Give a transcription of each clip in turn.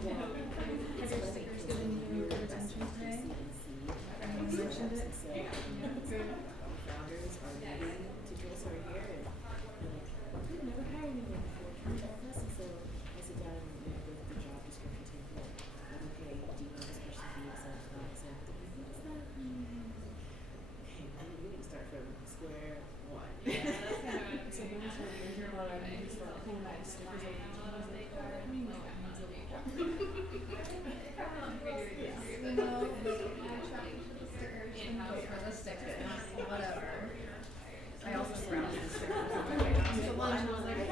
Has your stickers given you good attention today? Anyone mentioned it? Founders are ready to do us over here and we've never hired anyone before. Can you help us? And so I sit down and go through the job description template. Okay, do you know this person can be exempt, not exempt? What does that mean? Okay, we need to start from square one. So when I started here, a lot of things were pulling out stickers over the top. I was like, I mean, no, it means a little. In-house for the stickers, whatever. I also browsed the stickers. The lunch was like,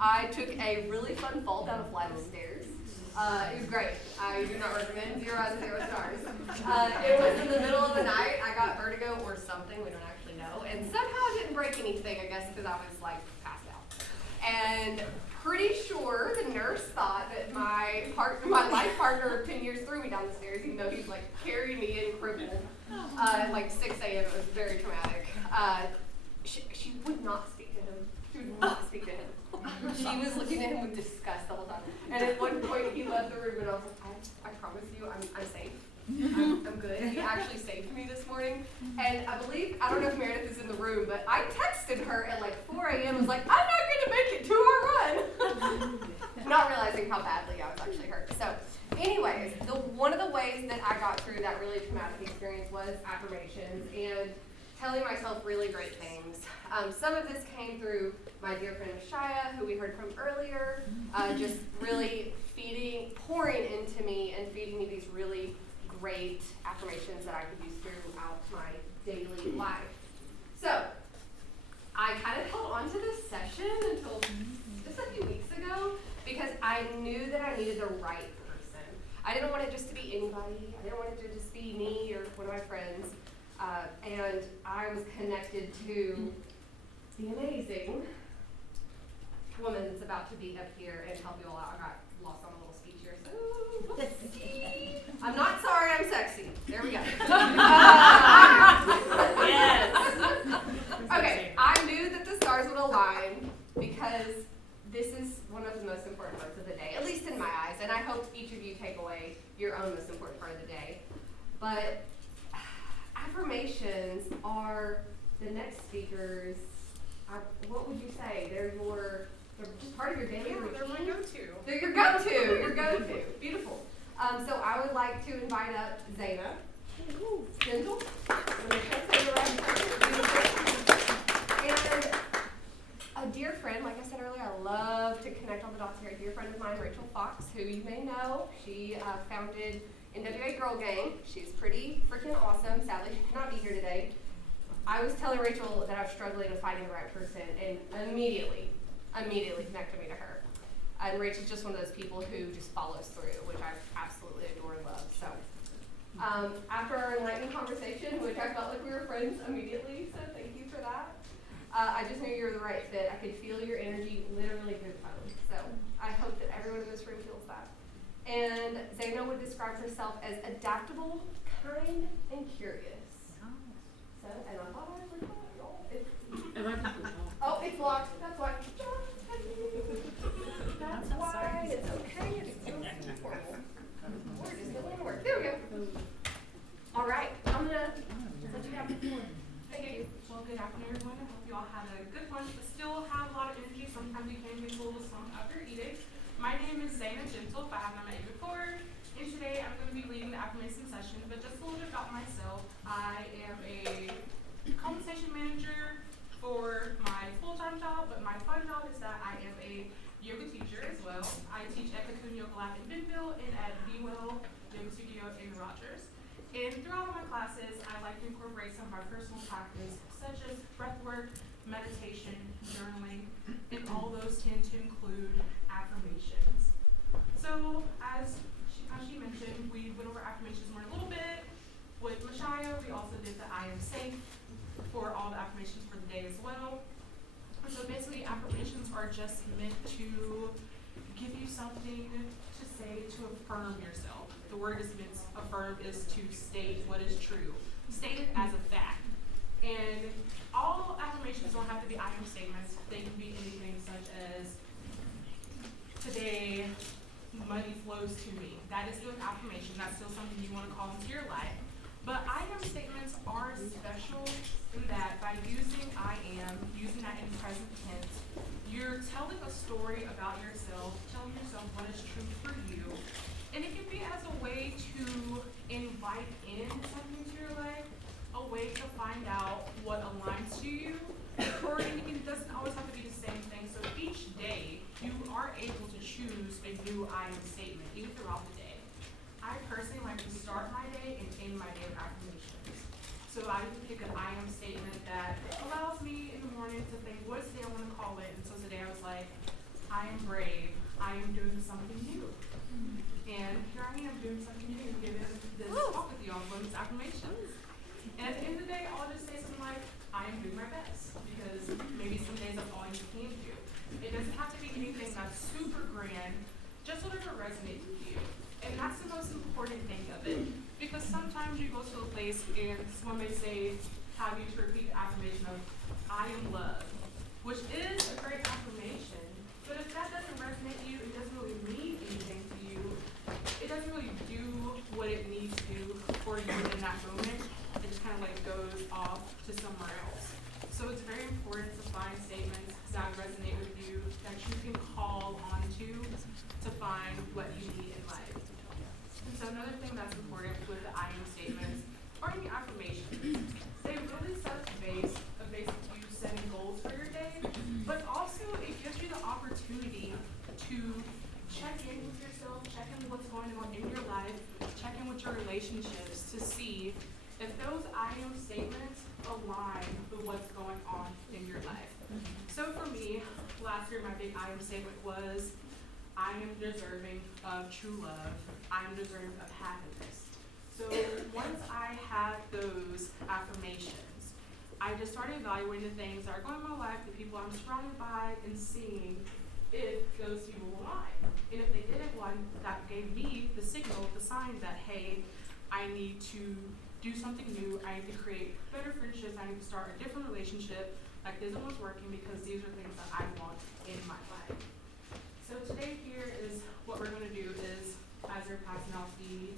I took a really fun fall down a flight of stairs. It was great. I do not recommend. 0 out of 0 stars. It was in the middle of the night. I got vertigo or something. We don't actually know. And somehow I didn't break anything, I guess, because I was like passed out. And pretty sure the nurse thought that my life partner of 10 years threw me down the stairs, even though he was like carrying me in crippled at like 6 a.m. It was very traumatic. She would not speak to him. She would not speak to him. She was looking at him with disgust the whole time. And at one point he left the room and I was like, I promise you I'm safe. I'm good. He actually saved me this morning. And I don't know if Meredith is in the room, but I texted her at like 4 a.m. was like, I'm not going to make it to our run. Not realizing how badly I was actually hurt. So anyways, one of the ways that I got through that really traumatic experience was affirmations and telling myself really great things. Some of this came through my dear friend Shia, who we heard from earlier, just really pouring into me and feeding me these really great affirmations that I could use throughout my daily life. So I kind of held on to this session until just a few weeks ago because I knew that I needed the right person. I didn't want it just to be anybody. I didn't want it to just be me or one of my friends. And I was connected to the amazing woman that's about to be up here and help you all out. I got lost on a little speech here, so I'm not sorry, I'm sexy. There we go. Yes. Okay, I knew that the stars would align because this is one of the most important parts of the day, at least in my eyes, and I hope each of you take away your own most important part of the day. But affirmations are the next speakers. What would you say? They're just part of your daily routine. They're my go-to. They're your go-to. Your go-to. Beautiful. So I would like to invite up Zayna. Gentle. And a dear friend, like I said earlier, I love to connect all the dots here. A dear friend of mine, Rachel Fox, who you may know. She founded NWA Girl Gang. She's pretty freaking awesome. Sadly, she cannot be here today. I was telling Rachel that I was struggling with finding the right person, and immediately connected me to her. And Rachel's just one of those people who just follows through, which I absolutely adore and love. So after our enlightening conversation, which I felt like we were friends immediately, so thank you for that. I just knew you were the right fit. I could feel your energy literally through the phone. So I hope that everyone in this room feels that. And Zayna would describe herself as adaptable, kind, and curious. So, and I thought I would Oh, it's locked. That's why. That's why. It's okay. It's horrible. We're just going to work. There we go. All right. I'm going to let you have the floor. Thank you. Well, good afternoon, everyone. I hope you all had a good lunch, but still have a lot of energy. Sometimes you can get a little slump after eating. My name is Zayna Gentle, if I have not met you before. And today I'm going to be leading the affirmation session, but just a little bit about myself. I am a compensation manager for my full-time job, but my fun job is that I am a yoga teacher as well. I teach at Cocoon Yoga Lab in Bentonville and at Be Well Yoga Studio in Rogers. And throughout all my classes, I like to incorporate some of my personal practice, such as breath work, meditation, journaling, and all those tend to include affirmations. So as she mentioned, we went over affirmations more a little bit. With Mashaya, we also did the I am safe for all the affirmations for the day as well. So basically, affirmations are just meant to give you something to say to affirm yourself. The word is meant affirm is to state what is true, state it as a fact. And all affirmations don't have to be I am statements. They can be anything such as, today money flows to me. That is still an affirmation. That's still something you want to call into your life. But I am statements are special in that by using I am, using that in present tense, you're telling a story about yourself, telling yourself what is true for you. And it can be as a way to invite in something to your life, a way to find out what aligns to you, or it doesn't always have to be the same thing. So each day, you are able to choose a new I am statement, even throughout the day. I personally like to start my day and end my day with affirmations. So I can pick an I am statement that allows me in the morning to think, what's the day I want to call it? And so today I was like, I am brave. I am doing something new. And here I am doing something new, given this talk with you all on these affirmations. And at the end of the day, I'll just say something like, I am doing my best. Because maybe some days that's all you can do. It doesn't have to be anything that's super grand, just whatever resonates with you. And that's the most important thing of it. Because sometimes you go to a place and someone may say, have you to repeat the affirmation of, I am loved, which is a great affirmation. But if that doesn't resonate with you, it doesn't really mean anything to you, it doesn't really do what it needs to for you in that moment. It just kind of like goes off to somewhere else. So it's very important to find statements, to check in with yourself, check in with what's going on in your life, check in with your relationships to see if those I am statements align with what's going on in your life. So for me, last year my big I am statement was, I am deserving of true love. I am deserving of happiness. So once I had those affirmations, I just started evaluating the things that are going on in my life, the people I'm surrounded by, and seeing if those people align. And if they didn't align, that gave me the signal, the sign that, hey, I need to do something new. I need to create better friendships. I need to start a different relationship. Like this one's working because these are things that I want in my life. So today here is what we're going to do is, as they're passing out the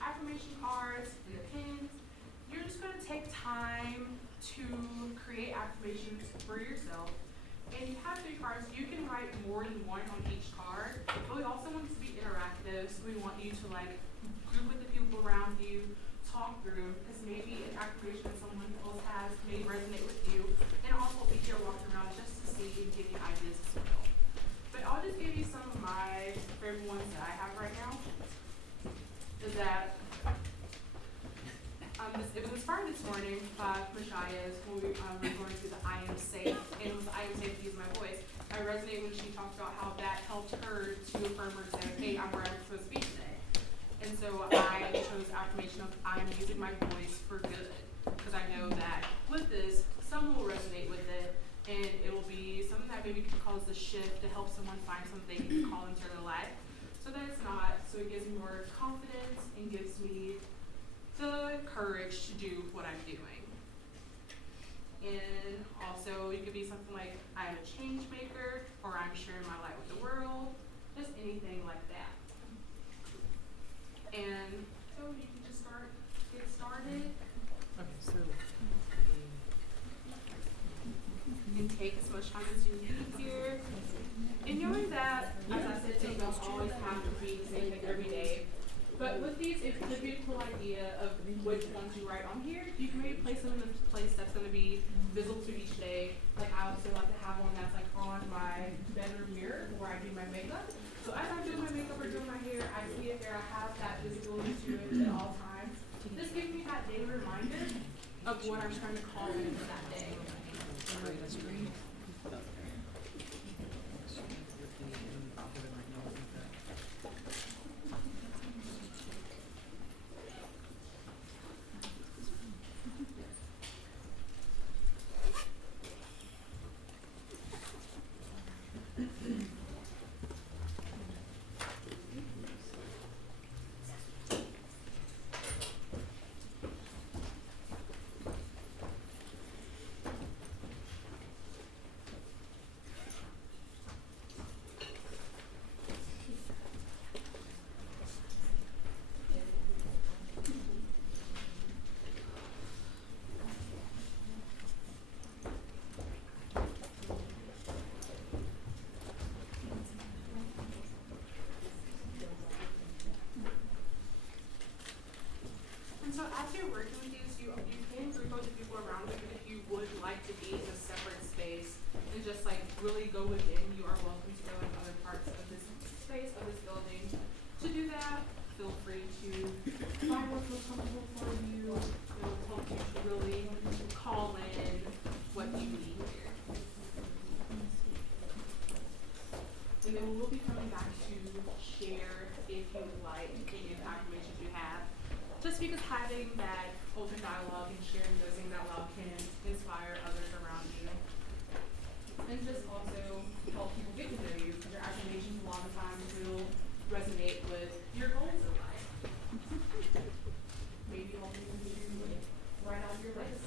affirmation cards and the pins, you're just going to take time to create affirmations for yourself. And you have 3 cards. You can write more than one on each card, but we also want it to be interactive. So we want you to like group with the people around you, talk through, because maybe an affirmation that someone else has may resonate with you, and also be here walking around just to see and give you ideas as well. But I'll just give you some of my favorite ones that I have right now. Is that it was inspired this morning by Mashia's when we were going through the I am safe, and it was I am safe to use my voice. I resonate when she talked about how that helped her to affirm her and say, hey, I'm where I'm supposed to be today. And so I chose the affirmation of I'm using my voice for good, because I know that with this, someone will resonate with it, and it will be something that maybe could cause a shift to help someone find something to call into their life. So that it's not, so it gives me more confidence and gives me the courage to do what I'm doing. And also, it could be something like I'm a change maker, or I'm sharing my light with the world, just anything like that. And so you can just get started. Okay, so And take as much time as you need here. And knowing that, as I said, things don't always have to be the same thing every day. But with these, it could be a cool idea of which ones you write on here. You can maybe place them in a place that's going to be visible to each day. Like I also like to have one that's like on my bedroom mirror where I do my makeup. So as I'm doing my makeup or doing my hair, I see it there. I have that visibility to it at all times. This gives me that daily reminder of what I'm trying to call in for that day. that's great. And so as you're working with these, you can group up the people around you, but if you would like to be in a separate space and just like really go within, you are welcome to go in other parts of this space, of this building. To do that, feel free to find what feels comfortable for you. It will help you to really call in what you need here. And then we'll be coming back to share, if you would like, any of the affirmations you have. Just because having that open dialogue and sharing those things out loud can inspire others around you. And just also help people get to know you, because your affirmations a lot of times will resonate with your goals in life. Maybe helping you to write out your list.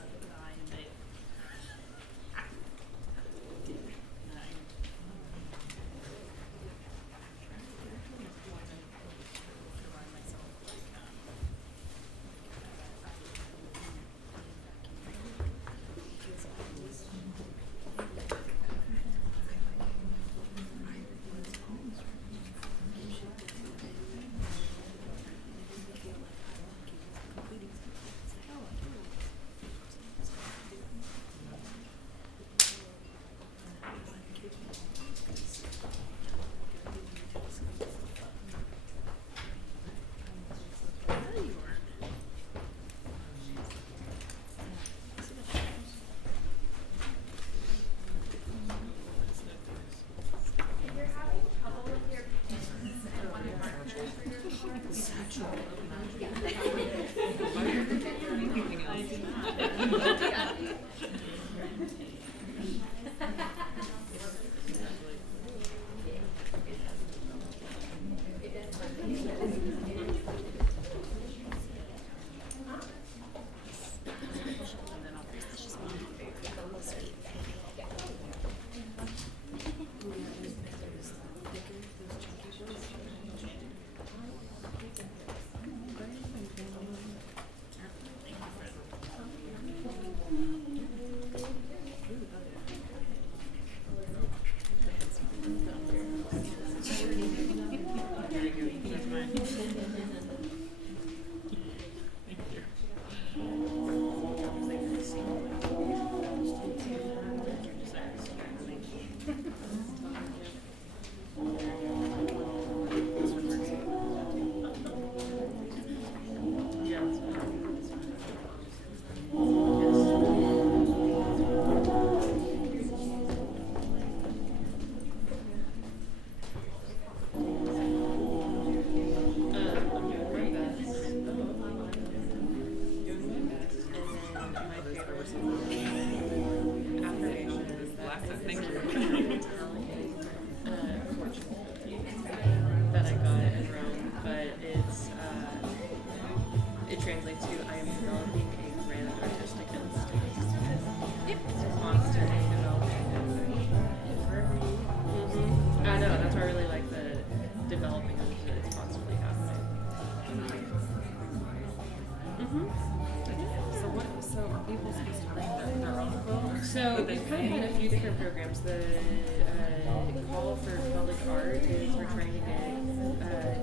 kind of had a few different programs. The Call for Public Art is we're trying to get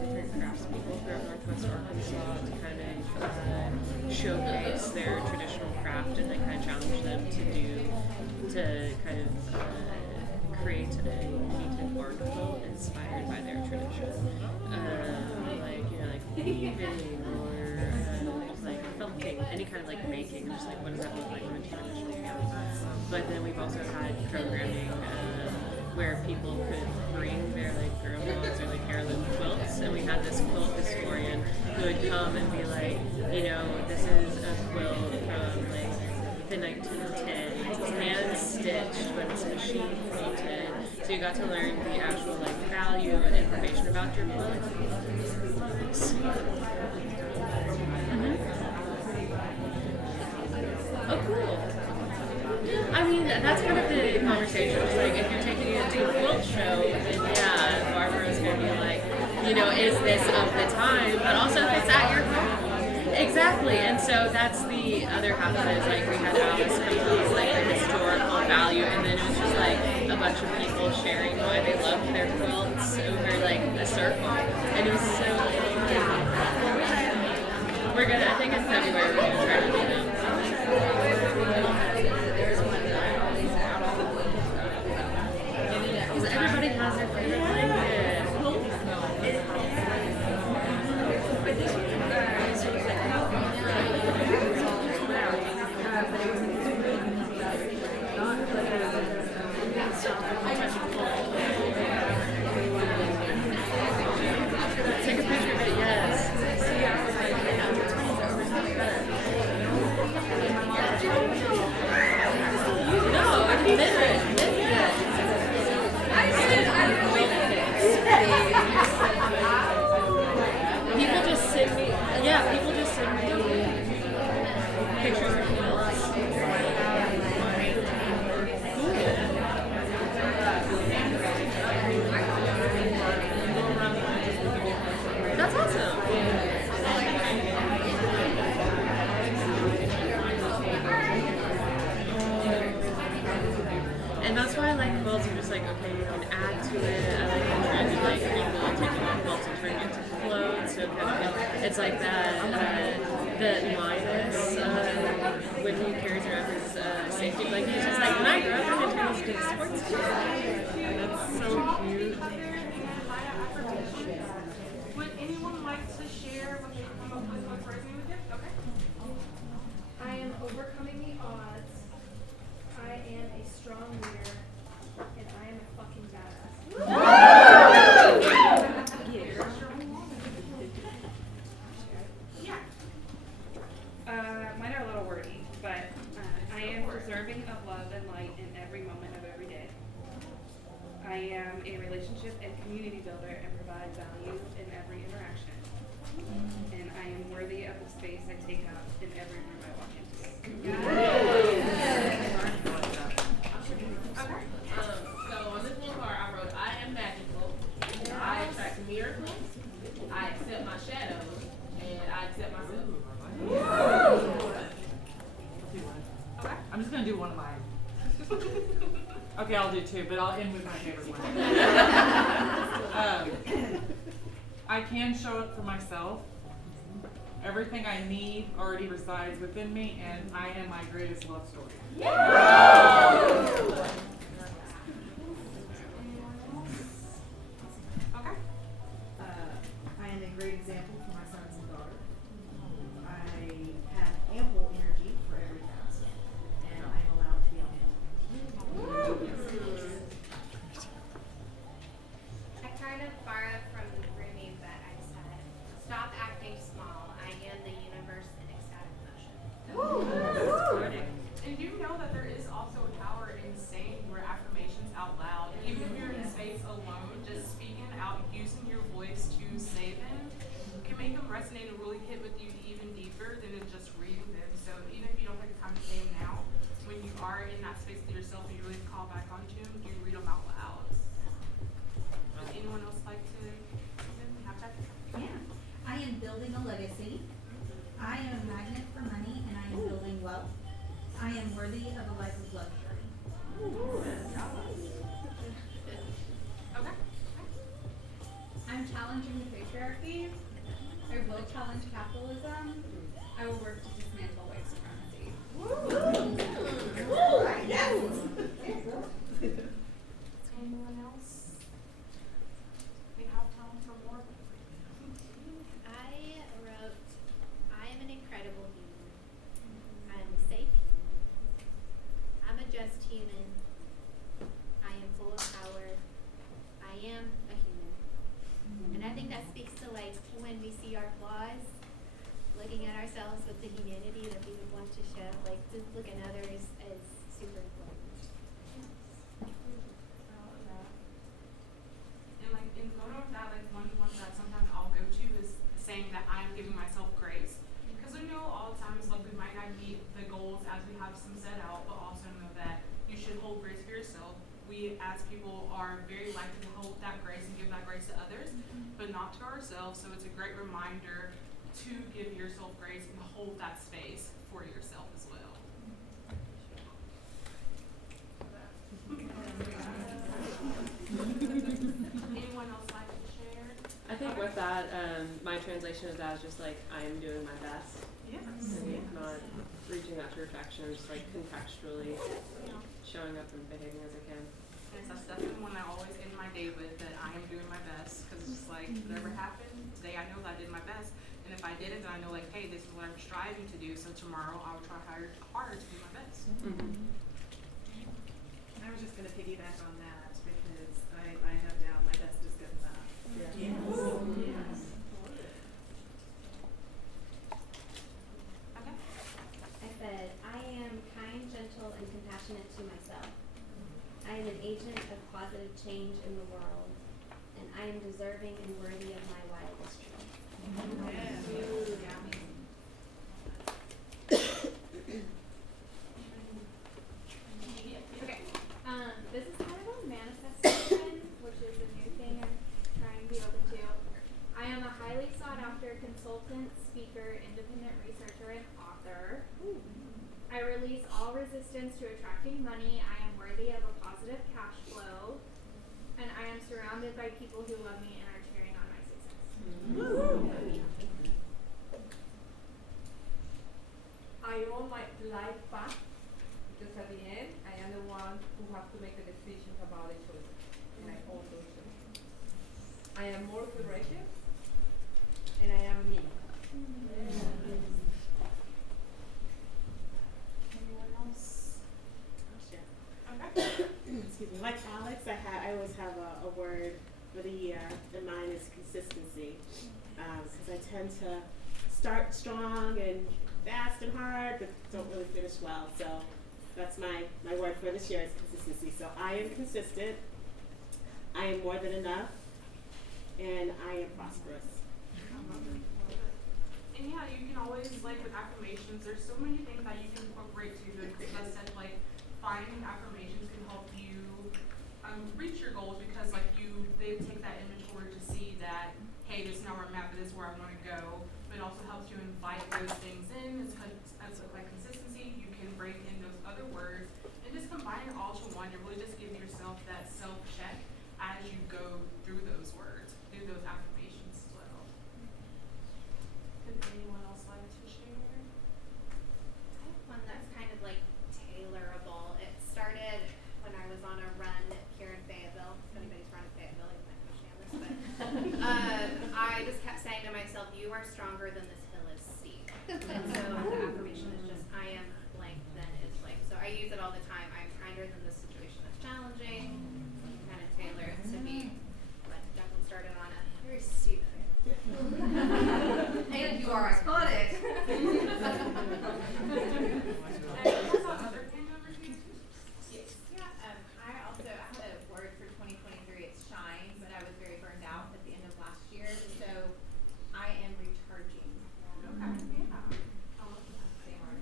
different craftspeople throughout Northwest Arkansas to kind of showcase their traditional craft and then kind of challenge them to kind of create a painted bark quilt inspired by their tradition. Like weaving or like felting, any kind of like making, just like what does that look like in a traditional field. But then we've also had programming where people could bring their like grandmas or like heirloom quilts, and we had this quilt historian who would come and be like, this is a quilt from like the 1910s. It's hand stitched, but it's machine painted. So you got to learn the actual like value and information about your quilt. Oh, cool. I mean, that's kind of the conversation. It's like, if you're taking it to a quilt show, then yeah, Barbara's going to be like, is this of the time? But also, if it's at your home. Exactly. And so that's the other half of it. Is like, we had Alice come up with like the historical value, and then it was just like a bunch of people sharing why they loved their quilts over like a circle. And it was so fun. We're going to, I think in February, we're going to try to do them. Because everybody has their favorite blanket. Take a picture of it, yes. No, I did it. People just send me pictures of quilts. That's awesome. And that's why I like quilts. I'm just like, okay, you can add to it. I like the trend of like people taking on quilts and turning it into clothes. So kind of, it's like that Linus when he carries around his safety blanket. He's just like, when I grow up, I'm gonna turn this into a sports team. That's so cute. Would anyone like to share what they've come up with what's resonating with you? Okay. I am overcoming the odds. I am a strong leader, and I am a fucking badass. Mine are a little wordy, but I am deserving of love and light in every moment of every day. I am a relationship and community builder and provide value in every interaction. And I am worthy of the space I take up in every room I walk into. So on this one card I wrote, I am magical, I attract miracles, I accept my shadows, and I accept myself. Okay. I'm just gonna do one of mine. Okay, I'll do two, but I'll end with my favorite one. I can show up for myself. Everything I need already resides within me, and I am my greatest love story. Okay. I am a great example for my sons and daughter. I have ample energy for every task, and I am allowed to be on I kind of borrowed from Rumi, but I said, stop acting small. I am the universe in ecstatic motion. And do you know that there is also a power in saying your affirmations out loud? Even if you're in a space alone, just speaking out, using your voice to say them can make them resonate and really hit with you even deeper than just reading them. So even if you don't take the time to say them now, when you are in that space with yourself and you really call back onto them, you read them out loud. Would anyone else like to challenging the patriarchy. I will challenge capitalism. I will work to dismantle white supremacy. Anyone else? We have time for more. I wrote, I am an incredible human. I am a safe human. I'm a just human. I am full of power. I am a human. And I think that speaks to like when we see our flaws, looking at ourselves with the humanity that we would want to show, like to look at others as super important. And like in photo of that, like one that sometimes I'll go to is saying that I'm giving myself grace. Because we know all the times like we might not meet the goals as we have some set out, but also know that you should hold grace for yourself. We as people are very likely to hold that grace and give that grace to others, but not to ourselves. So it's a great reminder to give yourself grace and hold that space for yourself as well. Anyone else like to share? I think with that, my translation of that is just like, I am doing my best. Yes. And not reaching out to perfection, just like contextually showing up and behaving as I can. Yes, that's definitely one I always end my day with, that I am doing my best, because it's just like, whatever happened, today I know that I did my best, and if I didn't, then I know like, hey, this is what I'm striving to do, so tomorrow I'll try harder to do my best. I was just gonna piggyback on that because I have down my best is good enough. Yes. Okay. I said, I am kind, gentle, and compassionate to myself. I am an agent of positive change in the world, and I am deserving and worthy of my wildest dreams. Okay. This is kind of a manifestation, which is a new thing I'm trying to be open to. I am a highly sought after consultant, speaker, independent researcher, and author. I release all resistance to attracting money. I am worthy of a positive cash flow. And I am surrounded by people who love me and are cheering on my success. I own my life path because at the end, I am the one who have to make the decisions about the choices, and I own those choices. I am more courageous, and I am me. Anyone else? Sure. Okay. Excuse me. Like Alex, I always have a word for the year, and mine is consistency. Because I tend to start strong and fast and hard, but don't really finish well. So that's my word for this year is consistency. So I am consistent. I am more than enough, and I am prosperous. And yeah, you can always, like with affirmations, there's so many things that you can incorporate to it. Because said, like, finding affirmations can help you reach your goals because, like, they take that inventory to see that, hey, this is not where I'm at, but this is where I want to go. But it also helps you invite those things in. As like consistency, you can bring in those other words and just combine it all to one to really just give yourself that self-check as you go through those words, through those affirmations as well. Could anyone else like to share? I have one that's kind of like tailorable. It started when I was on a run here in Fayetteville. If anybody's run in Fayetteville, you might understand this, but I just kept saying to myself, "You are stronger than this hill is steep." And so the affirmation is just, "I am blank, then is blank." So I use it all the time. I'm kinder than this situation is challenging. So I can kind of tailor it to be. But Declan started on a very steep hill. And you are iconic. Yes. Yeah, I have a word for 2023. It's shine, but I was very burned out at the end of last year, so I am recharging. Okay, yeah. I love that. Same word.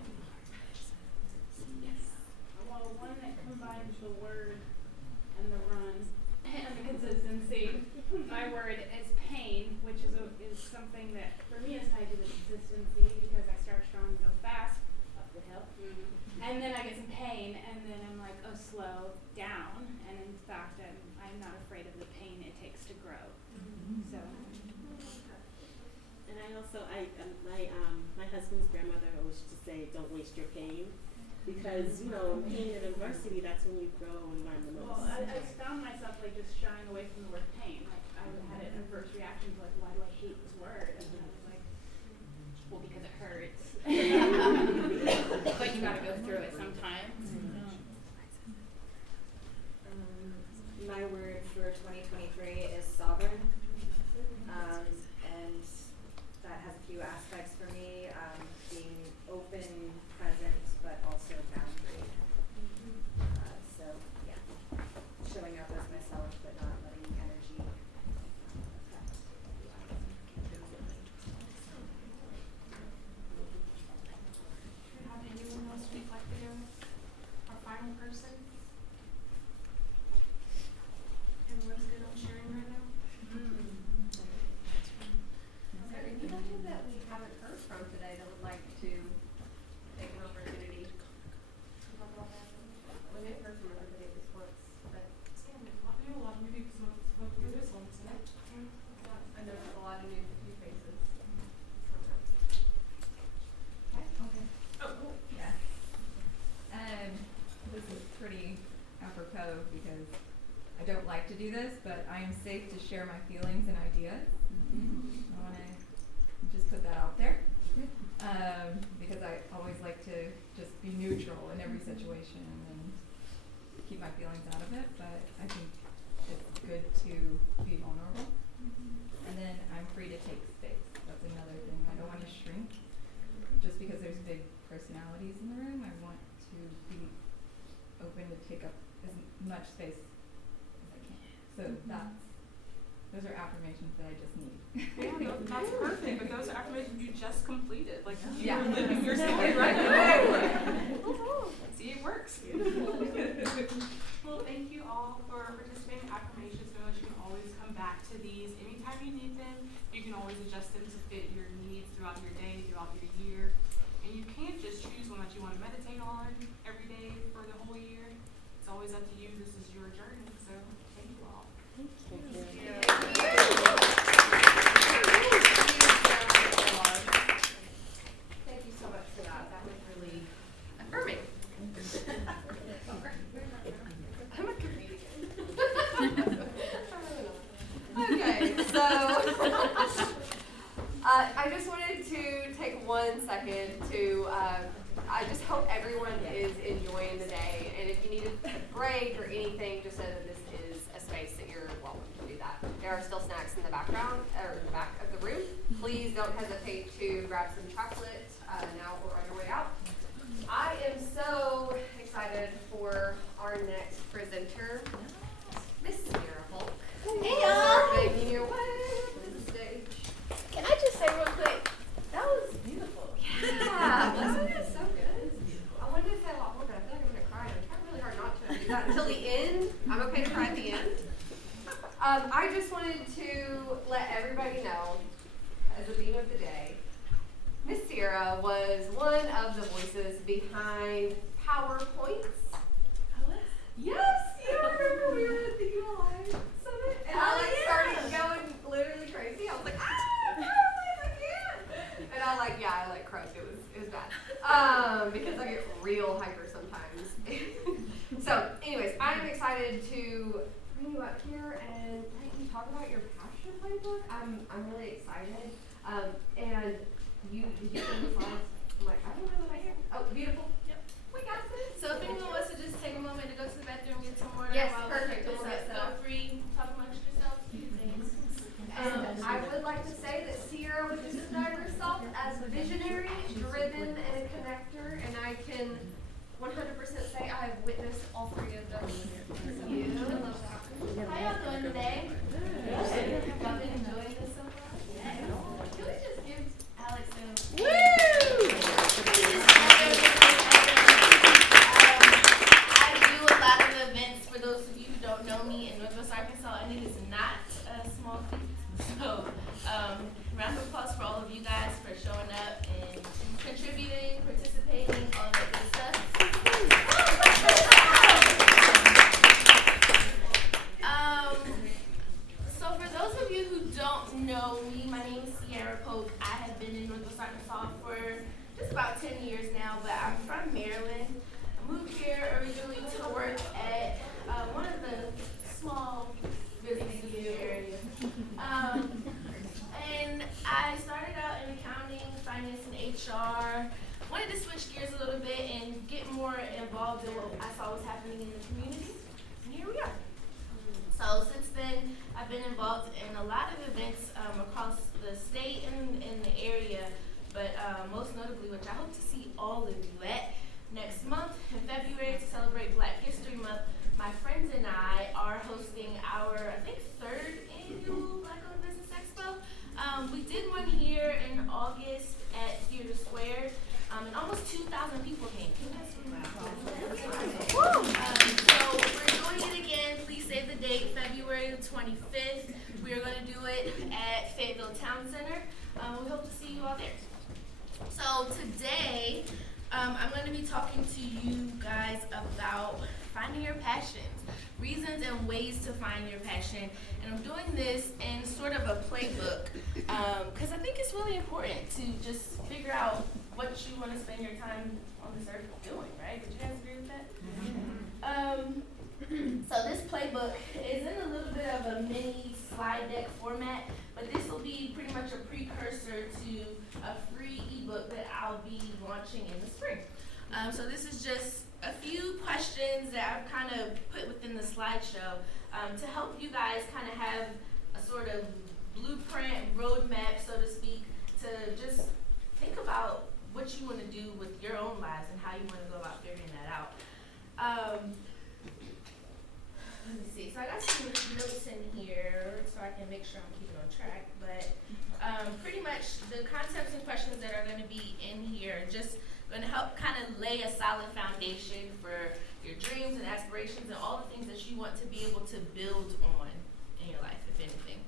Yes. Well, one that combines the word and the run and the consistency. My word is pain, which is something that for me is tied to the consistency because I start strong and go fast up the hill. And then I get some pain and then I'm like, oh, slow down. And in fact, I'm not afraid of the pain it takes to grow. So And I also, my husband's grandmother always used to say, "Don't waste your pain," because you know, pain and adversity, that's when you grow and learn the most. Well, I found myself like just shying away from the word pain. Like I had an adverse reaction to like, why do I hate this word? And I was like, well, because it hurts. But you gotta go through it sometimes. My word for 2023 is sovereign. And that has a few aspects for me, being open, present, but also boundary. So yeah, showing up as myself, but not letting energy affect who I am. Do we have anyone else we'd like to go? Our final person? Everyone's good on sharing right now? Is there anybody that we haven't heard from today that would like to take an opportunity to talk about that? We may have heard from everybody at least once, but Yeah, we have a lot of new people spoke through this one today. I noticed a lot of new faces. Okay. Oh, cool. Yeah. This is pretty apropos because I don't like to do this, but I am safe to share my feelings and ideas. I want to just put that out there because I always like to just be neutral in every situation and keep my feelings out of it, but I think it's good to be vulnerable. And then I'm free to take space. That's another thing. I don't want to shrink just because there's big personalities in the room. I want to be open to take up as much space as I can. So those are affirmations that I just need. Yeah, no, that's perfect, but those are affirmations you just completed. Like, you Yeah. were living your story right now. See, it works. Well, thank you all for participating in affirmations. Know that you can always come back to these anytime you need them. You can always adjust them to fit your needs throughout your day, throughout your year. And you can't just choose one that you want to meditate on every day for the whole year. It's always up to you. This is your journey. So, thank you all. Thank you so much for that. That was really affirming. I'm a comedian. Okay, so I just wanted to take 1 second to I just hope everyone is enjoying the day, and if you need a break or anything, just know that this is a space that you're welcome to do that. There are still snacks in the background, or the back of the room. Please don't hesitate to grab some chocolate now or on your way out. I am so excited for our next presenter, Miss Sierra Hulk. Hey, y'all. Making your way to the stage. Can I just say real quick, that was beautiful. Yeah, wasn't it so good? I wanted to say a lot more, but I feel like I'm gonna cry. I'm trying really hard not to do that until the end. I'm okay to cry at the end. I just wanted to let everybody know, as the theme of the day, Miss Sierra was one of the voices behind PowerPoints. Yes, you remember we were at the UI Summit, and I started going literally crazy. I was like, PowerPoints, I can't. And I croaked. It was bad. Because I get real hyper sometimes. So, anyways, I'm excited to bring you up here and let you talk about your passion playbook. I'm really excited. And did you see the slides? I'm like, I don't know what I hear. Oh, beautiful. Yep. We got this. So if anyone wants to just take a moment to go to the bathroom, get some water, Yes, while perfect. we We'll get set feel up. free, talk amongst yourselves. And I would like to say that Sierra would describe herself as visionary, driven, and a connector, and I can 100% say I have witnessed all three of those. You. How y'all doing today? Y'all been enjoying this so far? Yeah. Can we just give Alex a I do a lot of events. For those of you who don't know me, in Northwest Arkansas, and it is not a small feat. So, round of applause for all of you guys for showing up and contributing, participating, all that good stuff. So for those of you who don't know me, my name is Sierra Pope. I Arkansas for just about 10 years now, but I'm from Maryland. I moved here originally to work at one of the small businesses in the area. And I started out in accounting, finance, and HR. Wanted to switch gears a little bit and get more involved in what I saw was happening in the community. And here we are. So since then, I've been involved in a lot of events across the state and in the area, but most notably, which I hope to see all of you at next month in February to celebrate Black History Month. My friends and I are hosting our, I think, 3rd annual Black-owned Business Expo. We did one here in August at Theater Square, and almost 2,000 people came. Can you guys believe that? So we're doing it again. Please save the date, February the 25th. We are going to do it at Fayetteville Town Center. We hope to see you all there. So today, I'm going to be talking to you guys about finding your passions, reasons and ways to find your passion. And I'm doing this in sort of a playbook because I think it's really important to just figure out what you want to spend your time on this earth doing, right? Would you guys agree with that? So this playbook is in a little bit of a mini slide deck format, but this will be pretty much a precursor to a free ebook that I'll be launching in the spring. So this is just a few questions that I've kind of put within the slideshow to help you guys kind of have a sort of blueprint, roadmap, so to speak, to just think about what you want to do with your own lives and how you want to go about figuring that out. Let me see. So I got some notes in here so I can make sure I'm keeping on track. But pretty much the concepts and questions that are going to be in here are just going to help kind of lay a solid foundation for your dreams and aspirations and all the things that you want to be able to build on in your life, if anything.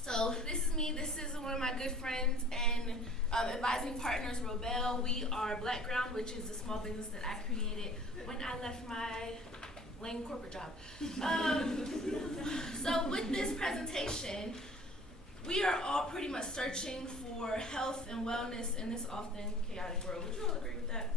So this is me. This is one of my good friends and advising partners, Robel. We are Blackground, which is a small business that I created when I left my lame corporate job. So with this presentation, we are all pretty much searching for health and wellness in this often chaotic world. Would you all agree with that?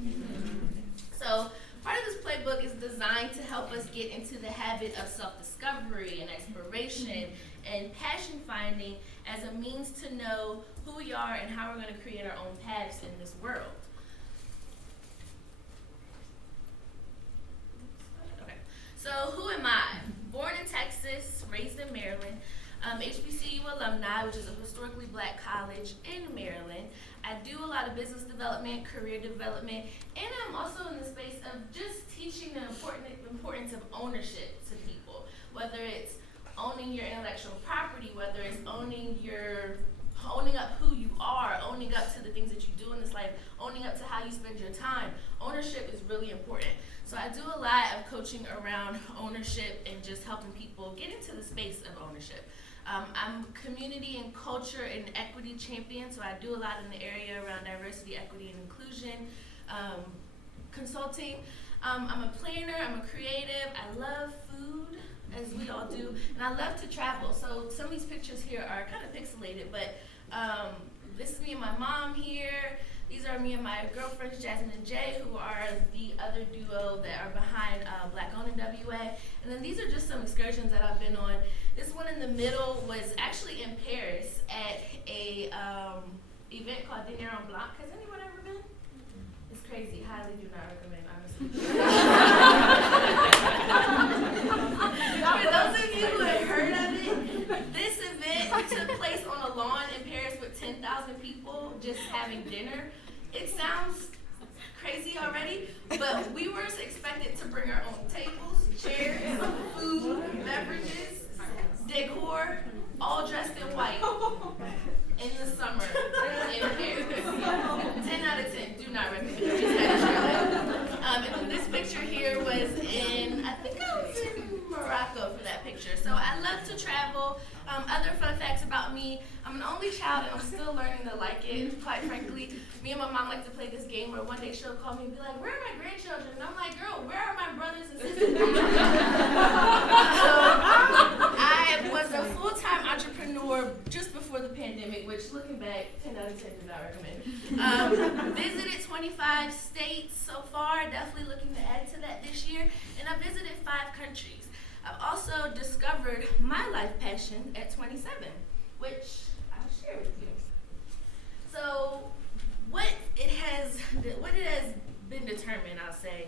So part of this playbook is designed to help us get into the habit of self-discovery and exploration and passion finding as a means to know who we are and how we're going to create our own paths in this world. Okay, so who am I? Born in Texas, raised in Maryland. HBCU alumni, which is a historically Black college in Maryland. I do a lot of business development, career development, and I'm also in the space of just teaching the importance of ownership to people, whether it's owning your intellectual property, whether it's owning up who you are, owning up to the things that you do in this life, owning up to how you spend your time. Ownership is really important. So I do a lot of coaching around ownership and just helping people get into the space of ownership. I'm community and culture and equity champion, so I do a lot in the area around diversity, equity, and inclusion, consulting. I'm a planner, I'm a creative, I love food, as we all do, and I love to travel. So some of these pictures here are kind of pixelated, but this is me and my mom here. These are me and my girlfriends, Jasmine and Jay, who are the other duo that are behind Black Owned in WA. And then these are just some excursions that I've been on. This one in the middle was actually in Paris at a event called Dîner en Blanc. Has anyone ever been? It's crazy. Highly do not recommend, honestly. For those of you who have heard of it, this event took place on a lawn in Paris with 10,000 people just having dinner. It sounds crazy already, but we were expected to bring our own tables, chairs, food, beverages, decor, all dressed in white in the summer in Paris. 10 out of 10, do not recommend it. And then this picture here was in, I think I was in Morocco for that picture. So I love to travel. Other fun facts about me, I'm an only child and I'm still learning to like it, quite frankly. Me and my mom like to play this game where one day she'll call me and be like, where are my grandchildren? And I'm like, girl, where are my brothers and sisters? I was a full-time entrepreneur just before the pandemic, which looking back, 10 out do not recommend. Visited 25 states so far, definitely looking to add to that this year. And I visited 5 countries. I've also discovered my life passion at 27, which I'll share with you. So what it has been determined, I'll say,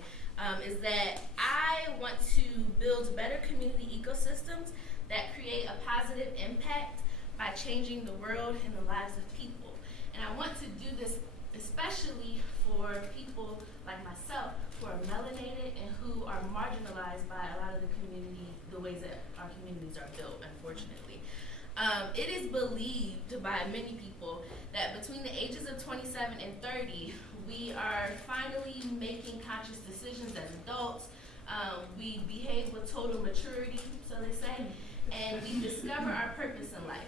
is that I want to build better community ecosystems that create a positive impact by changing the world and the lives of people. And I want to do this especially for people like myself who are melanated and who are marginalized by a lot of the ways that our communities are built, unfortunately. It is believed by many people that between the ages of 27 and 30, we are finally making conscious decisions as adults. We behave with total maturity, so they say, and we discover our purpose in life.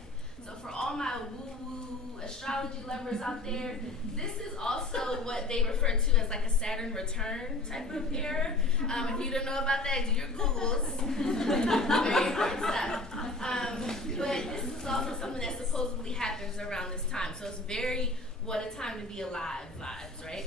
So for all my woo-woo astrology lovers out there, this is also what they refer to as like a Saturn return type of era. If you don't know about that, do your Googles. Very important stuff. But this is also something that supposedly happens around this time. So it's very what a time to be alive vibes, right?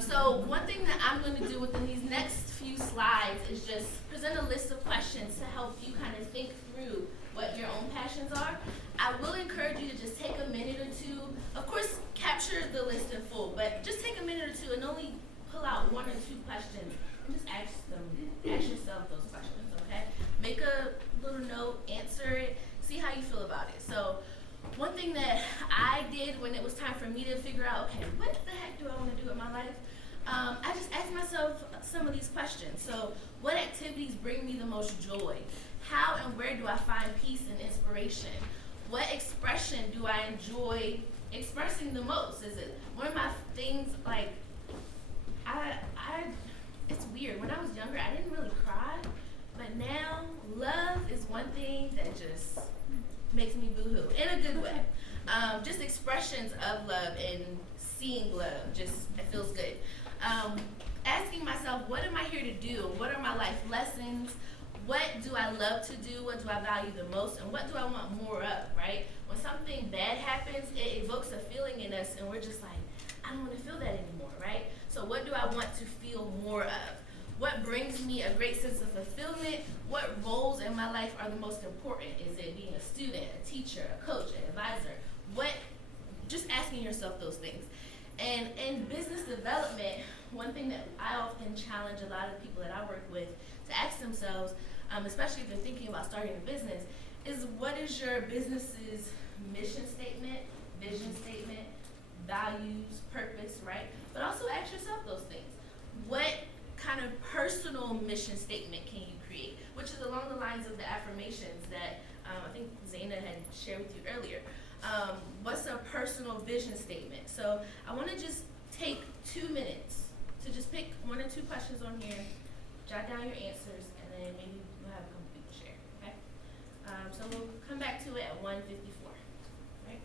So one thing that I'm going to do within these next few slides is just present a list of questions to help you kind of think through what your own passions are. I will encourage you to just take a minute or two, of course capture the list in full, but just take a minute or two and only pull out 1 or 2 questions and just ask yourself those questions, okay? Make a little note, answer it, see how you feel about it. So one thing that I did when it was time for me to figure out, okay, what the heck do I want to do with my life? I just asked myself some of these questions. So what activities bring me the most joy? How and where do I find peace and inspiration? What expression do I enjoy expressing the most? Is it one of my things, like, it's weird. When I was younger, I didn't really cry, but now love is one thing that just makes me boo-hoo in a good way. Just expressions of love and seeing love, just, it feels good. Asking myself, what am I here to do? What are my life lessons? What do I love to do? What do I value the most? And what do I want more of, right? When something bad happens, it evokes a feeling in us and we're just like, I don't want to feel that anymore, right? So what do I want to feel more of? What brings me a great sense of fulfillment? What roles in my life are the most important? Is it being a student, a teacher, a coach, an advisor? Just asking yourself those things. And in business development, one thing that I often challenge a lot of people that I work with to ask themselves, especially if they're thinking about starting a business, is what is your business's mission statement, vision statement, values, purpose, right? But also ask yourself those things. What kind of personal mission statement can you create? Which is along the lines of the affirmations that I think Zaina had shared with you earlier. What's a personal vision statement? So I want to just take 2 minutes to just pick 1 or 2 questions on here, jot down your answers, and then maybe we'll have a complete share, okay? So we'll come back to it at 1:54, right?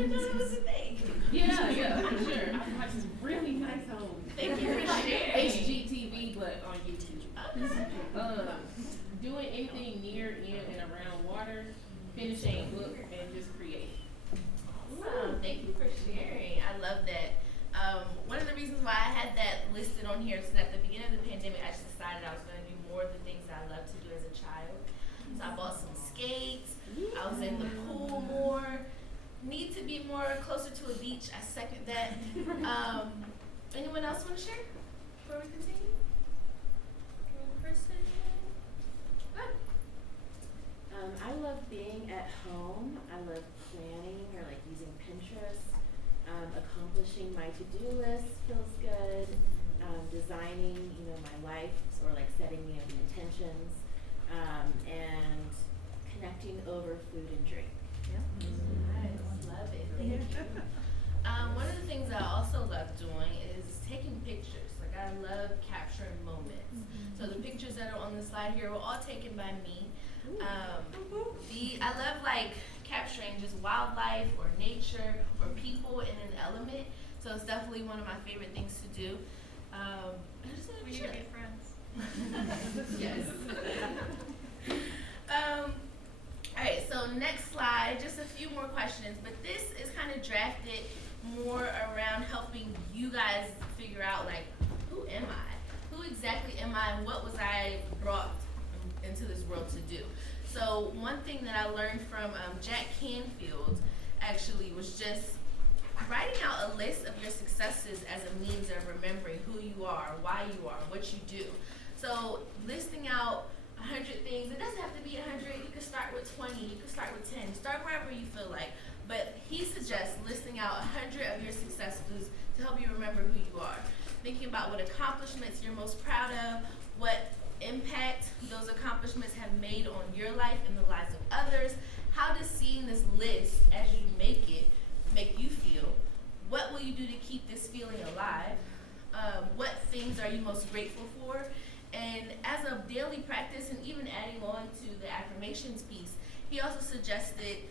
didn't know that was a thing. Yeah, for sure. I watch this really nice home. Thank you for sharing. HGTV, but on YouTube. Okay. Doing anything near, in, and around water, finishing a book, and just create. Awesome. Thank you for sharing. I love that. One of the reasons why I had that listed on here is that at the beginning of the pandemic, I just decided I was going to do more of the things that I loved to do as a child. So I bought some skates. I was in the pool more. Need to be more closer to a beach. I second that. Anyone else want to share before we continue? One person. Good. I love being at home. I love planning or like using Pinterest. Accomplishing my to-do list feels good. Designing, my life or like setting, the intentions. And connecting over food and drink. Nice. Love it. Thank you. One of the things I also love doing is taking pictures. Like I love capturing moments. So the pictures that are on the slide here were all taken by me. I love like capturing just wildlife or nature or people in an element. So it's definitely one of my favorite things to do. I just want to We share need to that. be friends. Yes. Alright, so next slide, just a few more questions, but this is kind of drafted more around helping you guys figure out like, who am I? Who exactly am I and what was I brought into this world to do? So one thing that I learned from Jack Canfield actually was just writing out a list of your successes as a means of remembering who you are, why you are, what you do. So listing out 100 things, it doesn't have to be 100, you can start with 20, you can start with 10, start wherever you feel like. But he suggests listing out 100 of your successes to help you remember who you are. Thinking about what accomplishments you're most proud of, what impact those accomplishments have made on your life and the lives of others. How does seeing this list as you make it make you feel? What will you do to keep this feeling alive? What things are you most grateful for? And as a daily practice, and even adding on to the affirmations piece, he also suggested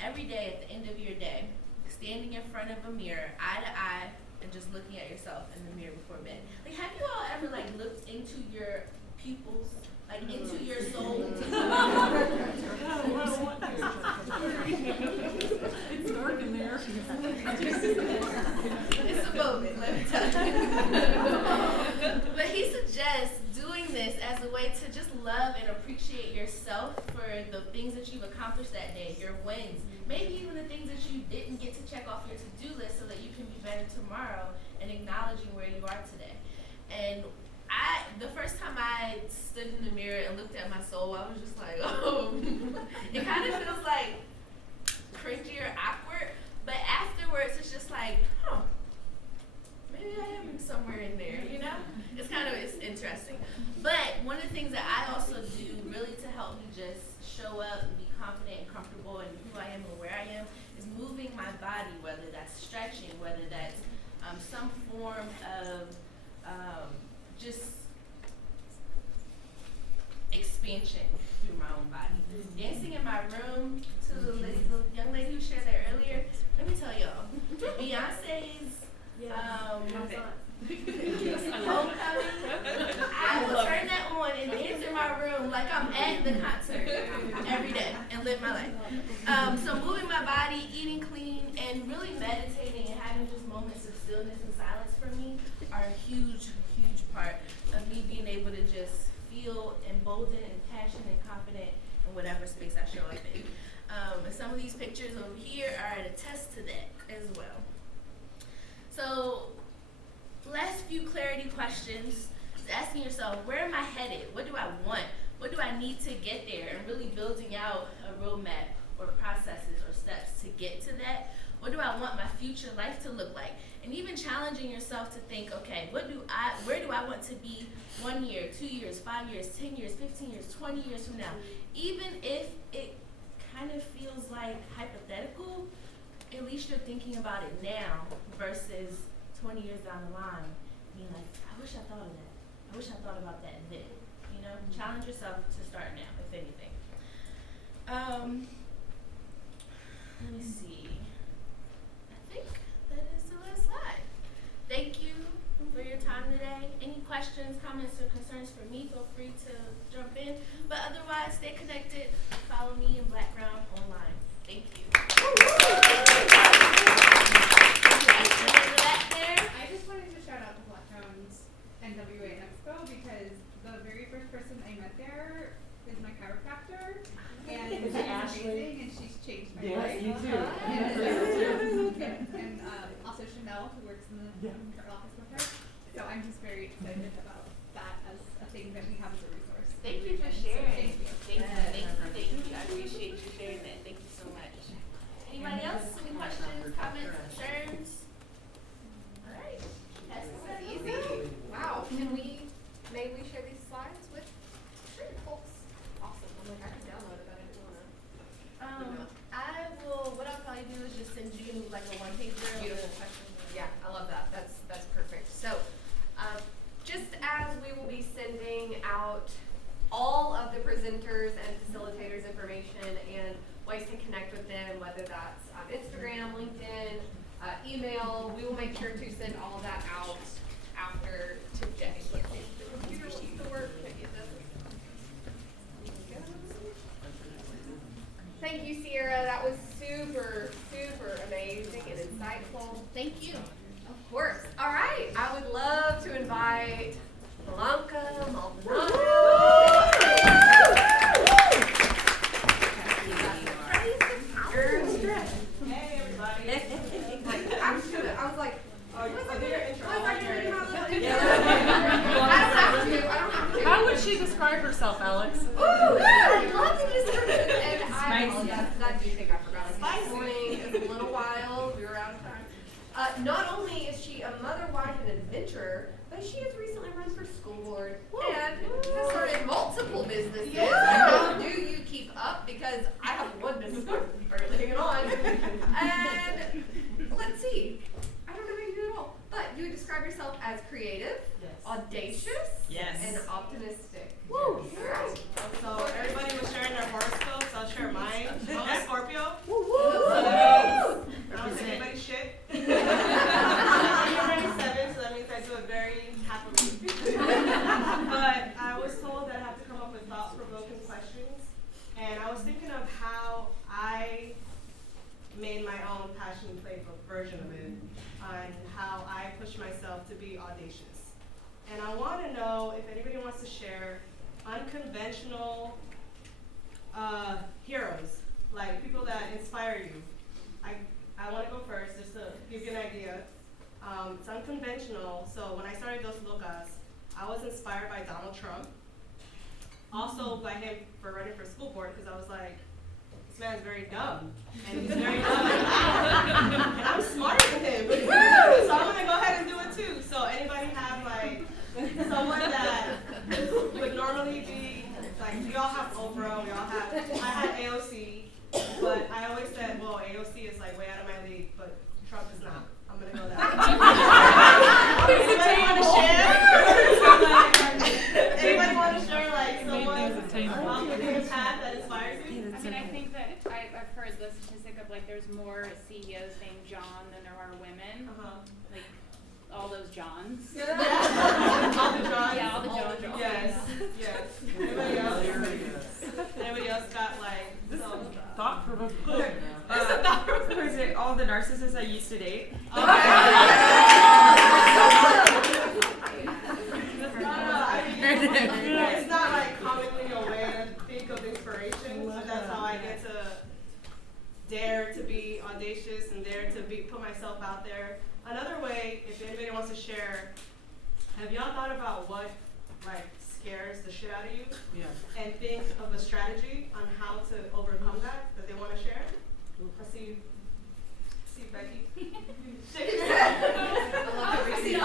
every day at the end of your day, standing in front of a mirror, eye to eye, and just looking at yourself in the mirror before bed. Like, have you all ever like looked into your pupils, like into your soul? It's dark in there. It's a moment, let me tell you. But he suggests doing this as a way to just love and appreciate yourself for the things that you've accomplished that day, your wins, maybe even the things that you didn't get to check off your to-do list so that you can be better tomorrow, and acknowledging where you are today. And the first time I stood in the mirror and looked at my soul, I was just like, oh, it kind of feels like cringy or awkward, but afterwards it's just like, huh, maybe I am somewhere in there, it's interesting. But one of the things that I also do really to help me just show up and be confident and comfortable in who I am and where I am is moving my body, whether that's stretching, whether that's some form of just expansion through my own body. Dancing in my room, to the young lady who shared that earlier, let me tell y'all, Beyonce's Homecoming, I will turn that on and dance in my room like I'm at the concert every day and live my life. So moving my body, eating clean, and really meditating and having just moments of stillness and silence for me are a huge, huge part of me being able to just feel emboldened and passionate and confident in whatever space I show up in. And some of these pictures over here are an attest to that as well. So, last few clarity questions is asking yourself, where am I headed? What do I want? What do I need to get there? And really building out a roadmap or processes or steps to get to that. What do I want my future life to look like? And even challenging yourself to think, okay, where do I want to be 1 year, 2 years, 5 years, 10 years, 15 years, 20 years from now? Even if it kind of feels like hypothetical, at least you're thinking about it now versus 20 years down the line, being like, I wish I thought of that. I wish I thought about that then. Challenge yourself to start now, if anything. Let me see. Yeah. her office with her. So I'm just very excited about that as a thing that we have as a resource. Thank you for So sharing. thank you. Thank you. I appreciate you sharing that. Thank you so much. Anybody else? Any questions, comments, concerns? All right. That's easy. Wow, may we share these slides with folks? Awesome, I'm like, I can download it, but I didn't wanna. What I'll probably do is just send you like a one pager of the Beautiful. questions. Yeah, I love that. That's perfect. So, just as we will be sending out all of the presenters and facilitators information and ways to connect with them, whether that's on Instagram, LinkedIn, email, we will make sure to send all of that out after today. Let's see if the computer wants to work. Can I get this? Thank you, Sierra. That was super, super amazing and insightful. Thank you. Of course. All right. I would love to invite Blanca Maldonado. Hey, everybody. I was like, I'll do your intro. I don't have to. How would she describe herself, Alex? Ooh, I love the description. And I apologize, I do think I forgot. This morning is a little wild. We were out of time. Not only is she a mother, wife, and adventurer, but she has recently run for school board and has started multiple businesses. How do you keep up? Because I have one business I'm barely hanging on. And let's see. I don't know how you do it all. But you would describe yourself as creative, audacious, and optimistic. Woo! All right. So everybody was sharing their horoscopes. I'll share mine. I'm a Scorpio. Woo woo! I don't take anybody's shit. I'm 37, so that means I do it very happily. But I was told that I have to come up with thought-provoking questions, and I was thinking of how I made my own passion playbook version of it, and how I push myself to be audacious. And I want to know if anybody wants to share unconventional heroes, like people that inspire you. I want to go first just to give you an idea. It's unconventional, so when I started Dos Locas, I was inspired by Donald Trump. Also by him for running for school board, because I was like, this man's very dumb, and he's very dumb and I'm smarter than him. So I'm gonna go ahead and do it too. So anybody have like someone that would normally be like, we all have Oprah, we all have, I had AOC, but I always said, well, AOC is like way out of my league, but Trump is not. I'm gonna go that way. Anybody want to share? Anybody want to share like someone walking the path that inspires you? I mean, I think that I've heard the statistic of like there's more CEOs named John than there are women. Like all those Johns. Yeah. All the Johns. Yeah, all the Johns. Yes. Yes. Anybody else? Anybody else got like some Thought-provoking. Was it all the narcissists I used to date? It's not like commonly a way to think of inspiration, but that's how I get to dare to be audacious and dare to put myself out there. Another way, if anybody wants to share, have y'all thought about what like scares the shit out of you? Yeah. And think of a strategy on how to overcome that they want to share? I see Becky. Shake your head. I love the receipt.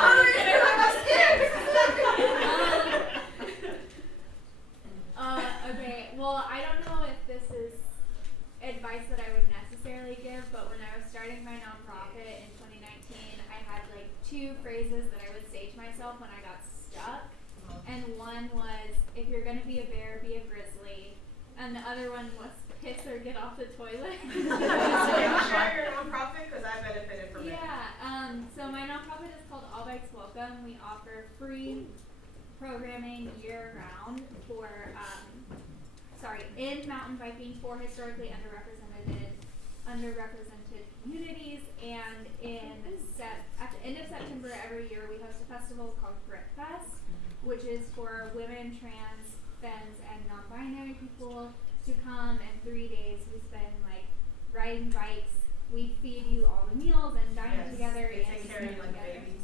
Okay, well, I don't know if this is advice that I would necessarily give, but when I was starting my nonprofit in 2019, I had like 2 phrases that I would say to myself when I got stuck. And one was, if you're gonna be a bear, be a grizzly. And the other one was, piss or get off the toilet. Can you share your nonprofit? Because I benefited from it. Yeah, so my nonprofit is called All Bikes Welcome. We offer free programming year-round for, in mountain biking for historically underrepresented communities. And at the end of September every year, we host a festival called Grit Fest, which is for women, trans, femmes, and non-binary people to come. And 3 days we spend like riding bikes. We feed you all the meals and dining together. They and take care of you like a baby.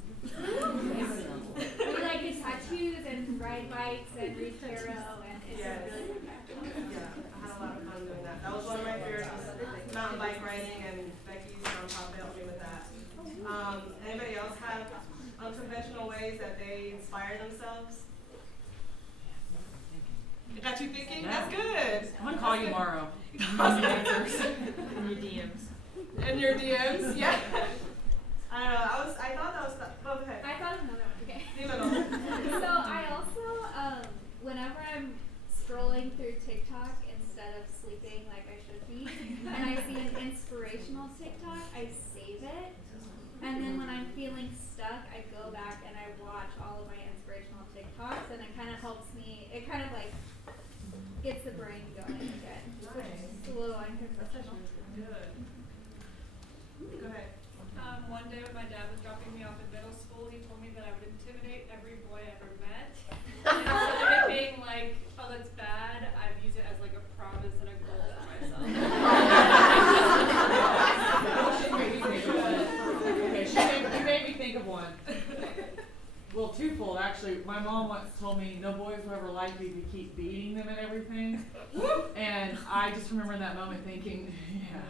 Anybody else have unconventional ways that they inspire themselves? It got you thinking? Yeah. That's good. I'm gonna call you tomorrow. In your DMs. In your DMs, yeah. I don't know. I thought that was. Oh, okay. I thought of another one. Okay. Dímelo. So I also, whenever I'm scrolling through TikTok instead of sleeping like I should be, and I see an inspirational TikTok, I save it. And then when I'm feeling stuck, I go back and I watch all of my inspirational TikToks, and it kind of helps me. It kind of like gets the brain going again. It's a little unconventional. Good. Go ahead. One day when my dad was dropping me off in middle school, he told me that I would intimidate every boy I ever met. And instead of it being like, oh, that's bad, I've used it as like a promise and a goal for myself. Okay, you made me think of one. Well, twofold actually. My mom once told me no boys will ever like you if you keep beating them and everything. And I just remember in that moment thinking, yeah.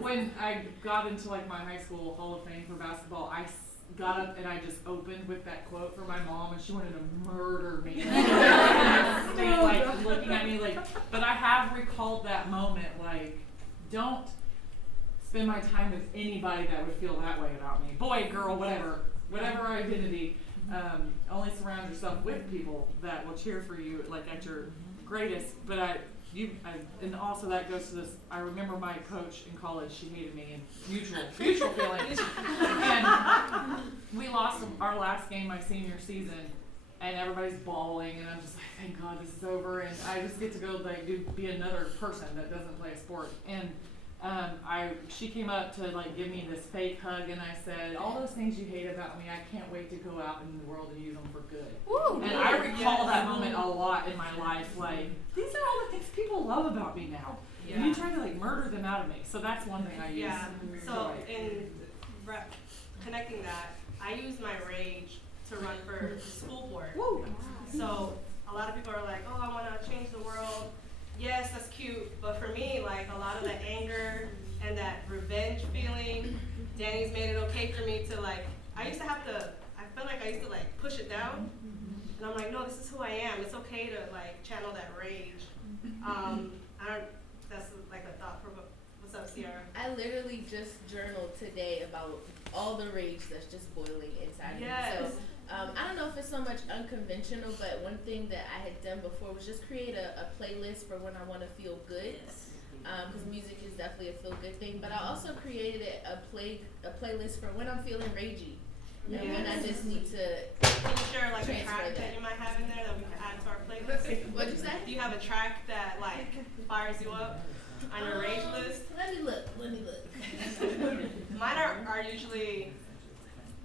When I got into like my high school Hall of Fame for basketball, I got up and I just opened with that quote from my mom, and she wanted to murder me. Like looking at me like, but I have recalled that moment. Like, don't spend my time with anybody that would feel that way about me. Boy, girl, whatever our identity. Only surround yourself with people that will cheer for you, like at your greatest. But and also that goes to this. I remember my coach in college. She hated me, and mutual feelings. And we lost our last game my senior season, and everybody's bawling, and I'm just like, thank God this is over, and I just get to go like be another person that doesn't play a sport. And she came up to like give me this fake hug, and I said, all those things you hate about me, I can't wait to go out in the world and use them for good. Woo. And I recall that moment a lot in my life. Like, these are all the things people love about me now. And you try to like murder them out of me. So that's one thing I use. Yeah. So in connecting that, I use my rage to run for the school board. Woo. So a lot of people are like, oh, I want to change the world. Yes, that's cute, but for me, like a lot of the anger and that revenge feeling, Danny's made it okay for me to like, I feel like I used to like push it down, and I'm like, no, this is who I am. It's okay to like channel that rage. That's like a thought provoke. What's up, Sierra? I literally just journaled today about all the rage that's just boiling inside of me. So I don't know if it's so much unconventional, but one thing that I had done before was just create a playlist for when I want to feel good, because music is definitely a feel-good thing. But I also created a playlist for when I'm feeling ragey, and when I just need to. Can you share like a track that you might have in there that we can add to our playlist? What'd you say? Do you have a track that like fires you up on your rage list? Let me look. Mine are usually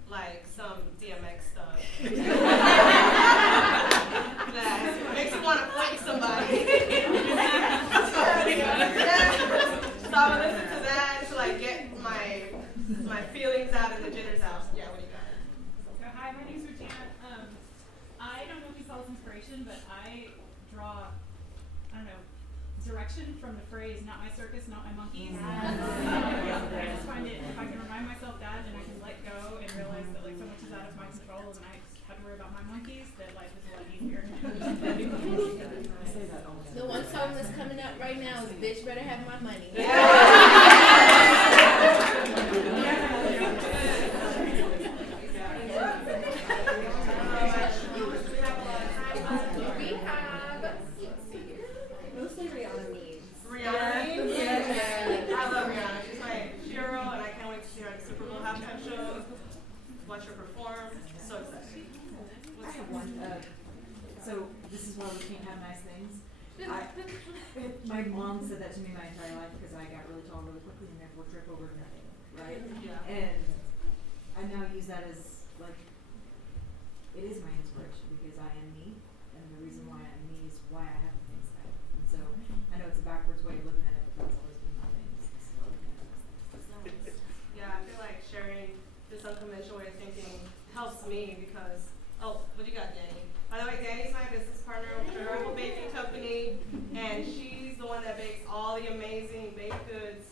like some DMX stuff that makes you want to fight somebody. So I would listen to that to like get my feelings out and the jitters out. Yeah, what do you got? Hi, my name's Regina. I don't know if you saw this inspiration, but I draw, I don't know, direction from the phrase, not my circus, not my monkeys. I just find it, if I can remind myself that and I can let go and realize that like so much is out of my control and I have to worry about my monkeys, that life is a lot easier. The one song that's coming up right now is Bitch Better Have My Money. Mostly Rihanna memes. Rihanna? Yeah. I love Rihanna. She's my hero, and I can't wait to see her at the Super Bowl halftime show. Watch her perform. So excited. I have one. So this is why we can't have nice things. My mom said that to me my entire life because I got really tall really quickly and therefore trip over nothing, right? Yeah. And I now use that as like, it is my inspiration because I am me, and the reason why I'm me is why I have the things that I have. And so I know it's a backwards way of looking at it, but that's always been my thing. Yeah, I feel like sharing this unconventional way of thinking helps me because, what do you got, Danny? By the way, Danny's my business partner with her Rebel Baking Company, and she's the one that bakes all the amazing baked goods.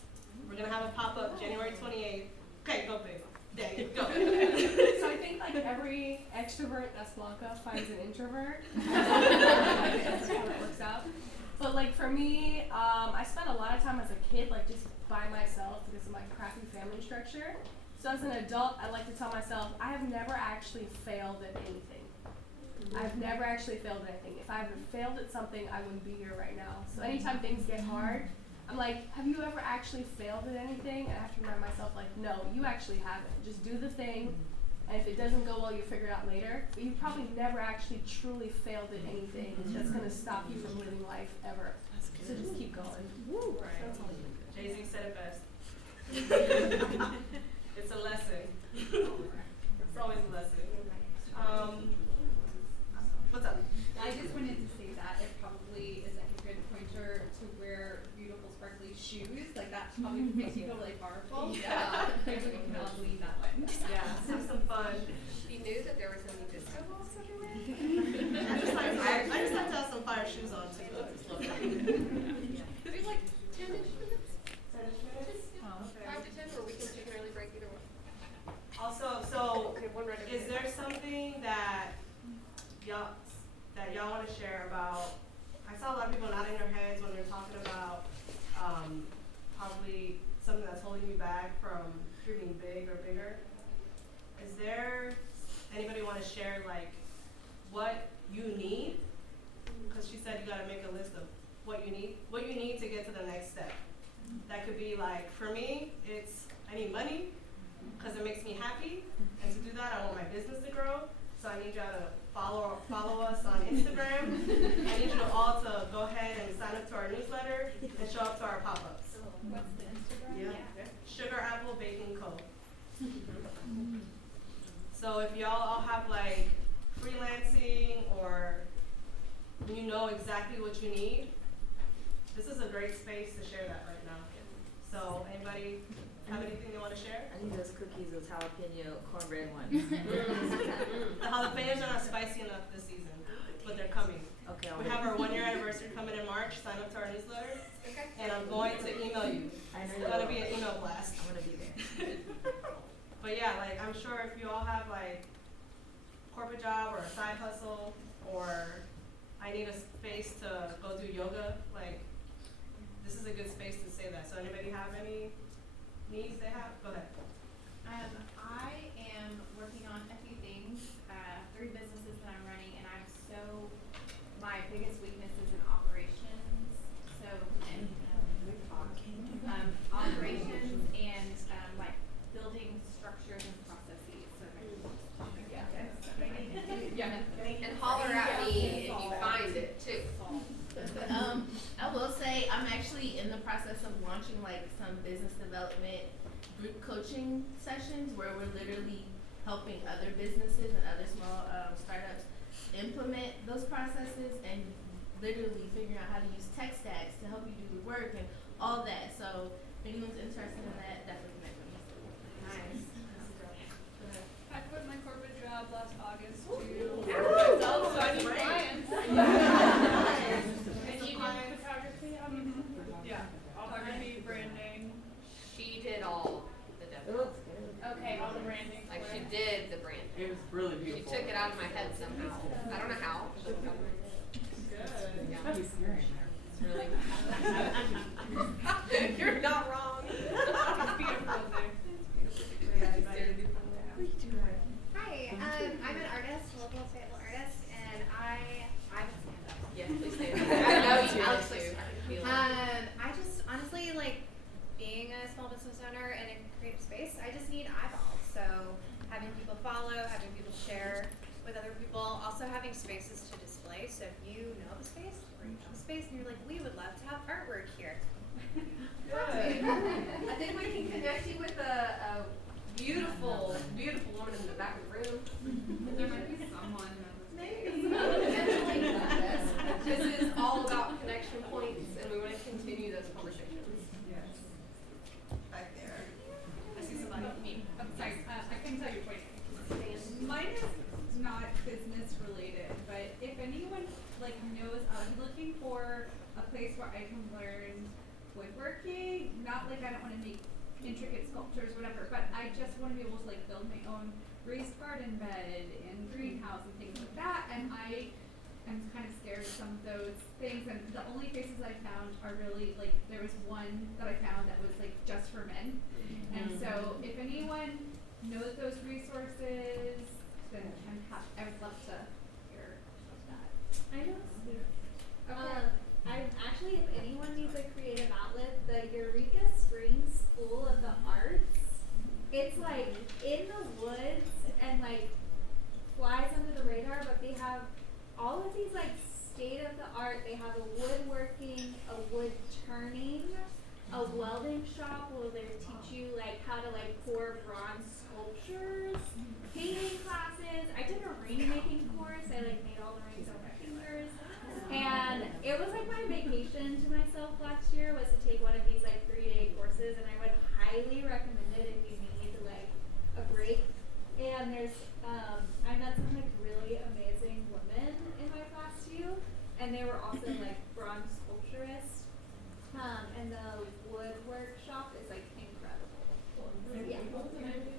We're gonna have a pop-up January 28th. Okay, go babe. Dang, go. So I think like every extrovert that's Blanca finds an introvert. That's how it works out. But like for me, I spent a lot of time as a kid like just by myself because of my crappy family structure. So as an adult, I like to tell myself I have never actually failed at anything. I've never actually failed at anything. If I had failed at something, I wouldn't be here right now. So anytime things get hard, I'm like, have you ever actually failed at anything? And I have to remind myself, like, no, you actually haven't. Just do the thing, and if it doesn't go well, you figure it out later. But you probably never actually truly failed at anything that's going to stop you from living life ever. So just keep going. Woo. Right. Jay-Z said it best. It's a lesson. It's always a lesson. What's up? I just wanted to say that it probably is like a good pointer to wear beautiful sparkly shoes. Like that probably makes you feel really powerful. Yeah. Maybe we can all believe that one. Yeah, let's have some fun. You knew that there were so many disco balls everywhere? I just like to have some fire shoes on too. Maybe like 10-ish minutes? 10-ish minutes? Okay. 5 to 10, or we can take an early break either one. Also, so Okay, one right over is there. there something that y'all want to share about? I saw a lot of people nodding their heads when they're talking about probably something that's holding you back from dreaming big or bigger. Is there anybody want to share like what you need? Because she said you got to make a list of what you need to get to the next step. That could be like, for me, it's I need money because it makes me happy, and to do that, I want my business to grow. So I need y'all to follow us on Instagram. I need you all to go ahead and sign up to our newsletter and show up to our pop-ups. What's the Instagram? Yeah. Sugar Apple Baking Co. So if y'all all have like freelancing or you know exactly what you need, this is a great space to share that right now. So anybody have anything they want to share? I need those cookies, those jalapeno cornbread ones. The jalapenos are not spicy enough this season, but they're coming. Okay, We have our 1-year anniversary coming in March. Sign up to our newsletter. Okay. And I'm going to email you. I know It's gonna be an email blast. I'm gonna be there. But yeah, like I'm sure if you all have like corporate job or a side hustle, or I need a space to go do yoga, like this is a good space to say that. So anybody have any needs they have? Go ahead. I am working on a few things, 3 businesses that I'm running, and my biggest weakness is in operations. So, operations and like building structures and processes. So And holler at me if you find it too. I will say I'm actually in the process of launching like some business development group coaching sessions where we're literally helping other businesses and other small startups implement those processes and literally figuring out how to use tech stacks to help you do the work and all that. So if anyone's interested in that, definitely connect with me. Nice. I quit my corporate job last August Ooh. so I need Great. clients. And you did photography? Yeah, photography, branding. She did all the It demo. looks good. Okay, all the branding. Like she did the brand. It was really She beautiful. took it out of my head somehow. I don't know how. But Good. Yeah. That'd be scary in there. it's really. You're not wrong. It's beautiful in there. Hi, I'm an artist, a local Fayetteville artist, and I'm a stand-up. Yeah, please say that. I know you Alex too. likes I just honestly like being a small business owner in a creative space. I just need eyeballs. So having people follow, having people share with other people, also having spaces to display. So if you know the space or you know the space and you're like, we would love to have artwork here. I think we can connect you with a beautiful, beautiful woman in the back of the room. There might be someone. Maybe. This is all about connection points, and we want to continue those conversations. Yes. Back there. I see somebody. Me. Sorry, I can tell you point. Mine is not business related, but if anyone like knows, I'm looking for a place where I can learn woodworking. Not like I don't want to make intricate sculptures, whatever, but I just want to be able to like build my own raised garden bed and greenhouse and things like that, and I am kind of scared of some of those things, and the only places I found are really like, there was one that I found that was like just for men, and so if anyone knows those resources, then I would love to hear of that. I know. I'm actually, if anyone needs a creative outlet, the Eureka Springs School of the Arts, it's like in the woods and like flies under the radar, but they have all of these like state of the art. They have a woodworking, a wood turning, a welding shop where they teach you like how to like pour bronze sculptures, painting classes. I did a ring making course. I like made all the rings on my fingers. And it was like my vacation to myself last year was to take one of these like 3-day courses, and I would highly recommend it if you need like a break. And there's I met some like really amazing women in my class too, and they were also like bronze sculpturists. And the woodwork shop is like incredible. Yeah.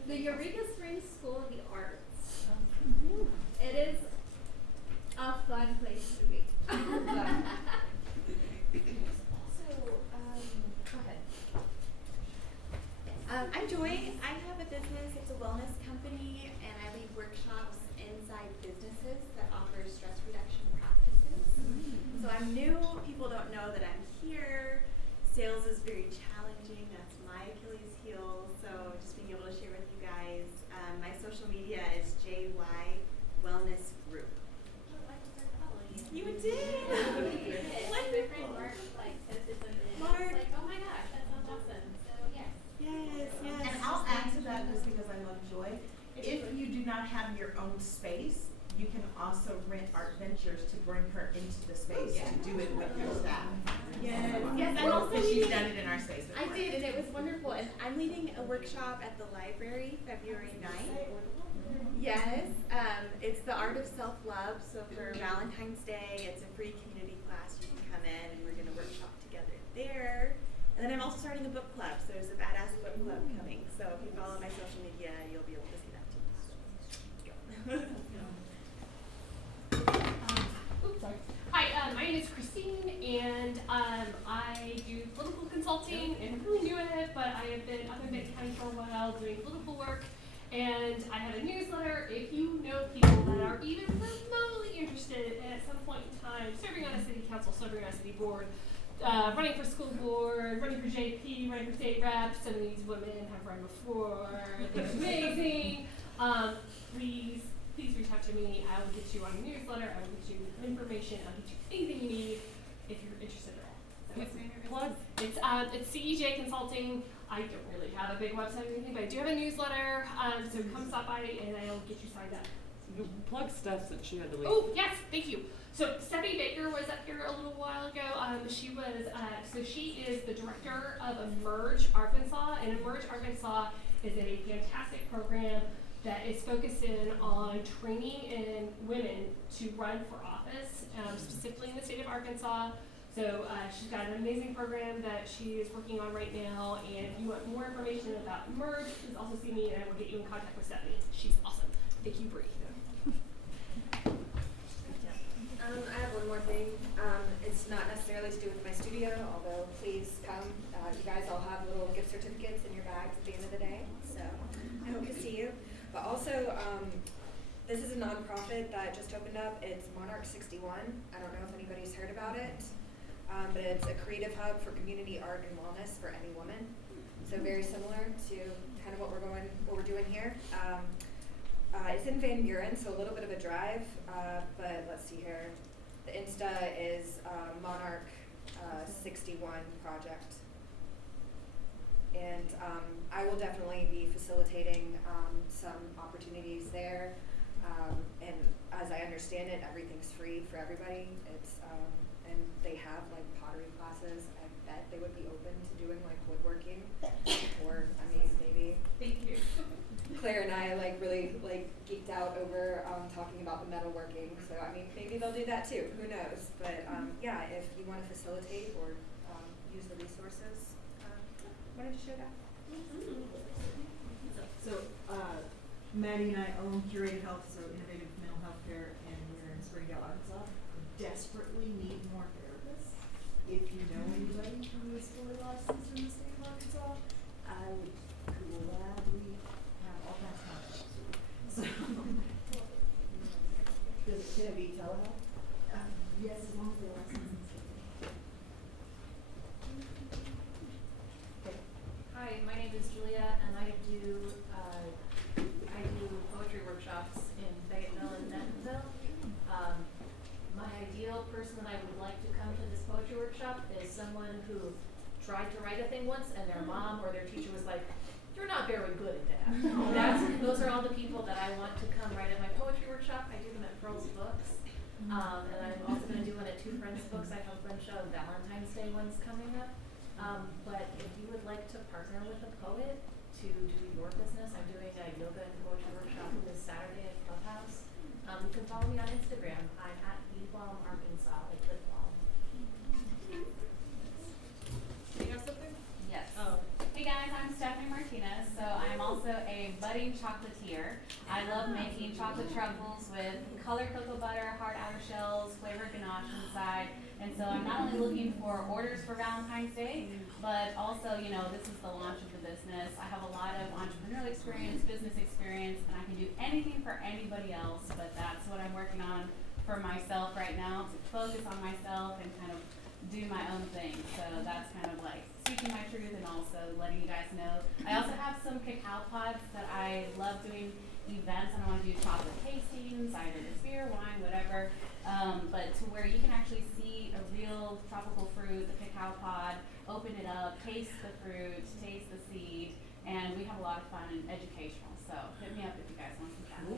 The Eureka Springs School of the Arts. It is a fun place to be. Also, go ahead. I'm Joy. I have a business. It's a wellness company, and I lead workshops inside businesses that offer stress reduction practices. So I'm new. People don't know that I'm here. Sales is very challenging. That's my Achilles heel. So just being able to share with you guys. My social media is JY Wellness Group. You did. Wonderful. My friend Mark like posted something. And I was like, oh my gosh, that sounds awesome. So yes. Yes. And I'll add to that just because I love Joy. If you do not have your own space, you can also rent Art Ventures to bring her into the space to do it with your staff. Yes. Yes, I'm also Because she's leading- done it in our space before. I did, and it was wonderful. And I'm leading a workshop at the library February 9th. Yes, it's the art of self-love. So for Valentine's Day, it's a free community class. You can come in, and we're going to workshop together there. And then I'm also starting a book club. So there's a Badass Book Club coming. So if you follow my social media, you'll be able to see that too. Oops, sorry. Hi, my name is Christine, and I do political consulting, and I'm really new at it, but I have been up in Benton County for a while doing political work, and I have a newsletter. If you know people that are even remotely interested at some point in time serving on a city council, serving on a city board, running for school board, running for JP, running for state reps, some of these women have run before, they're amazing. Please reach out to me. I will get you on a newsletter. I will get you information. I'll get you anything you need if you're interested at all. So it's CEJ Consulting. I don't really have a big website or anything, but I do have a newsletter. So come stop by and I'll get you signed up. Plug stuff since she had to leave. Oh yes, thank you. So Stephanie Baker was up here a little while ago. She was she is the director of Emerge Arkansas, and Emerge Arkansas is a fantastic program that is focusing on training in women to run for office, specifically in the state of Arkansas. So she's got an amazing program that she is working on right now, and if you want more information about Emerge, please also see me and I will get you in contact with Stephanie. She's awesome. Thank you, Bree. I have one more thing. It's not necessarily to do with my studio, although please come. You guys all have little gift certificates in your bags at the end of the day, so I hope to see you. But also, this is a nonprofit that just opened up. It's Monarch 61. I don't know if anybody's heard about it, but it's a creative hub for community art and wellness for any woman. So very similar to kind of what we're doing here. It's in Van Buren, so a little bit of a drive, but let's see here. The Insta is Monarch 61 Project. And I will definitely be facilitating some opportunities there. And as I understand it, everything's free for everybody. It's and they have like pottery classes. I bet they would be open to doing like woodworking, or I mean maybe. Thank you. Claire and I really geeked out over talking about the metalworking. So I mean maybe they'll do that too. Who knows? But yeah, if you want to facilitate or use the resources, wanted to share that. Maddie and I own Curated Health, so innovative mental health care, and we're in Springdale, Arkansas. Desperately need more therapists. If you know anybody who is fully licensed in the state of Arkansas, I would gladly have all kinds of help. So, Can it be telehealth? yes, as long as they're licensed in the state. Hi, my name is Julia, and I do poetry workshops in Fayetteville and Bentonville. My ideal person that I would like to come to this poetry workshop is someone who tried to write a thing once, and their mom or their teacher was like, "You're not very good at that." Those are all the people that I want to come write at my poetry workshop. I do them at Pearl's Books. And I'm also going to do one at Two Friends Books. I have a bunch of Valentine's Day ones coming up. But if you would like to partner with a poet to do your business, I'm doing a yoga and poetry workshop this Saturday at Clubhouse. You can follow me on Instagram. I'm at Beeblom, Arkansas, like lip balm. You have something? Yes. Oh. Hey guys, I'm Stephanie Martinez. So I'm also a budding chocolatier. I love making chocolate truffles with colored cocoa butter, hard outer shells, flavored ganache inside. And so I'm not only looking for orders for Valentine's Day, but also, you know, this is the launch of the business. I have a lot of entrepreneurial experience, business experience, and I can do anything for anybody else, but that's what I'm working on for myself right now, to focus on myself and kind of do my own thing. So that's kind of like speaking my truth and also letting you guys know. I also have some cacao pods that I love doing events, and I want to do chocolate tastings, either it's beer, wine, whatever, but to where you can actually see a real tropical fruit, the cacao pod, open it up, taste the fruit, taste the seed, and we have a lot of fun and educational. So hit me up if you guys want some chat. Do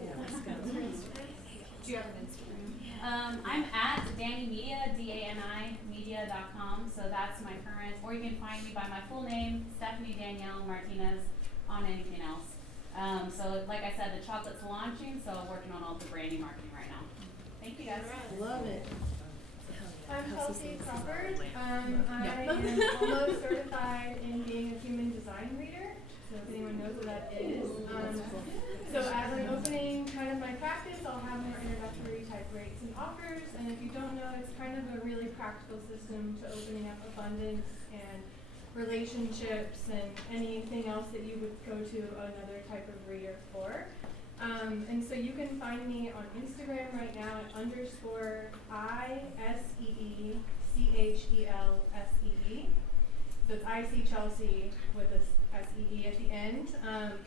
you have an Instagram? I'm at Dani Media, DANI media.com. So that's my current, or you can find me by my full name, Stephanie Danielle Martinez, on anything else. So like I said, the chocolate's launching, so I'm working on all the branding marketing right now. Thank you guys. Love it. I'm Chelsea Crawford. I am almost certified in being a human design reader, so if anyone knows what that is. So as I'm opening kind of my practice, I'll have more introductory type rates and offers, and if you don't know, it's kind of a really practical system to opening up abundance and relationships and anything else that you would go to another type of reader for. And so you can find me on Instagram right now at _ISEECHELSEE. So it's IC Chelsea with a SEE at the end.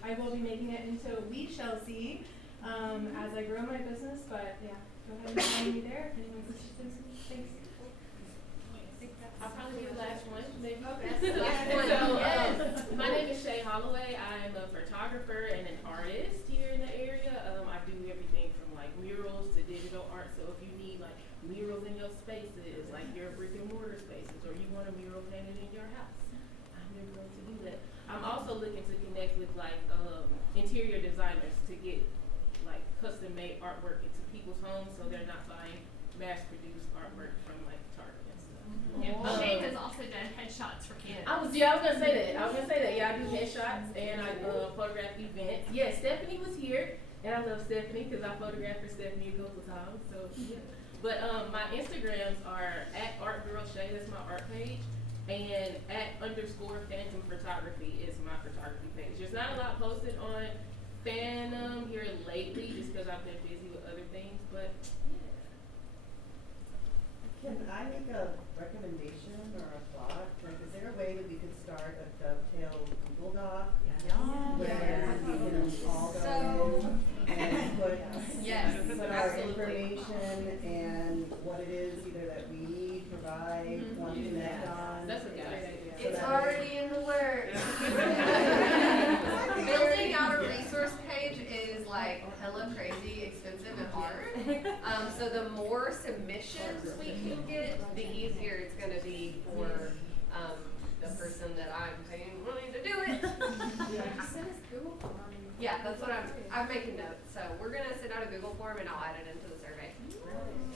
I will be making it into We Shall See as I grow my business, but yeah, go ahead and find me there if anyone's interested in some things. I'll probably be the last one, maybe. Okay. So, my name is Shay Holloway. I'm a photographer and an artist here in the area. I do everything from like murals to digital art. So if you need like murals in your spaces, like your brick and mortar spaces, or you want a mural painted in your house, I'm your girl to do that. I'm also looking to connect with like interior designers to get like custom made artwork into people's homes, so they're not buying mass produced artwork from like Target and stuff. Shane has also done headshots for kids. I was gonna say that. Yeah, I do headshots and I photograph events. Yeah, Stephanie was here, and I love Stephanie because I photographed for Stephanie a couple times. So yeah. But my Instagrams are at @ArtGirlShay, that's my art page, and @_Phantom Photography is my photography page. There's not a lot posted on Phantom here lately, just because I've been busy with other things. But Can I make a recommendation or a thought? Like, is there a way that we could start a Dovetail Google Doc? Where we can all go in and put our information and what it is either that we need, provide, want to connect on. That's a good idea. It's already in the works. Building out a resource page is like hella crazy, expensive, and hard. So the more submissions we can get, the easier it's going to be for the person that I'm paying money to do it. Yeah, that's what I'm making notes. So we're going to send out a Google form and I'll add it into the survey.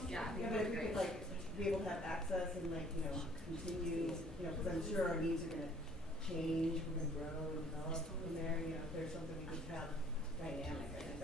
Yeah, Yeah, but if we could like be able to have access and like, you know, continue, you know, because I'm sure our needs are gonna change, we're gonna grow and develop from there, you know, if there's something we could have dynamic, I think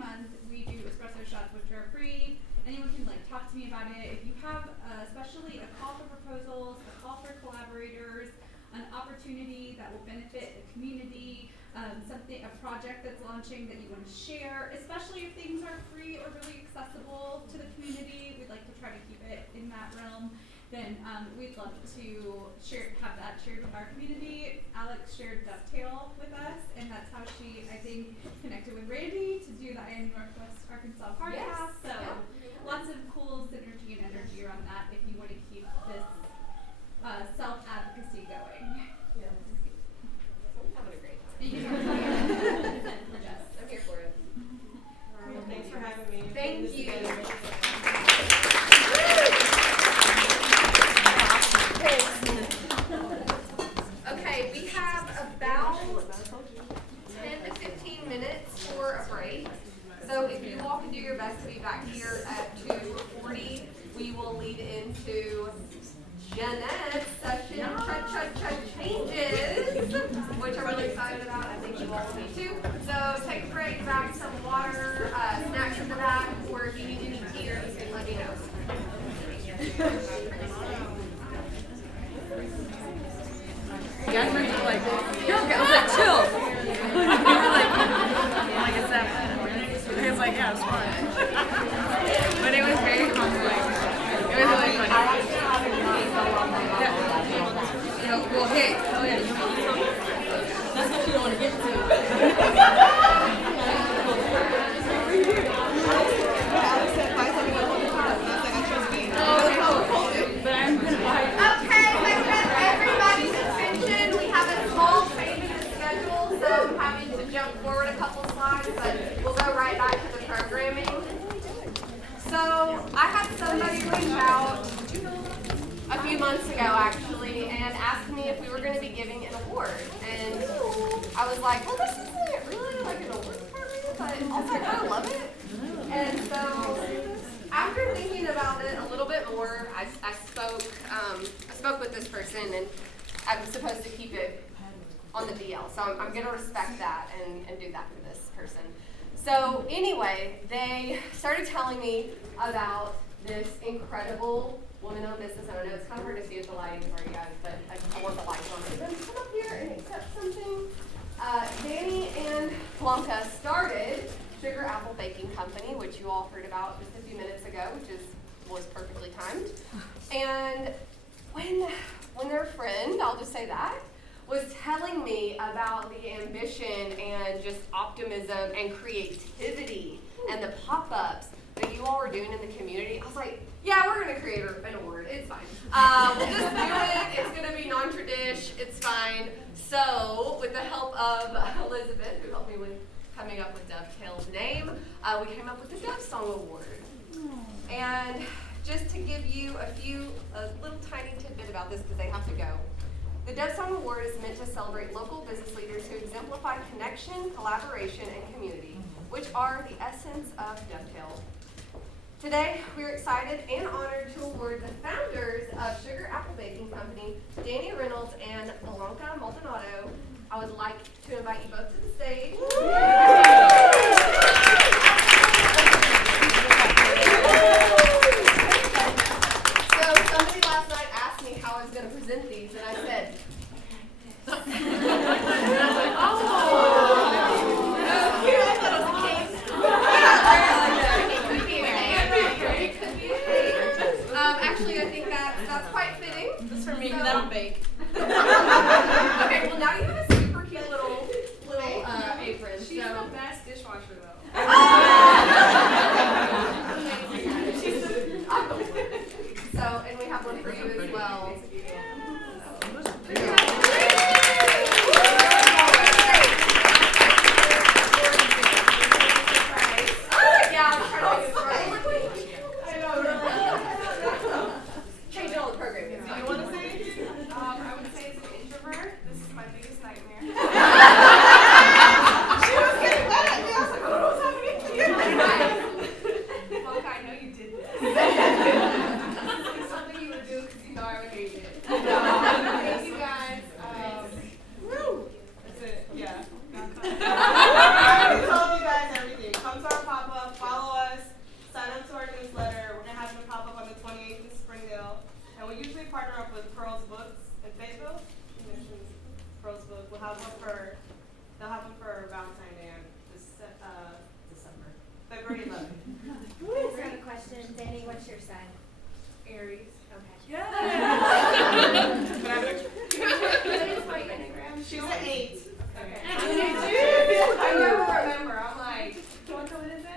month we do espresso shots, which are free. Anyone can like talk to me about it. If you have especially a call for proposals, a call for collaborators, an opportunity that will benefit the community, a project that's launching that you want to share, especially if things are free or really accessible to the community, we'd like to try to keep it in that realm. Then we'd love to have that shared with our community. Alex shared Dovetail with us, and that's how she, I think, connected with Randy to do the IM Northwest Arkansas podcast. So lots of cool synergy and energy around that if you want to keep this self-advocacy going. Yeah. I'm having a great time. Yes. I'm here for it. Well, thanks for having me. Thank you. Okay, we have about 10 to 15 minutes for a break. So if you all can do your best to be back here at 2:40, we will lead into Jeanette's session, changes, which I'm really excited about. I think you all will be too. So take a break, grab some water, snacks in the back, or if you need any tea or anything, let me know. You guys were like, yo, I was like, chill. You were like it's that fun. It was like, yeah, it's fun. But it was very complex. It was really funny. Yeah. Well, hey, oh yeah. That's what you don't want to get to. But I'm going to buy it. Okay, let's get everybody's attention. We have a small change in the schedule, so I'm having to jump forward a couple slides, but we'll go right back to the programming. So I had somebody reach out a few months ago, actually, and asked me if we were going to be giving an award. And I was like, well, this isn't really like an award program, but also I kind of love it. And so after thinking about it a little bit more, I spoke with this person, and I'm supposed to keep it on the DL. So I'm going to respect that and do that for this person. So anyway, they started telling me about this incredible woman-owned business. And I know it's kind of hard to see with the lighting for you guys, but I want the lights on. So then come up here and accept something. Danny and Blanca started Sugar Apple Baking Company, which you all heard about just a few minutes ago, which was perfectly timed. And when their friend, I'll just say that, was telling me about the ambition and just optimism and creativity and the pop-ups that you all were doing in the community, I was like, yeah, we're going to create an award. It's fine. We'll just do it. It's going to be non-tradish. It's fine. So with the help of Elizabeth, who helped me with coming up with Dovetail's name, we came up with the Dove Song Award. And just to give you a little tiny tidbit about this, because they have to go. The Dove Song Award is meant to celebrate local business leaders who exemplify connection, collaboration, and community, which are the essence of Dovetail. Today, we're excited and honored to award the founders of Sugar Apple Baking Company, Danny Reynolds and Blanca Maldonado. I would like to invite you both to the stage. So somebody last night asked me how I was going to present these, and I said, and I was like, oh, no, cute. I thought it was a cake. Actually, I think that's quite fitting. That's for me, because I don't bake. Okay, well now you have a super cute little apron. She's so. the best dishwasher though. So, and we have one for you as well. Change all the programming. Do you want to say? I would say as an introvert, this is my biggest nightmare. She was getting mad at me. I was like, oh, what's happening to you? Blanca, I know you did this. It's something you would do because you know I would hate it. our newsletter. We're gonna have them pop up on the 28th in Springdale. And we usually partner up with Pearl's Books in Fayetteville. He mentioned Pearl's Book. They'll have them for Valentine's Day on December. February 11th. I have a question. Danny, what's your sign? Aries. Okay. Yeah. What is my Enneagram? She's an 8. Okay. I never remember. I'm like, what is it?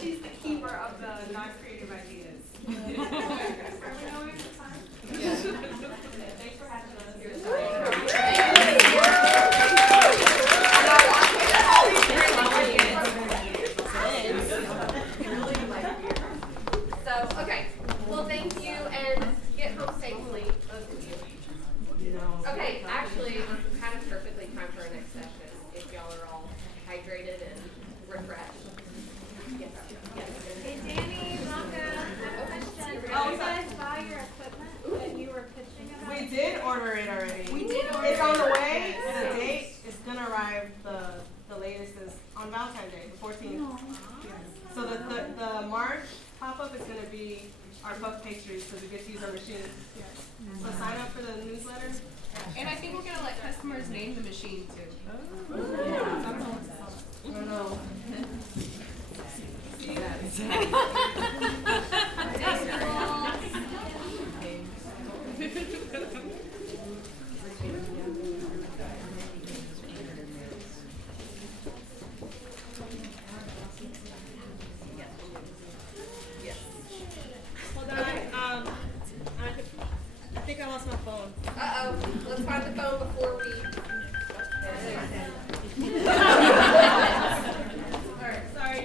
She's the keeper of the non-creative ideas. Are we going to time? Yes. Thanks for having us. So, okay. Well, thank you and get home safely, both of you. Okay, actually, it's kind of perfectly timed for our next session if y'all are all hydrated and refreshed. Yes. Hey, Danny, Blanca, I have a question. Did Oh, you sorry. guys buy your equipment that you were pitching about? We did order it already. We did order It's on the it. way. Yes. The date is gonna arrive. The latest is on Valentine's Day, the 14th. So the March pop-up is gonna be our puff pastries because we get to use our machine. So sign up for the newsletter. And I think we're gonna let customers name the machine too. I don't know. Hold on. I think I lost my phone. Uh-oh. Let's find the phone before we... Alright, sorry.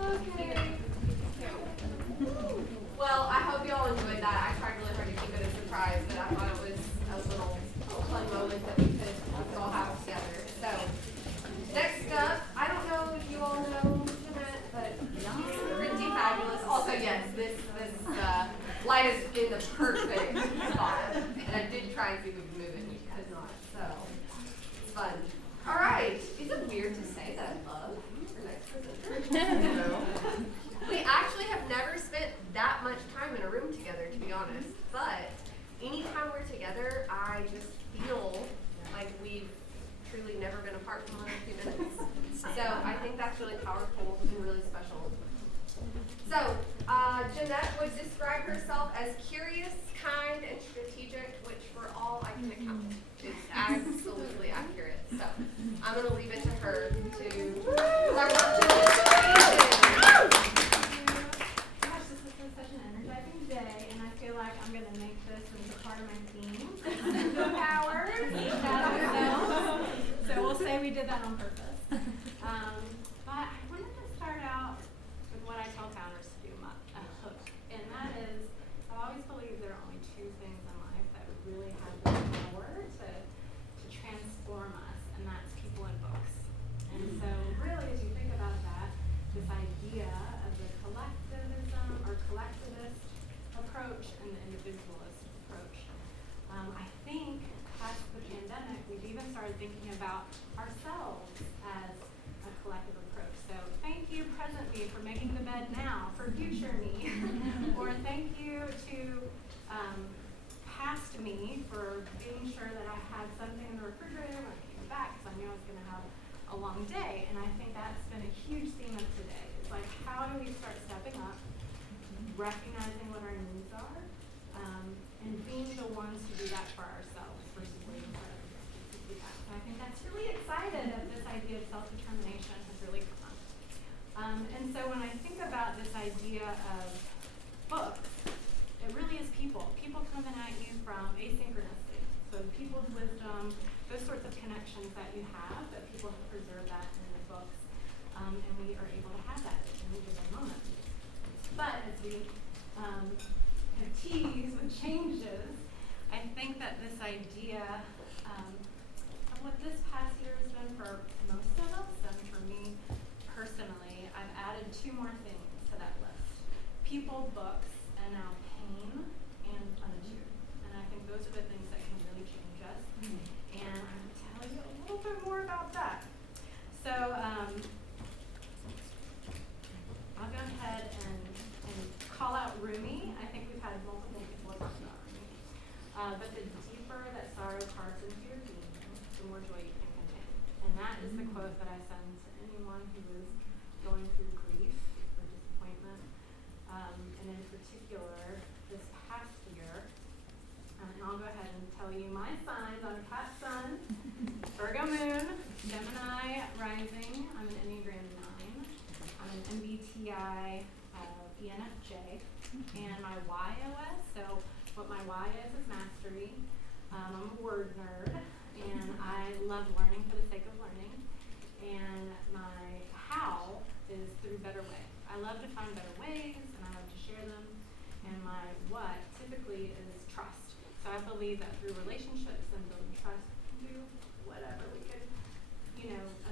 Okay. Well, I hope y'all enjoyed that. I tried really hard to keep it a surprise, but I thought it was a little fun moment that we could all have together. So, next up, I don't know if you all know Jeanette, but she's pretty fabulous. Also, yes, this light is in the perfect spot. And I did try and see if we could move it, and we could not. So, it's fun. All right. Is it weird to say that I love our next presenter? No. We actually have never spent that much time in a room together, to be honest. But anytime we're together, I just feel like we've truly never been apart for more than a few minutes. So I think that's really powerful and really special. So Jeanette would describe herself as curious, kind, and strategic, which for all I can account is absolutely accurate. So I'm going to leave it to her to start Gosh, this has been such an energizing day, and I feel like I'm going to make this into part of my theme. Superpowers. So we'll say we did that on purpose. But I wanted to start out with what I tell founders to do, a hook. And that is, I always believe there are only two things in life that really have the power to transform us, and that's people and books. And so really, as you think about that, this idea of the collectivism or collectivist approach and the individualist approach, I think past the pandemic, we've even started thinking about ourselves as a collective approach. So thank you, present me, for making the bed now for future me. Or thank you to past me for being sure that I had something in the refrigerator when I came back because I knew I was going to have a long day. And I think that's been a huge theme of today. It's like, how do we start stepping up, recognizing what our needs are, and being the ones to do that for ourselves versus waiting for other people to do that. So I think that's really excited that this idea of self-determination has really come. And so when I think about this idea of books, it really is people. People coming at you from asynchronously. So people's wisdom, those sorts of connections that you have, that people have preserved that in the books, and we are able to have that at any given moment. But as we have teased with changes, I think that this idea of what this past year has been for most of us, and for me personally, I've added two more things to that list. People, books, and now pain and plenitude. And I think those are the things that can really change us. And I'm going to tell you a little bit more about that. So, But the deeper that sorrow carves into your being, the more joy you can contain. And that is the quote that I send to anyone who is going through grief or disappointment. And in particular, this past year, and I'll go ahead and tell you my signs. I'm a Cat Sun, Virgo Moon, Gemini Rising. I'm an Enneagram 9. I'm an MBTI ENFJ, and my YOS. So what my Y is mastery. I'm a word nerd, and I love learning for the sake of learning. And my how is through better way. I love to find better ways, and I love to share them. And my what typically is trust. So I believe that through relationships and building trust, we can do whatever we could,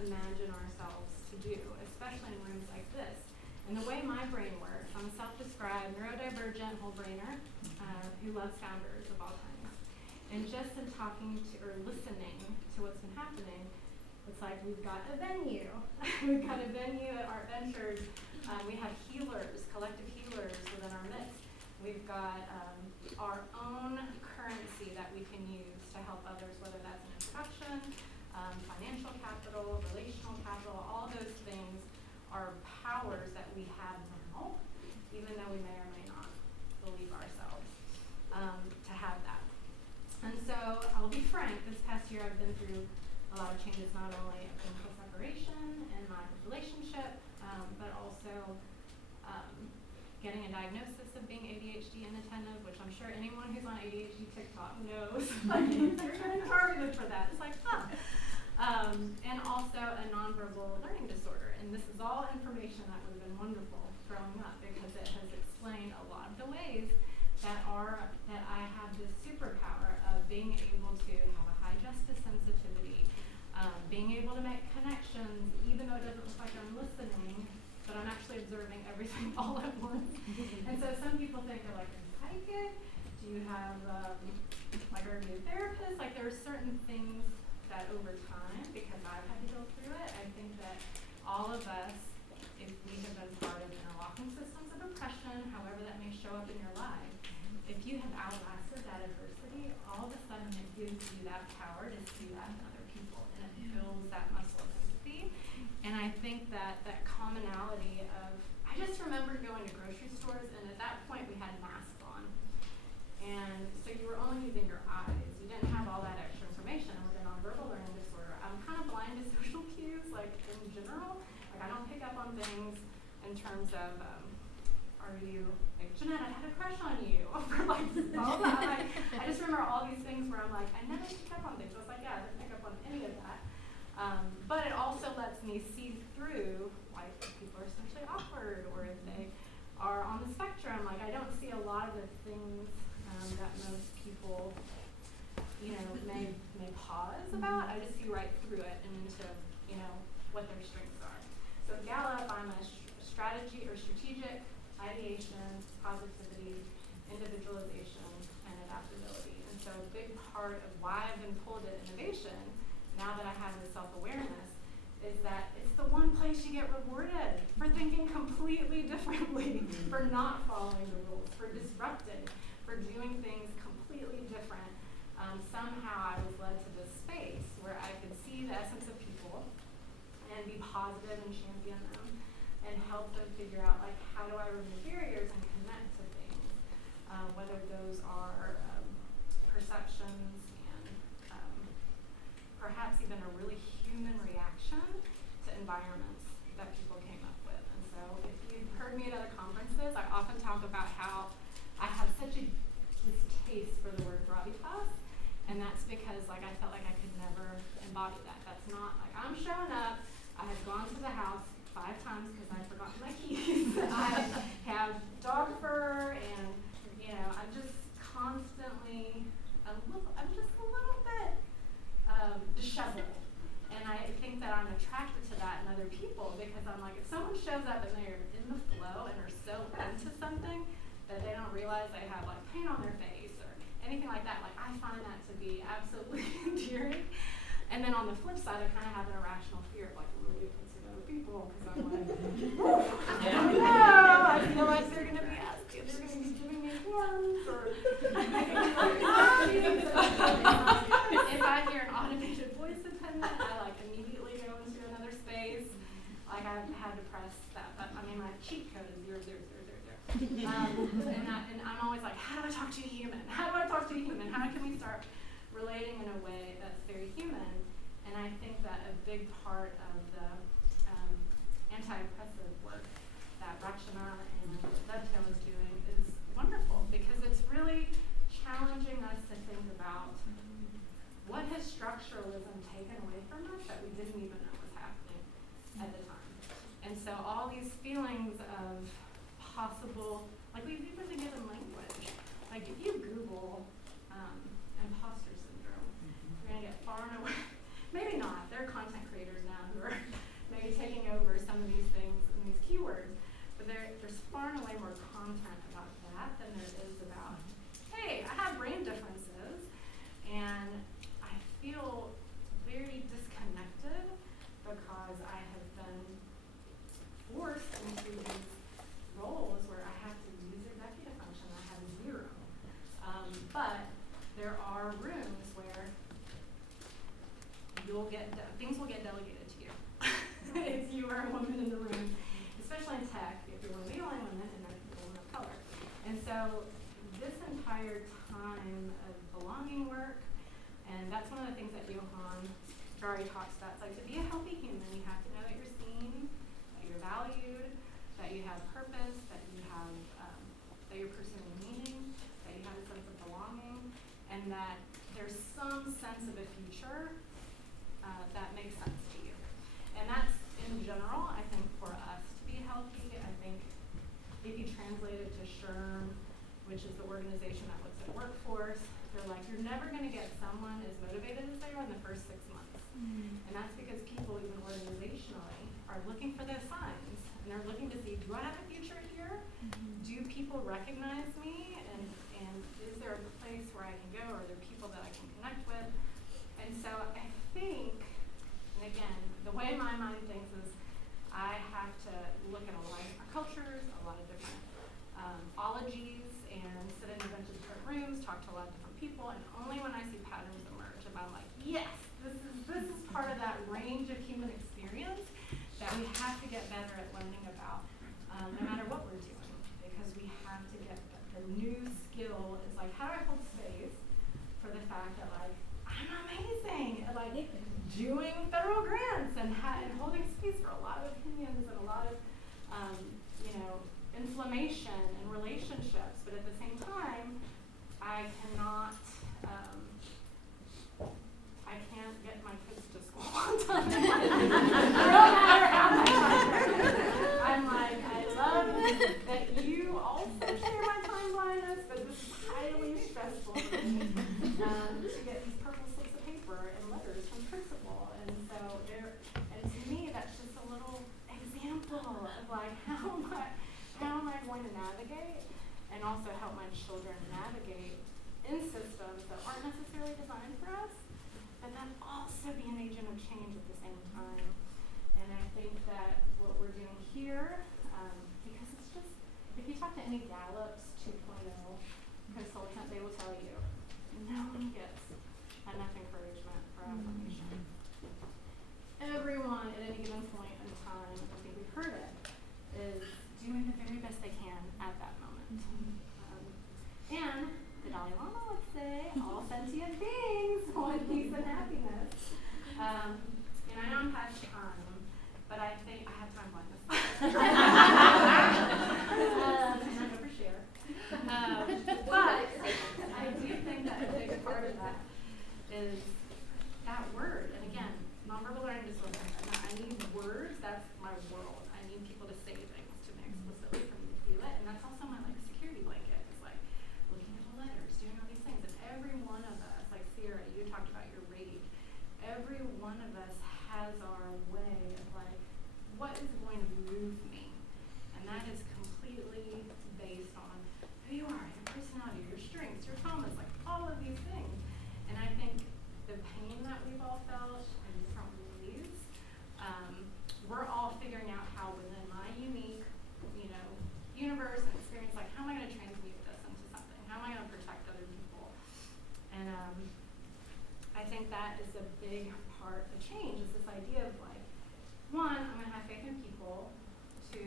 imagine ourselves to do, especially in rooms like this. And the way my brain works, I'm a self-described neurodivergent whole brainer who loves founders of all kinds. And just in talking to or listening to what's been happening, it's like we've got a venue. We've got a venue at Art Ventures. We have healers, collective healers within our midst. We've got our own currency that we can use to help others, whether that's an introduction, financial capital, relational capital. All those things are powers that we have now, even though we may or may not believe ourselves to have that. And so I'll be frank, this past year I've been through a lot of changes, not only a clinical separation in my relationship, but also getting a diagnosis of being ADHD inattentive, which I'm sure anyone who's on ADHD TikTok knows. Like, they're trying targeted for that. It's like, huh. And also a nonverbal learning disorder. And this is all information that would have been wonderful growing up because it has explained a lot of the ways that I have this superpower of being able to have a high justice sensitivity, being able to make connections, even though it doesn't look like I'm listening, but I'm actually observing everything all at once. And so some people think they're like, are you psychic? Do you have, are you a therapist? Like, there are certain things that over time, because I've had to go through it, I think that all of us, if we have been part of interlocking systems of oppression, however that may show up in your life, if you have outlasted that adversity, all of a sudden it gives you that power to see that in other people, and it builds that muscle of empathy. And I think that that commonality of, I just remember going to grocery stores, and at that point we had masks on. And so you were only using your eyes. You didn't have all that extra information. And with a nonverbal learning disorder, I'm kind of blind to social cues, like in general. Like, I don't pick up on things in terms of, are you, like, Jeanette, I had a crush on you. Or like, blah, blah. Like, I just remember all these things where I'm like, I never pick up on things. I was like, yeah, I didn't pick up on any of that. But it also lets me see through, like, if people are essentially awkward or if they are on the spectrum. Like, I don't see a lot of the things that most people, may pause about. I just see right through it and into, what their strengths are. So at Gallup, I'm a strategic, ideation, positivity, individualization, and adaptability. And so a big part of why I've been pulled to innovation, now that I have this self-awareness, is that it's the one place you get rewarded for thinking completely differently, for not following the rules, for disrupting, for doing things completely different. Somehow I was led to this space where I could see the essence of people and be positive and champion them and help them figure out, like, how do I remove barriers and connect to things, whether those are perceptions and perhaps even a really human reaction to environments that people came up with. And so if you've heard me at other conferences, I often talk about how I have such this taste for the word gravitas, and that's because, like, I felt like I could never embody that. That's not, like, I'm showing up, I have gone to the house 5 times because I forgot my keys, I have dog fur, and, I'm just constantly, I'm just a little bit disheveled. And I think that I'm attracted to that in other people because I'm like, if someone shows up and they're in the flow and are so into something that they don't realize they have, like, paint on their face or anything like that, like, I find that to be absolutely endearing. And then on the flip side, I kind of have an irrational fear of, like, relationships with other people because I'm like, I don't know, I feel like they're going to be asking, they're going to be giving me forms or making me like, And I'm always like, how do I talk to a human? How do I talk to a human? How can we start relating in a way that's very human? And I think that a big part of the anti-oppressive work that Rakshana and Dovetail is doing is wonderful, because it's really challenging us to think about what has structuralism taken away from us that we didn't even know was happening at the time. And so all these feelings of possible, like we've even been given language. Like if you Google imposter syndrome, you're gonna get far and away. Maybe not. There are content creators now who are maybe taking over some of these things and these keywords, but there's far and away more content about that than there is about, hey, I have brain differences and I feel very disconnected because I have been forced into these roles where I have to use executive function. I have zero. But there are rooms where things will get delegated to you if you are a woman in the room, especially in tech, if you're one of the only women and there's a woman of color. And so this entire time of belonging work, and that's one of the things that Johan Hari talks about. It's like, to be a healthy human, you have to know that you're seen, that you're valued, that you have purpose, that you have that you're pursuing meaning, that you have a sense of belonging, and that there's some sense of a future that makes sense to you. And that's, in general, I think, for us to be healthy. I think if you translate it to SHRM, which is the organization that looks at workforce, they're like, you're never going to get someone as motivated as they are in the first 6 months. And that's because people, even organizationally, are looking for those signs. And they're looking to see, do I have a future here? Do people recognize me? And is there a place where I can go? Are there people that I can connect with? And so I think, and again, the way my mind thinks is I have to look at a lot of different cultures, a lot of different ologies, and sit in a bunch of different rooms, talk to a lot of different people, and only when I see patterns emerge am I like, yes, this is part of that range of human experience that we have to get better at learning about, no matter what we're doing, because we have to get the new skill is like, how do I hold space for the fact that, like, I'm amazing at, like, doing federal grants and holding space for a lot of opinions and a lot of, inflammation and relationships, but at the same time, I can't get my kids to school on time. No matter how much I try. I'm like, I love that you also share my time blindness, but this is highly stressful for me to get these purple slips of paper and letters from principal. And so and to me, that's just a little example of like how am I going to navigate and also help my children navigate in systems that aren't necessarily designed for us, but then also be an agent of change at the same time. And I think that what we're doing here, because it's just, if you talk to any Gallup's 2.0 consultant, they will tell you, no one gets enough encouragement or affirmation. Everyone at any given point in time, I think we've heard it, is doing the very best they can at that moment. And the Dalai Lama would say, all sentient beings want peace and happiness. And I know I'm past time, but I think I have time blindness. And I overshare. But I do think that a big part of that is that word. And again, nonverbal learning disorder. I need words. That's my world. I need people to say things to me explicitly for me to feel it. And that's also my security blanket. It's like looking at the letters, doing all these things. And every one of us, like Sierra, you talked about your rage. Every one of us has our way of like, what is going to move me? And that is completely based on who you are, your personality, your strengths, your traumas, like all of these things. And I think the pain that we've all felt in different ways, we're all figuring out how within my unique, universe and experience, like how am I going to transmute this into something? How am I going to protect other people? And I think that is a big part of change, is this idea of like, one, I'm going to have faith in people to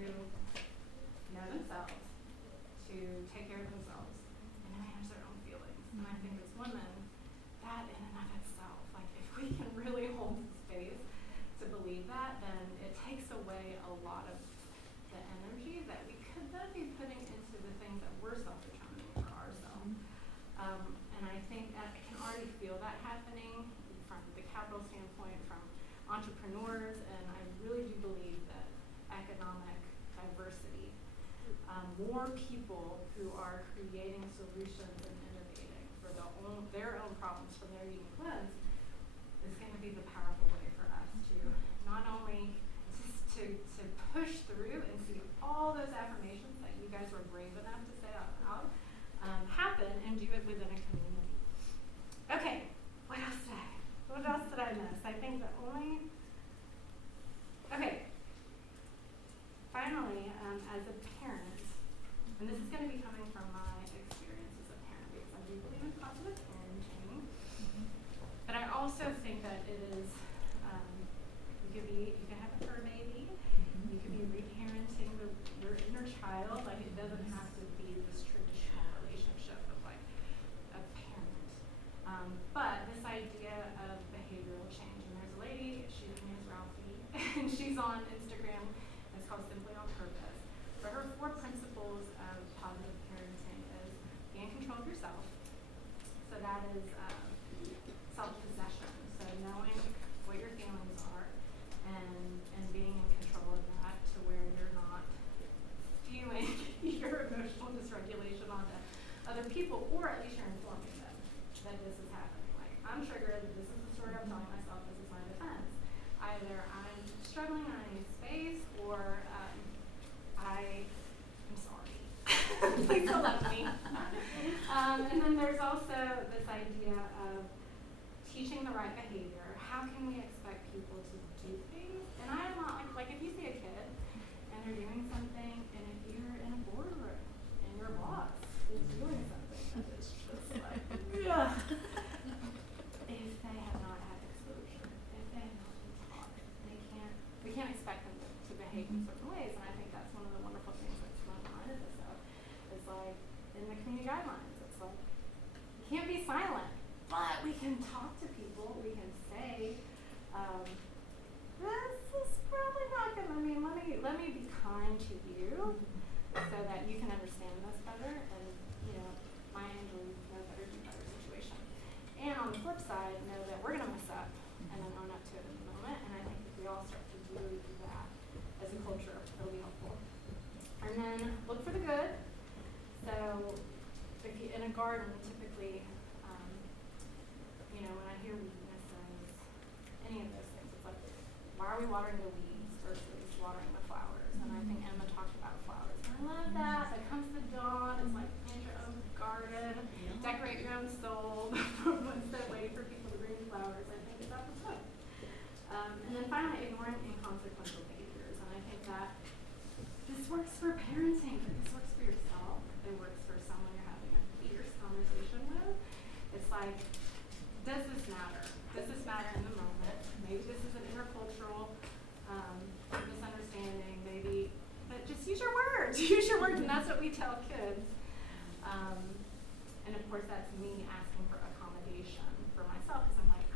know themselves, take care of themselves and to manage their own feelings. And I think as women, that in and of itself, like if we can really hold the space to believe that, then it takes away a lot of the energy that we could then be putting into the things that we're self-determining for ourselves. And I think that I can already feel that happening from the capital standpoint, from entrepreneurs, and I really do believe that economic diversity, more people who are creating solutions and innovating for their own problems from their unique lens is going to be the powerful way for us to not only just to push through and see all those affirmations that you guys were brave enough to say out loud happen, and do it within a community. Okay, what else did I miss? I think the only, okay, finally, as a parent, and this is going to be coming from my experience as a parent, because I do believe in positive parenting, but I also think that it is, you could have a fur baby, you could be reparenting your inner child, like it doesn't have to be this traditional relationship of like a parent. But this idea of behavioral change, and there's a lady, her name is Ralphie, and she's on Instagram, it's called Simply on Purpose. But her 4 principles of positive parenting is be in control of yourself. So that is self-possession, so knowing what your feelings are and being in control of that to where you're not spewing your emotional dysregulation onto other people, or at least you're informing them that this is happening. Like, I'm triggered, this is the story I'm telling myself, this is my defense. Either I'm struggling and I need space, or I'm sorry. Please don't love me. And then there's also this idea of teaching the right behavior. How can we expect people to do things? And I am not like if you see a kid and they're doing something, and if you're in a boardroom and your boss is doing something that is just like, ugh. If they have not had exposure, if they have not been taught, we can't expect them to behave in certain ways. And I think that's one of the wonderful things that's reminded us of. Is like in the community guidelines, it's like you can't be silent, but we can talk to people. We can say, this is probably not gonna. I mean, let me be kind to you, so that you can understand this better. And my angel know better, do better situation. And on the flip side, know that we're gonna mess up, and then own up to it in the moment. And I think if we all start to really do that as a culture, it'll be helpful. And then look for the good. So, if you in a garden, typically, when I hear weaknesses, any of those things, it's like, why are we watering the weeds versus watering the flowers? And I think Emma talked about flowers. And I love that. That comes the dawn. It's like plant your own garden, decorate your own soul. Instead of waiting for people to bring you flowers, I think it's apropos. And then finally, ignoring inconsequential behaviors. And I think that this works for parenting, but this works for yourself. It works for someone you're having a fierce conversation with. It's like, does this matter? Does this matter in the moment? Maybe this is an intercultural misunderstanding, maybe, but just use your words. Use your words, and that's what we tell kids. And of course, that's me asking for accommodation for myself, because I'm like,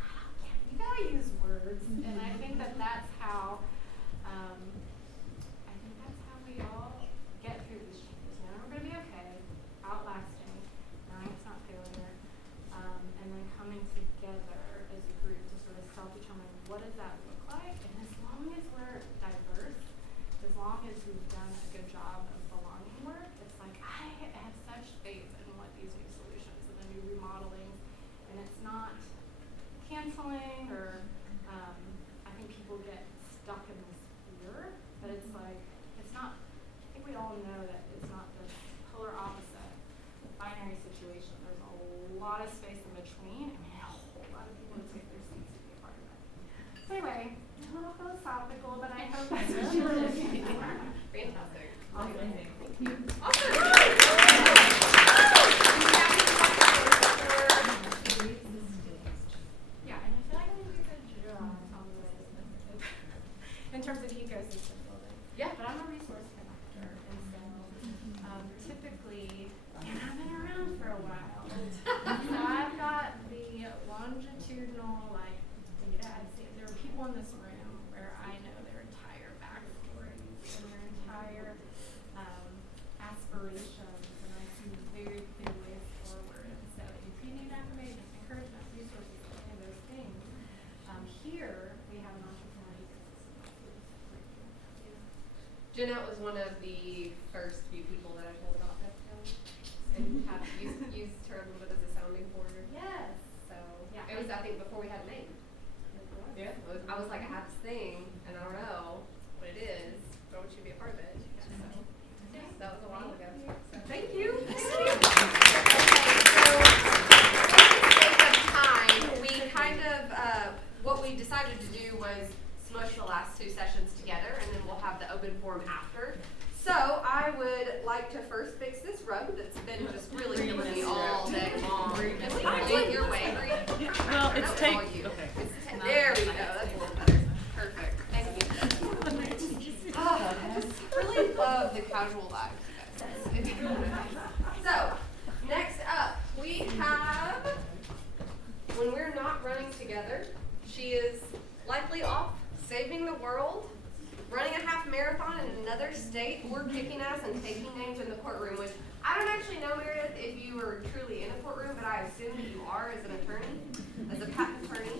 you gotta use words. And I think that that's how, we all get through these changes. We're gonna be okay, outlasting, knowing it's not failure, and then coming together as a group to sort of self-determine what does that look like. And as long as we're diverse, as long as we've done a good job of belonging work, it's like I have such faith in what these new solutions and the new remodeling, and it's not canceling or I think people get stuck in this fear, but it's like it's not. I think we all know that it's not the polar opposite binary situation. There's a lot of space in between. I mean, a whole lot of people would take their seats to be a part of it. So anyway, a little philosophical, but I hope that's what you were looking for. Fantastic. Awesome. Thank you. Yeah, and I feel like I'm doing a good job on this in terms of ecosystem building. Yeah. But I'm a resource connector, and so typically while. So I've got the longitudinal like data. There are people in this room where I know their entire backstories and their entire aspirations, and I see very clear ways forward. And so continued affirmation, encouragement, resources, and those things. Here we have an entrepreneurial ecosystem. Jeanette was one of the first few people that I told about Dovetail, and have used her a little bit as a sounding board. Yes. So Yeah. it was, I think, before we had a name. Yeah. I was like, I have this thing, and I don't know what it is, but I want you to be a part of it. So that was a while ago. So thank you. Thank you. So for the sake of time, we kind of what we decided to do was smush the last two sessions together, and then we'll have the open forum after. So I would like to first fix this rug that's been just really killing me all day long. Get your way, Bree. Well, it's take. okay. There we go. That's a little better. Perfect. Thank you. Oh, I just really love the casual vibes, you guys. So, next up, we have, when we're not running together, she is likely off saving the world, running a half marathon in another state, or kicking ass and taking names in the courtroom, which I don't actually know, Meredith, if you are truly in a courtroom, but I assume that you are as an attorney, as a patent attorney.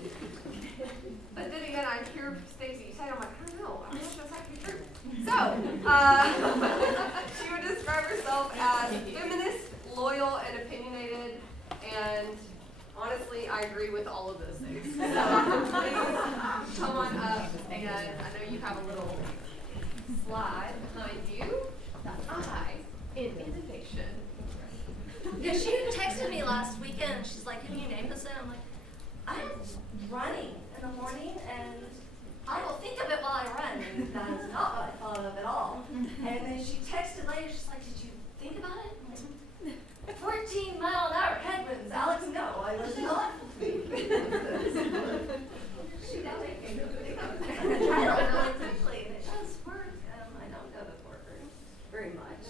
But then again, I hear Stacey say, I'm like, I don't know if that's actually true. So, she would describe herself as feminist, loyal, and opinionated, and honestly, I agree with all of those things. So please come on up, and I know you have a little slide behind you. The I in innovation. Yeah, she texted me last weekend. She's like, "Can you name this?" And I'm like, "I'm running in the morning, and I don't think of it while I run." And that is not what I thought of at all. And then she texted later. She's like, "Did you think about it?" I'm like, 14-mile-an-hour headwinds, Alex. No, I was not. She got me think of it. I tried it really quickly, and it does work. I don't go to court very much.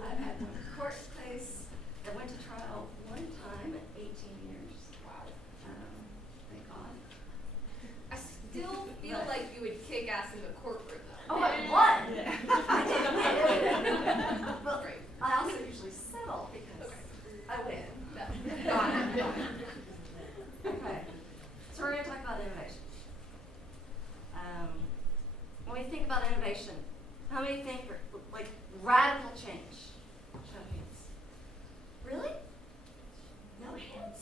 I've had one court case that went to trial one time at 18 years. Wow. Thank God. I still feel like you would kick ass in the courtroom, though. Oh, I won. I did win. But I also usually settle because I win. Got it. Okay. So we're going to talk about innovation. When we think about innovation, how many think like radical change? Show hands. Really? No hands?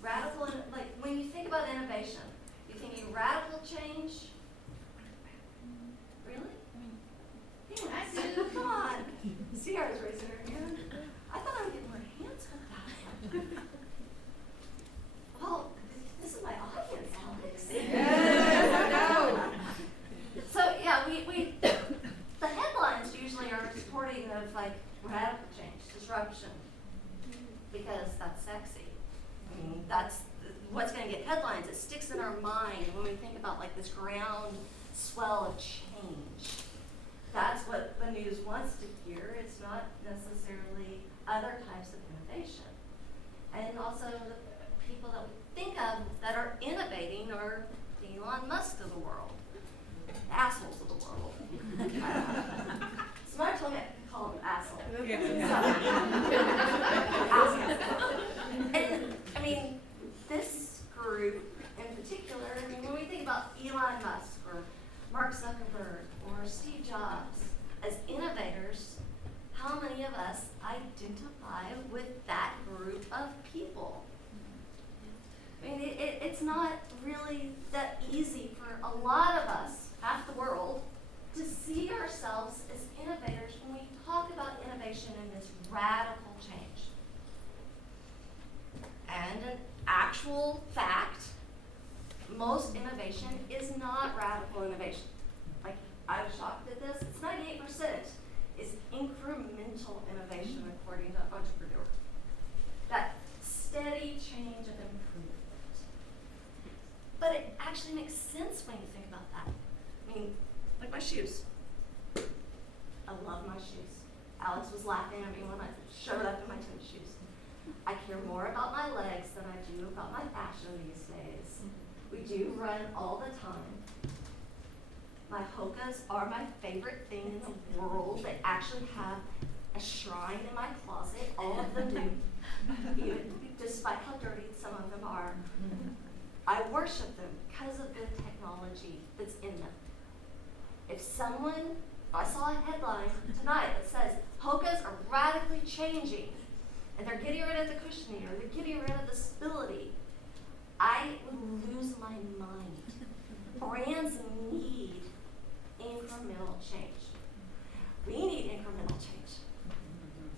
Radical, like when you think about innovation, you thinking radical change? Really? Yes. Come on. Sierra's raising her hand. I thought I would get more hands from that. Well, this is my audience, Alex. Yes, I know. So yeah, we the headlines usually are supporting of like radical change, disruption, because that's sexy. I mean, that's what's going to get headlines. It sticks in our mind when we think about like this ground swell of change. That's what the news wants to hear. It's not necessarily other types of innovation. And also the people that we think of that are innovating are the Elon Musk of the world, the assholes of the world. Somebody told me I could call them assholes. And I mean, this group in particular, I mean, when we think about Elon Musk or Mark Zuckerberg or Steve Jobs as innovators, how many of us identify with that group of people? I mean, it's not really that easy for a lot of us, half the world, to see ourselves as innovators when we talk about innovation in this radical change. And an actual fact, most innovation is not radical innovation. Like, I was shocked at this. It's 98% is incremental innovation according to Entrepreneur. That steady change of improvement. But it actually makes sense when you think about that. I mean, like my shoes. I love my shoes. Alex was laughing at me when I showed up in my tennis shoes. I care more about my legs than I do about my fashion these days. We do run all the time. My Hokas are my favorite thing in the world. They actually have a shrine in my closet. All of them do, even despite how dirty some of them are. I worship them because of the technology that's in them. If I saw a headline tonight that says, Hokas are radically changing, and they're getting rid of the cushioning, or they're getting rid of the stability, I would lose my mind. Brands need incremental change. We need incremental change.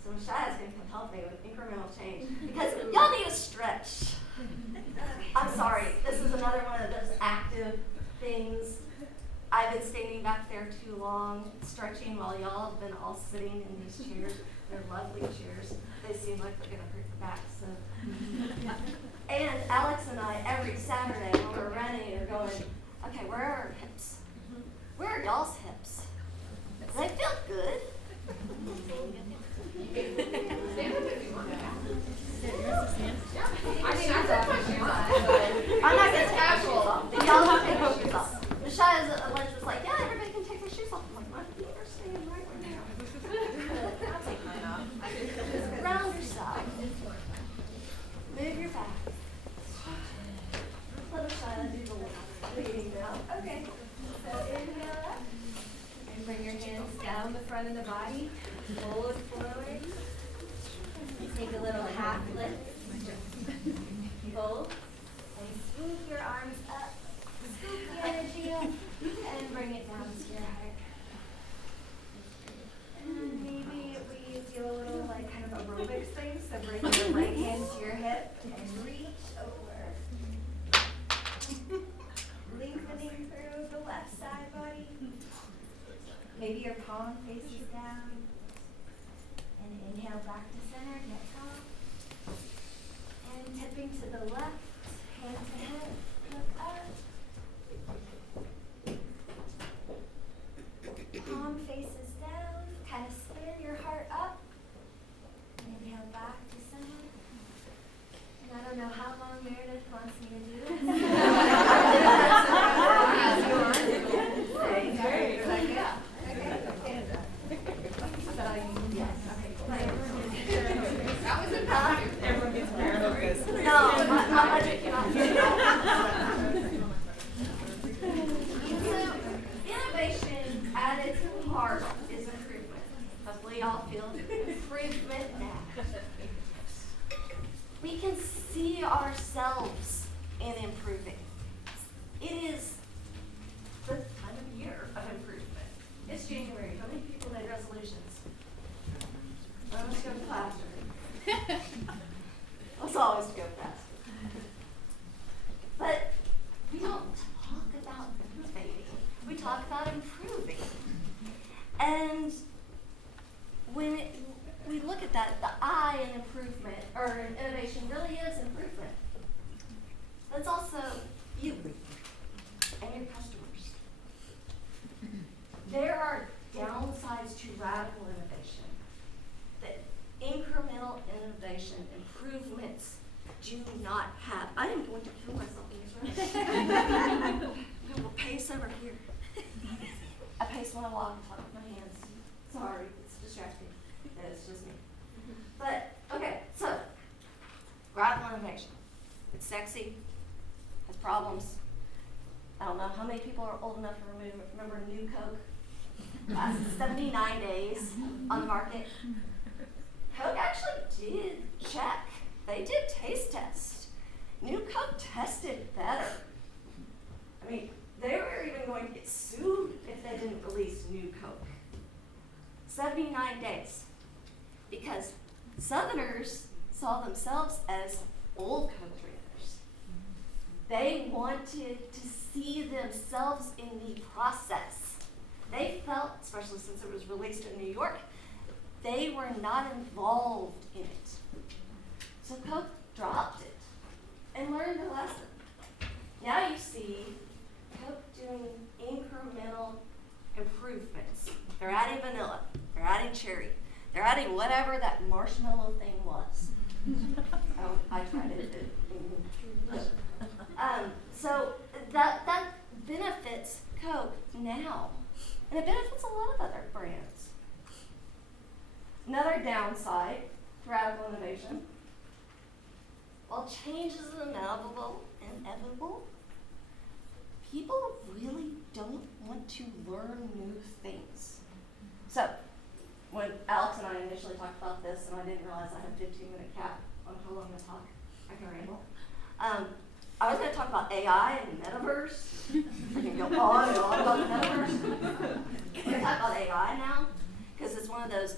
So Shaia's going to come help me with incremental change, because y'all need a stretch. I'm sorry, this is another one of those active things. I've been standing back there too long, stretching, while y'all have been all sitting in these chairs. They're lovely chairs. They seem like they're going to hurt the back. So. And Alex and I, every Saturday when we're running, are going, okay, where are our hips? Where are y'all's hips? They feel good. I'm not going to take my shoes off. Y'all have to take your shoes off. Shaia's lunch was like, yeah, everybody can take their shoes off. I'm like, my feet are staying right where they are. I'll take mine off. Round yourself. Move your back. Let Shaia do the leading now. Okay. So inhale up. And bring your hands down the front of the body. Forward, forward. Take a little half lift. Fold. And scoop your arms up. Scoop the energy up. And bring it down to your heart. And maybe we do a little like kind of aerobics thing. So bring your right hand to your hip and reach over. Lengthening through the left side body. Maybe your palm faces down. And inhale back to center, get tall. And tipping to the left, hand to head, look up. Palm faces down, kind of spin your heart up. Inhale back to center. And I don't know how long Meredith wants me to do this. That was impressive. Everyone gets Meredith. No, my budget cannot do that. So, innovation at its heart is improvement. Hopefully y'all feel improvement now. We can see ourselves in improving. It is the time of year of improvement. It's January. How many people made resolutions? Let's go faster. Let's always go faster. But we don't talk about innovating. We talk about improving. And when we look at that, the I in improvement, or in innovation, really is improvement. But it's also you and your customers. There are downsides to radical innovation. That incremental innovation improvements do not have. I am going to kill myself in this room. I will pace over here. I pace when I walk and talk with my hands. Sorry, it's distracting. It's just me. But, okay, so, radical innovation. It's sexy, has problems. I don't know how many people are old enough to remember New Coke. 79 days on the market. Coke actually did check. They did taste tests. New Coke tested better. I mean, they were even going to get sued if they didn't release New Coke. 79 days. Because Southerners saw themselves as old Coke drinkers. They wanted to see themselves in the process. They felt, especially since it was released in New York, they were not involved in it. So Coke dropped it and learned a lesson. Now you see Coke doing incremental improvements. They're adding vanilla, they're adding cherry, they're adding whatever that marshmallow thing was. I tried it. So that benefits Coke now, and it benefits a lot of other brands. Another downside to radical innovation, while change is inevitable, people really don't want to learn new things. So, when Alex and I initially talked about this, and I didn't realize I had a 15-minute cap on how long to talk, I can ramble. I was going to talk about AI and metaverse. I can go on and on about the metaverse. Can I talk about AI now? Because it's one of those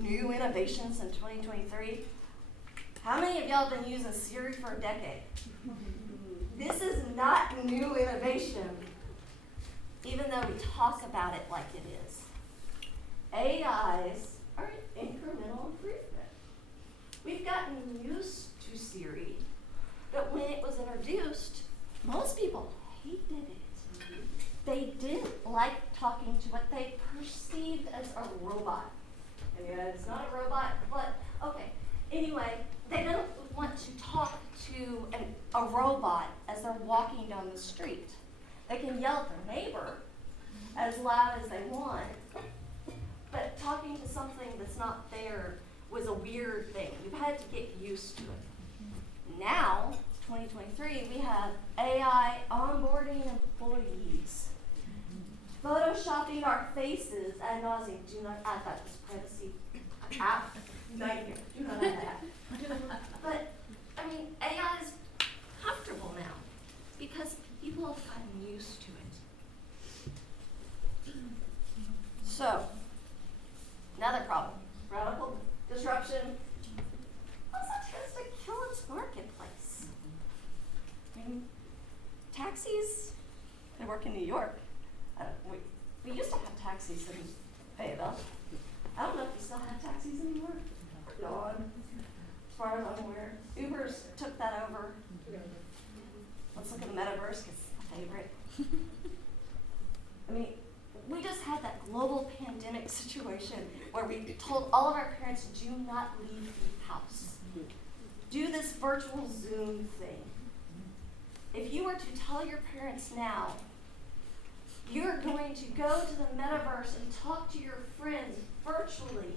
new innovations in 2023. How many of y'all have been using Siri for a decade? This is not new innovation, even though we talk about it like it is. AIs are an incremental improvement. We've gotten used to Siri, but when it was introduced, most people hated it. They didn't like talking to what they perceived as a robot. And it's not a robot, but okay. Anyway, they don't want to talk to a robot as they're walking down the street. They can yell at their neighbor as loud as they want, but talking to something that's not there was a weird thing. You've had to get used to it. Now, 2023, we have AI onboarding employees, photoshopping our faces ad nauseum. Do not add that as privacy app. Nightmare. Do not add that. But, I mean, AI is comfortable now because people have gotten used to it. So, another problem, radical disruption also tends to kill its marketplace. I mean, taxis, I work in New York. We used to have taxis in Fayetteville. I don't know if we still have taxis anymore. They're gone, as far as I'm aware. Uber's took that over. Let's look at the metaverse, because it's a favorite. I mean, we just had that global pandemic situation where we told all of our parents, do not leave the house. Do this virtual Zoom thing. If you were to tell your parents now, you're going to go to the metaverse and talk to your friends virtually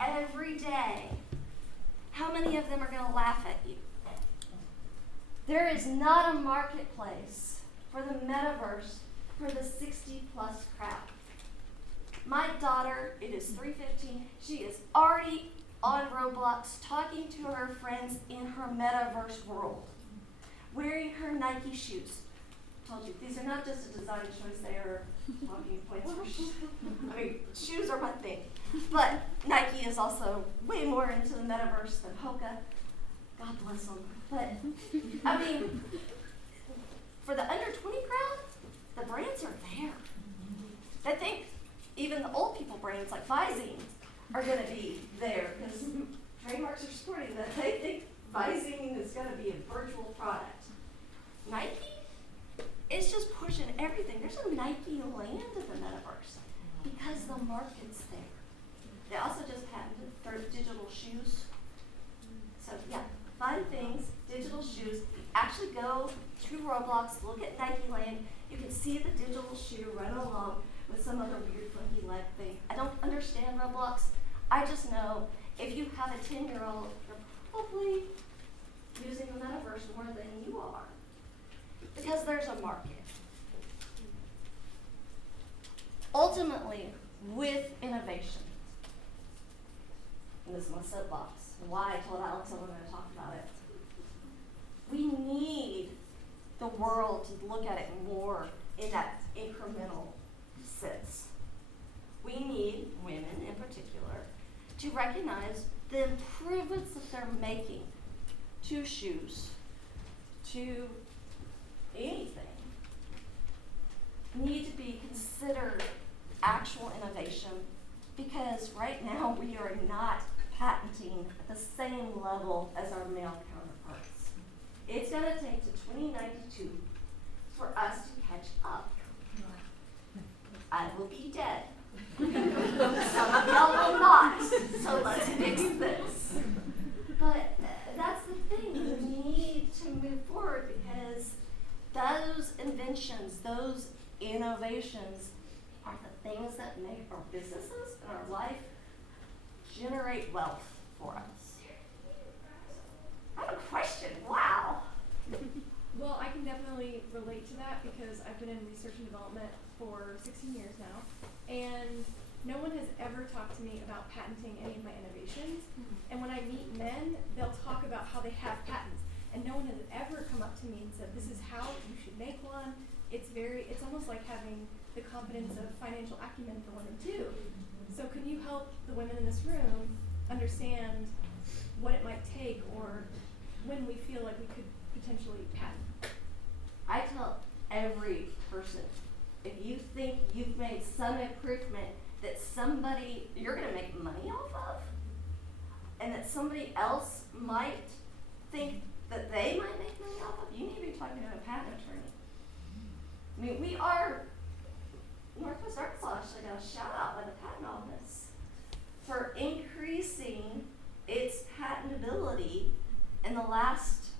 every day, how many of them are going to laugh at you? There is not a marketplace for the metaverse for the 60-plus crowd. My daughter, it is 3:15, she is already on Roblox talking to her friends in her metaverse world, wearing her Nike shoes. I told you, these are not just a design choice, they are talking points for shoes. I mean, shoes are one thing, but Nike is also way more into the metaverse than Hoka. God bless them. But, I mean, for the under 20 crowd, the brands are there. I think even the old people brands like Visine are going to be there because trademarks are supporting that. They think Visine is going to be a virtual product. Nike is just pushing everything. There's a Nike land in the metaverse because the market's there. They also just patented for digital shoes. So yeah, fun things, digital shoes. Actually go to Roblox, look at Nike Land. You can see the digital shoe run along with some other weird funky leg thing. I don't understand Roblox. I just know if you have a 10-year-old, you're probably using the metaverse more than you are. Because there's a market. Ultimately, with innovation, and this is my soapbox, why I told Alex I wanted to talk about it. We need the world to look at it more in that incremental sense. We need women in particular to recognize the improvements that they're making to shoes, to anything, need to be considered actual innovation, because right now we are not patenting at the same level as our male counterparts. It's going to take to 2092 for us to catch up. I will be dead. Some of y'all will not, so let's fix this. But make our businesses and our life generate wealth for us. I have a question. Wow. Well, I can definitely relate to that because I've been in research and development for 16 years now, and no one has ever talked to me about patenting any of my innovations. And when I meet men, they'll talk about how they have patents, and no one has ever come up to me and said, this is how you should make one. It's almost like having the confidence of financial acumen for women too. So can you help the women in this room understand what it might take, or when we feel like we could potentially patent? I tell every person, if you think you've made some improvement that somebody you're going to make money off of, and that somebody else might think that they might make money off of, you need to be talking to a patent attorney. I mean, we are, Northwest Arkansas actually got a shout out by the Patent Office for increasing its patentability in the last,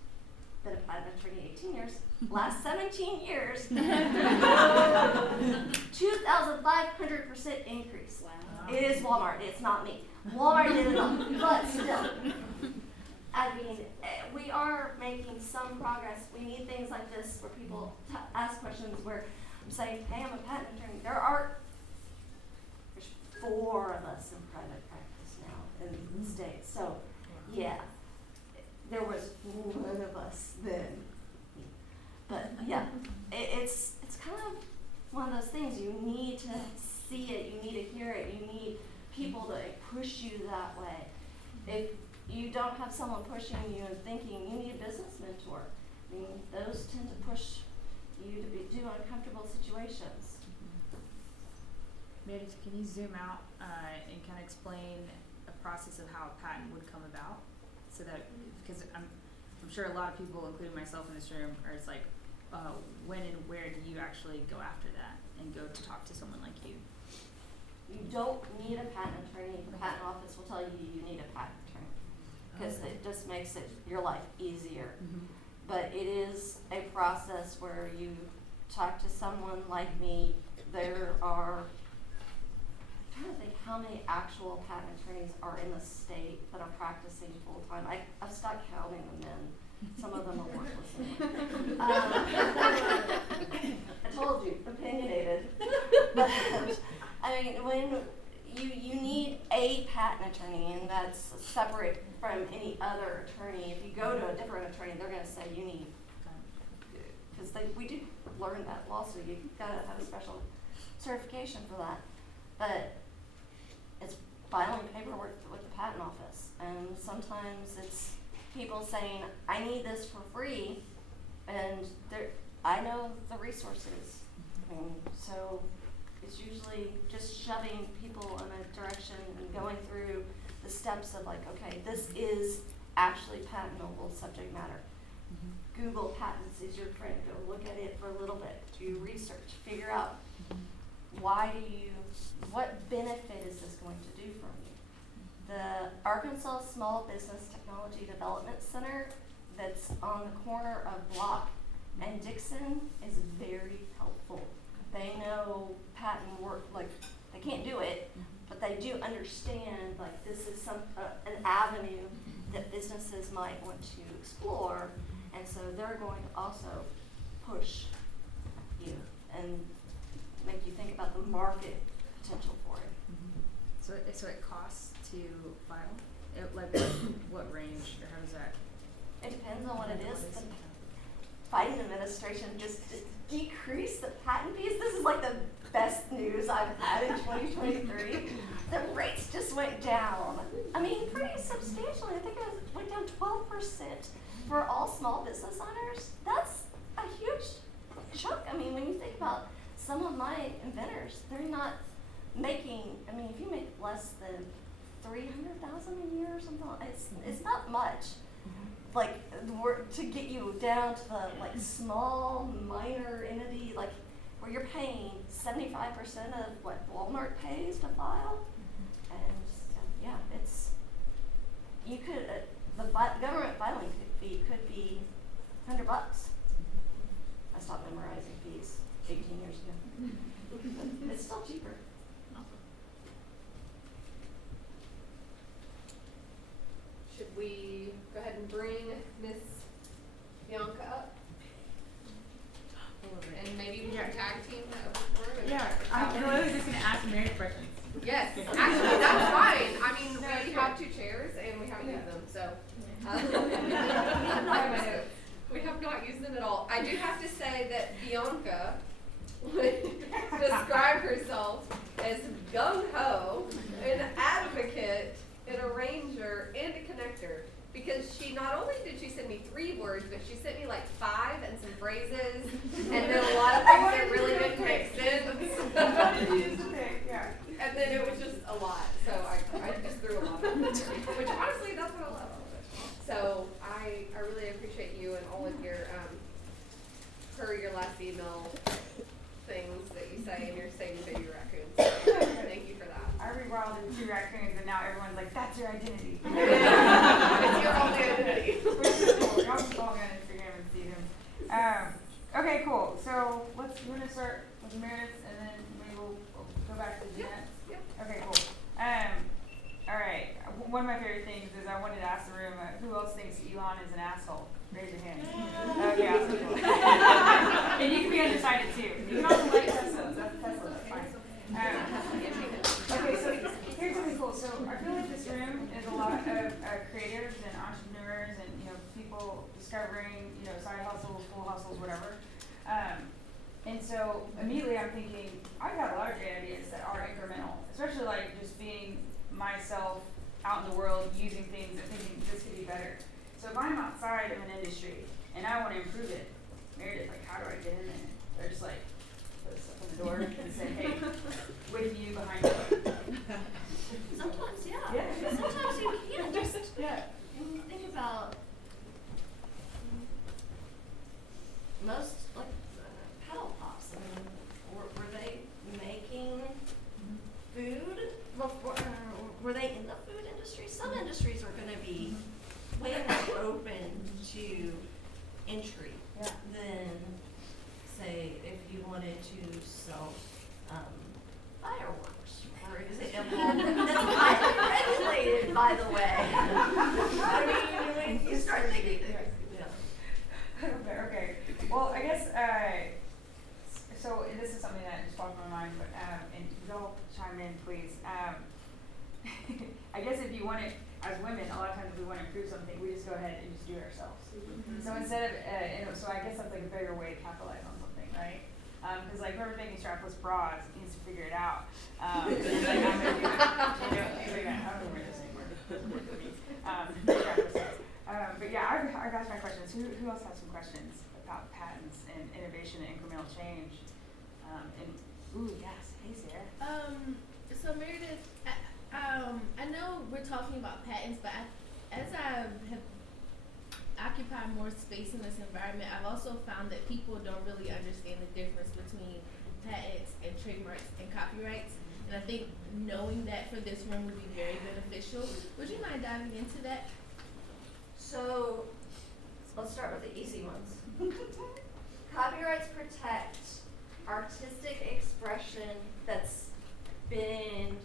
been a patent attorney 18 years, last 17 years, 2,500% increase. Wow. It is Walmart, it's not me. Walmart did it all, but still. I mean, we are making some progress. We need things like this where people ask questions where I'm saying, hey, I'm a patent attorney. There's 4 of us in private practice now in the state. So, yeah, there was 1 of us then. But yeah, it's kind of one of those things. You need to see it, you need to hear it, you need people to push you that way. If you don't have someone pushing you and thinking, you need a business mentor. I mean, those tend to push you to do uncomfortable situations. Meredith, can you zoom out and kind of explain a process of how a patent would come about? So that, because I'm sure a lot of people, including myself in this room, are just like, when and where do you actually go after that and go to talk to someone like you? You don't need a patent attorney. The patent office will tell you you need a patent attorney because it just makes your life easier. But it is a process where you talk to someone like me. There are, I'm trying to think how many actual patent attorneys are in the state that are practicing full time. I've stopped counting the men. Some of them are worthless. I told you, opinionated. But I mean, when you need a patent attorney, and that's separate from any other attorney. If you go to a different attorney, they're going to say you need, because we do learn that law, so you've got to have a special certification for that. But it's filing paperwork with the patent office, and sometimes it's people saying, I need this for free, and I know the resources. I mean, so it's usually just shoving people in a direction and going through the steps of like, okay, this is actually patentable subject matter. Google patents is your friend. Go look at it for a little bit. Do research. Figure out what benefit is this going to do for you? The Arkansas Small Business Technology Development Center that's on the corner of Block and Dixon is very helpful. They know patent work, like they can't do it, but they do understand like this is an avenue that businesses might want to explore, and so they're going to also push you and make you think about the market potential for it. So it costs to file? What range, or how does that? It depends on what it is. The Biden administration just decreased the patent fees. This is like the best news I've had in 2023. The rates just went down. I mean, pretty substantially. I think it went down 12% for all small business owners. That's a huge chunk. I mean, when you think about some of my inventors, they're not making, I mean, if you make less than $300,000 a year or something, it's not much. Like, to get you down to the like small minor entity, like where you're paying 75% of what Walmart pays to file, and yeah, you could the government filing fee could be $100. I stopped memorizing fees 18 years ago. It's still cheaper. we go ahead and bring Miss Bianca up. And maybe we can tag team that over for her. Yeah, I'm literally just gonna ask Mary questions. Yes, actually, that's fine. I mean, we already have 2 chairs and we haven't used them, so. We have not used them at all. I do have to say that Bianca would describe herself as gung-ho, an advocate, an arranger, and a connector. Because she not only did she send me 3 words, but she sent me like 5 and some phrases, and then a lot of things that really didn't make sense. And then it was just a lot, so I just threw a lot of it, which honestly, that's what I love. So I really appreciate you and all of your per your last email things that you say, and your saving baby raccoons. Thank you for that. I rewilded 2 raccoons, and now everyone's like, "That's your identity." It's your only identity. Which is cool. Y'all can follow me on Instagram and see them. Okay, cool. So we're gonna start with Meredith, and then we will go back to Jeanette. Yep. Okay, cool. All right. One of my favorite things is I wanted to ask the room, who else thinks Elon is an asshole? Raise your hand. Okay, awesome. And you can be undecided too. You can also like Tesla. That's fine. Okay, so here's something cool. So I feel like this room is a lot of creatives and entrepreneurs and people discovering side hustles, full hustles, whatever. And so immediately I'm thinking I've got a lot of great ideas that are incremental, especially like just being myself out in the world, using things and thinking this could be better. So if I'm outside of an industry and I want to improve it, Meredith, like, how do I get in there? They're just like, put stuff on the door and say, hey, with you behind you. Sometimes, yeah. Yeah. Sometimes you can't just think about most like paddle pops. I mean, were they making food before? Were they in the food industry? Some industries are going to be way more open to entry than, say, if you wanted to sell fireworks, for example. That's highly regulated, by the way. I mean, when you start thinking, Okay. Well, I guess so. This is something that just popped in my mind, but and y'all chime in, please. I guess if you want to, as women, a lot of times if we want to improve something, we just go ahead and just do it ourselves. Mm-hmm. So instead of, so I guess that's like a bigger way to capitalize on something, right? Because like whoever's making strapless bras needs to figure it out. And like I'm gonna do it. I don't know where this anymore. It doesn't work for me. But yeah, I've asked my questions. Who else has some questions about patents and innovation and incremental change? Yes, hey Sarah. So Meredith, I know we're talking about patents, but as I have occupied more space in this environment, I've also found that people don't really understand the difference between patents and trademarks and copyrights. And I think knowing that for this room would be very beneficial. Would you mind diving into that? So let's start with the easy ones. Copyrights protect artistic expression that's been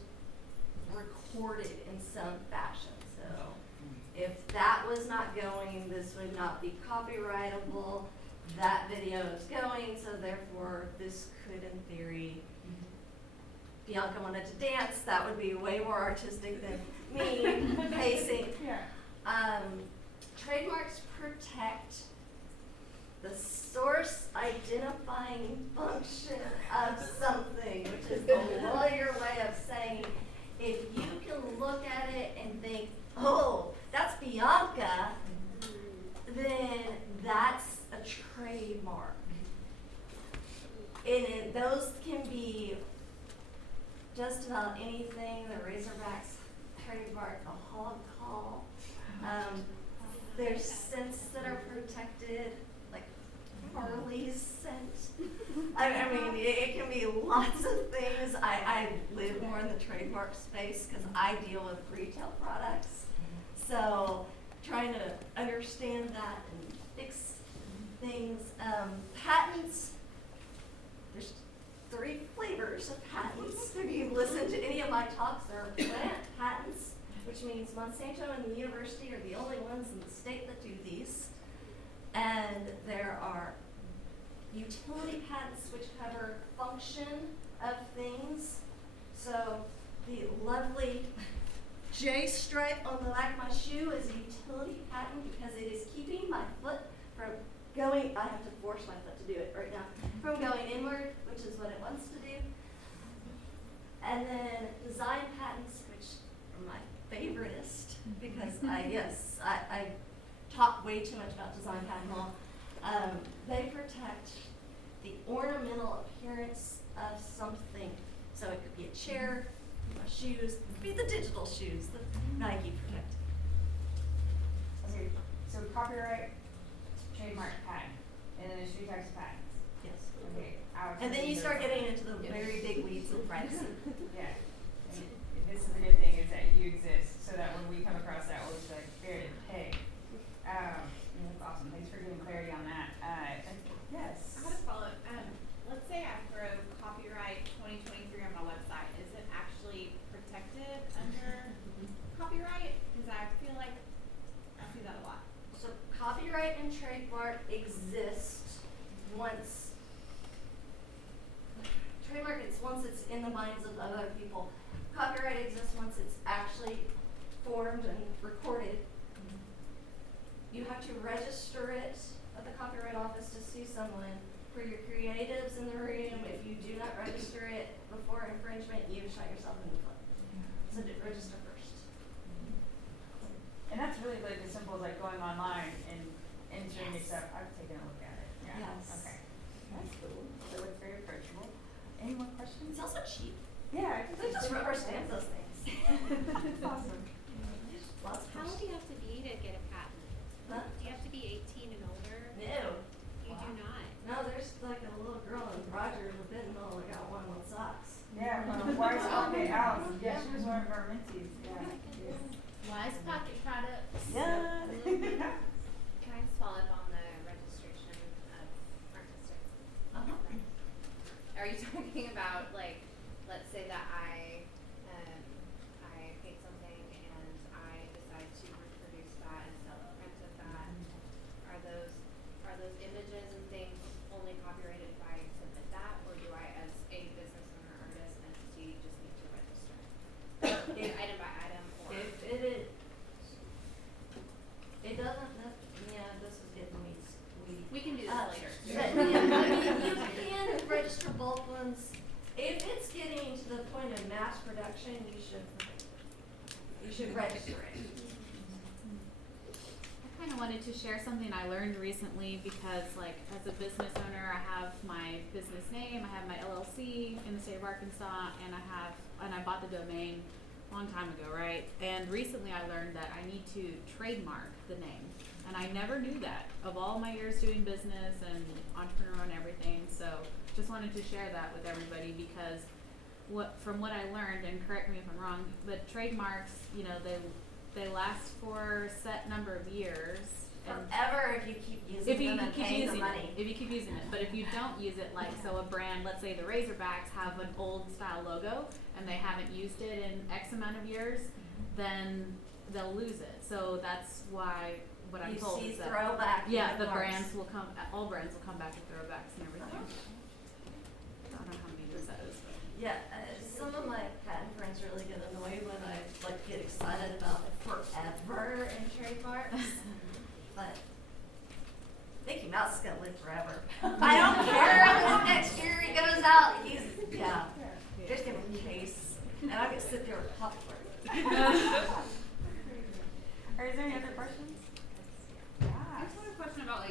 recorded in some fashion. So if that was not going, this would not be copyrightable. That video is going, so therefore this could, in theory, Bianca wanted to dance, that would be way more artistic than me pacing. Trademarks protect the source identifying function of something, which is the lawyer way of saying, if you can look at it and think, oh, that's Bianca, then that's a trademark. And those can be just about anything. The Razorbacks trademark, the hog call. There's scents that are protected, like Harley's scent. I mean, it can be lots of things. I live more in the trademark space because I deal with retail products. So trying to understand that and fix things. Patents, there's 3 flavors of patents. If you've listened to any of my talks, there are plant patents, which means Monsanto and the university are the only ones in the state that do these. And there are utility patents which cover function of things. So the lovely J stripe on the back of my shoe is a utility patent because it is keeping my foot from going, I have to force my foot to do it right now, from going inward, which is what it wants to do. And then design patents, which are my favoriteest because I talk way too much about design patent law. They protect the ornamental appearance of something. So it could be a chair, my shoes, it could be the digital shoes that Nike protect. Okay, so copyright, trademark, patent, and then there's 3 types of patents. Yes. Okay, And then you start getting into the very big weeds of privacy. Yeah. And this is the good thing is that you exist, so that when we come across that, we'll just be like, hey. That's awesome. Thanks for giving clarity on that. Yes. I had a follow-up. Let's say I throw copyright 2023 on my website. Is it actually protected under copyright? Because I feel like I see that a lot. So copyright and trademark exist once. Trademark is once it's in the minds of other people. Copyright exists once it's actually formed and recorded. You have to register it at the Copyright Office to sue someone. For your creatives in the room, if you do not register it before infringement, you shot yourself in the foot. So register first. And that's really like as simple as like going online and entering your stuff. I've taken a look at it. Yeah. Yes. Okay. That's cool. So it's very approachable. Any more questions? It's also cheap. Yeah. They just rubber stamp those things. Awesome. Lots of How old do you have to be to get a patent? Huh? Do you have to be 18 and older? No. You do not. No, there's like a little girl in Roger Levin-Mill that got one with socks. Yeah, Wise Pocket Alice. Yeah, she was one of our mentees. Yeah. Wise Pocket products. Yeah. Can I just follow up on the registration of artistic? Are you talking about like, let's say that I paint something and I decide to reproduce that and sell a print of that? Are those images and things only copyrighted if I submit that, or do I, as a business owner, artist, entity, just need to register? Item by item, or If it doesn't, this is getting weedy. we can do this later. You can register bulk ones. If it's getting to the point of mass production, you should register it. I kind of wanted to share something I learned recently because, like, as a business owner, I have my business name, I have my LLC in the state of Arkansas, and I bought the domain a long time ago, right? And recently I learned that I need to trademark the name, and I never knew that of all my years doing business and entrepreneur and everything. So just wanted to share that with everybody because from what I learned, and correct me if I'm wrong, but trademarks, they last for a set number of years. Forever if you keep using them and paying the money. If you keep using it. But if you don't use it, like, so a brand, let's say the Razorbacks have an old style logo and they haven't used it in X amount of years, then they'll lose it. So that's why what I'm told is that throwback the uniforms. brands will come, all brands will come back with throwbacks and everything. I don't know how many years that is. But. Yeah, some of my patent friends really get annoyed when I get excited about forever in trademarks. But Mickey Mouse is gonna live forever. I don't care if next year he goes out. Just give him a case, and I can sit there with popcorn. Or is there any other questions? I just have a question about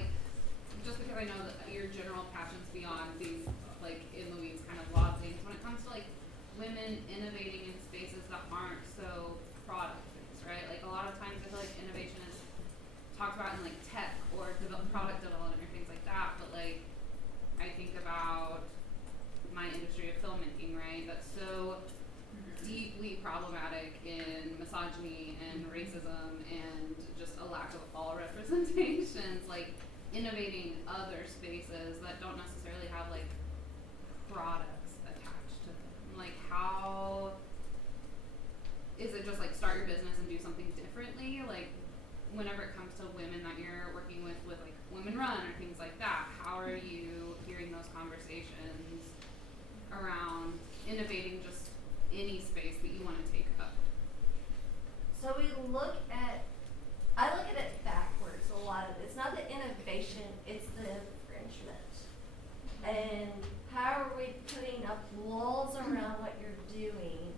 just because I know that your general passions beyond these in the weeds kind of law things. When it comes to women innovating in spaces that aren't so product based, right? A lot of times I feel like innovation is talked about in tech or product development or things like that, but I think about my industry of filmmaking, right? That's so deeply problematic in misogyny and racism and just a lack of all representations, innovating other spaces that don't necessarily have products attached to them. How is it just start your business and do whenever it comes to women that you're working with like Women Run or things like that, how are you hearing those conversations around innovating just any space that you want to take up? So I look at it backwards a lot of it. It's not the innovation, it's the infringement. And how are we putting up walls around what you're doing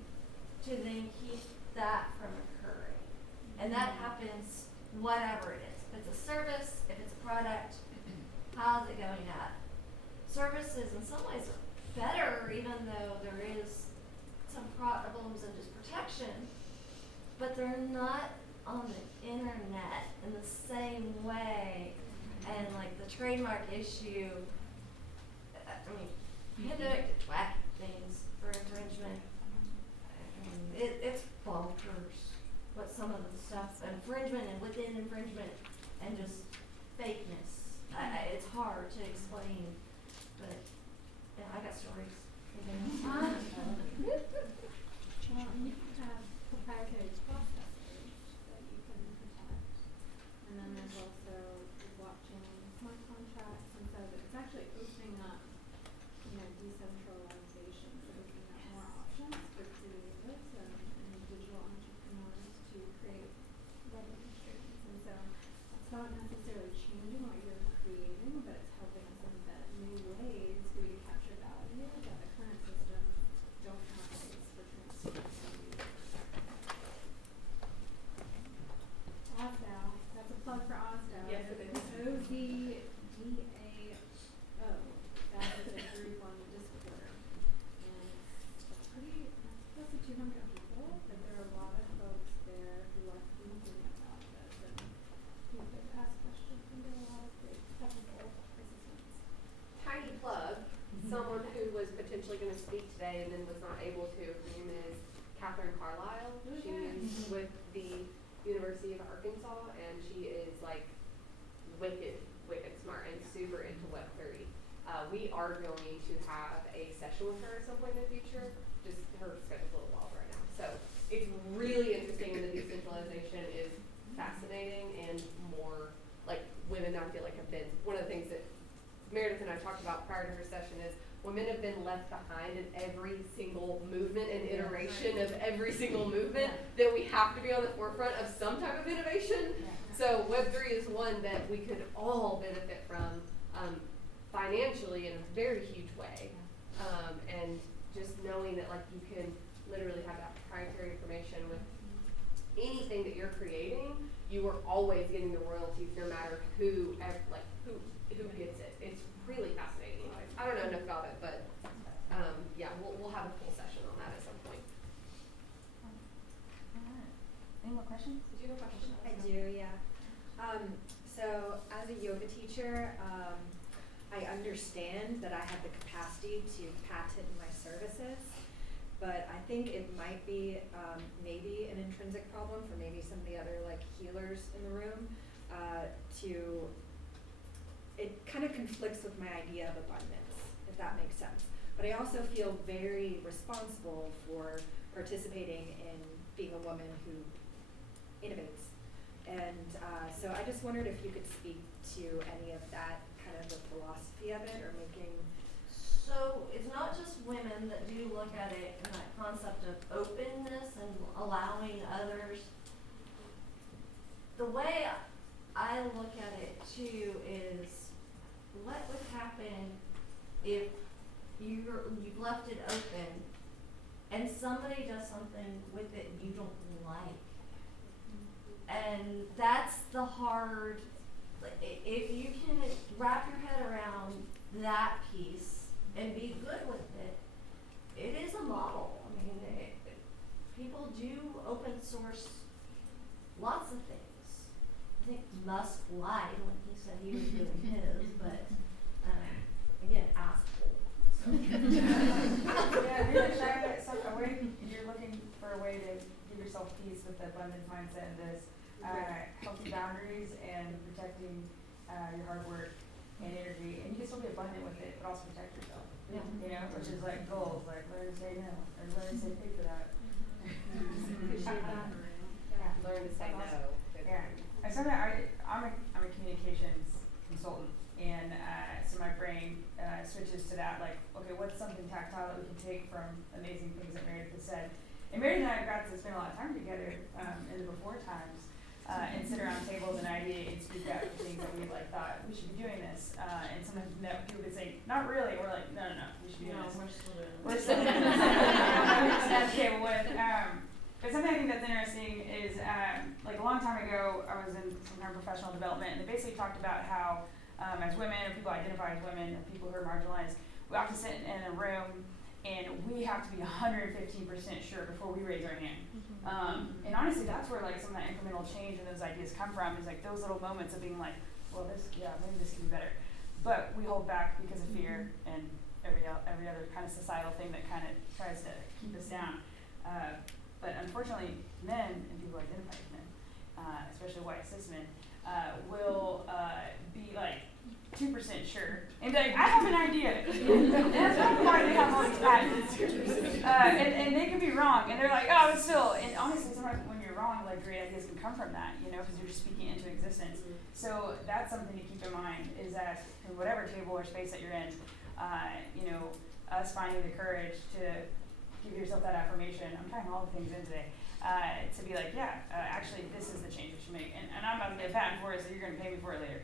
to then keep that from occurring? And that happens whatever it is. If it's a service, if it's a product, how's it going at? Services in some ways are better, even though there is some problems and just protection, but they're not on the internet in the same way. And like the trademark issue, I mean, Pandemic did wacky things for infringement. I mean, it's bonkers what some of the stuff, infringement and within infringement and just fakeness. It's hard to explain, but yeah, I got stories. You have proprietary processors that you can protect. And then there's also blockchain smart contracts, and so that it's actually opening up, decentralization, so opening up more options for creatives and digital entrepreneurs to create revenue streams. And so it's not necessarily changing what you're creating, but it's helping us embed new ways for you to capture value that the current systems don't have ways for transparency. OSDAO, that's a plug for OSDAO. Yes, it is. OZDAO. That is a group on Discord. And it's close to 200 people, but there are a lot of folks there who are thinking about this and who could ask questions and get a lot of great technical assistance. Tiny plug, someone who was potentially going to speak today and then was not able to. Her name is Catherine Carlisle. She's with the University of Arkansas, and she is like wicked smart and super into Web3. We are going to have a session with her at some point in the future. Just her schedule's a little wild right now. So it's really interesting, and the decentralization is fascinating, and more like women I feel like have been, one of the things that Meredith and I talked about prior to her session is women have been left behind in every single movement and iteration of every single movement, that we have to be on the forefront of some type of innovation. So Web3 is one that we could all benefit from financially in a very huge way. And just knowing that like you can literally have that proprietary information with anything that you're creating, you are always getting the royalties no matter who gets it. It's really fascinating. I don't know enough about it, but yeah, we'll have a full session on that at some point. Any more questions? Did you have a question? I do, yeah. So as a yoga teacher, I understand that I have the capacity to patent my services, but I think it might be maybe an intrinsic problem for maybe some of the other like healers in the room. It kind of conflicts with my idea of abundance, if that makes sense. But I also feel very responsible for participating in being a woman who innovates. And so I just wondered if you could speak to any of that, kind of the philosophy of it, or making. So it's not just women that do look at it in that concept of openness and allowing others. The way I look at it too is, what would happen if you've left it open and somebody does something with it you don't like? And that's the hard, if you can wrap your head around that piece and be good with it, it is a model. I mean, people do open source lots of things. I think Musk lied when he said he was doing his, but again, asshole. So. Yeah, you're looking for a way to give yourself peace with the abundance mindset and this healthy boundaries and protecting your hard work and energy, and you can still be abundant with it, but also protect yourself. Yeah. You know, which is like goals, like learn to say no, or learn to say pay for that. Learn to say no. Yeah. I consultant, and so my brain switches to that, like, okay, what's something tactile that we can take from amazing things that Meredith has said. And Meredith and I got to spend a lot of time together in the before times, and sit around tables and ideate and speak out for things that we like thought we should be doing this. And sometimes people would say, not really. We're like, no, we should be doing this. We're still doing this. At the table with. But something I think that's interesting is, like a long time ago, I was in some kind of professional development, and they basically talked about how, as women, or people identify as women, or people who are marginalized, we have to sit in a room and we have to be 115% sure before we raise our hand. And honestly, that's where like some of that incremental change and those ideas come from, is like those little moments of being like, well, maybe this can be better. But we hold back because of fear and every other kind of societal thing that kind of tries to keep us down. But unfortunately, men and people who identify as men, especially white cis men, will be like 2% sure, and be like, I have an idea. And that's not why they have all these patents. And they can be wrong, and they're like, oh, but still. And honestly, sometimes when you're wrong, like great ideas can come from that, because you're just speaking into existence. So that's something to keep in mind, is that in whatever table or space that you're in, us finding the courage to give yourself that affirmation. I'm tying all the things in today. To be like, actually, this is the change we should make. And I'm about to get a patent for it, so you're going to pay me for it later.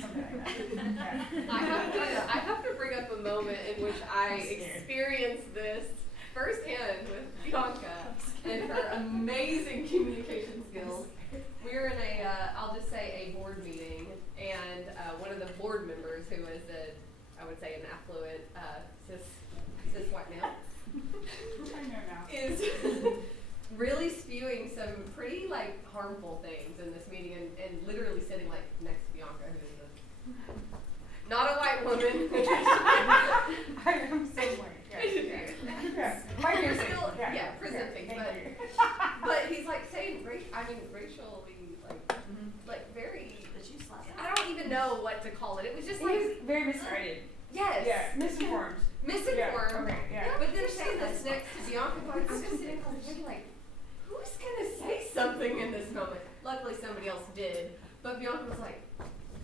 Something like that. I have to bring up a moment in which I experienced this firsthand with Bianca and her amazing communication skills. We were in I'll just say a board meeting, and one of the board members, who is I would say an affluent cis white male, is really spewing some pretty like harmful things in this meeting, and literally sitting like next to Bianca, who is not a white woman. I am so white. Presenting, but he's like saying racially like very. I don't even know what to call it. It was just like very misguided. Yes. Yeah. Misinformed. Misinformed. Yeah. Okay. Yeah. But they're saying this next to Bianca, but I'm just sitting there thinking like, who's gonna say something in this moment? Luckily, somebody else did. But Bianca was like,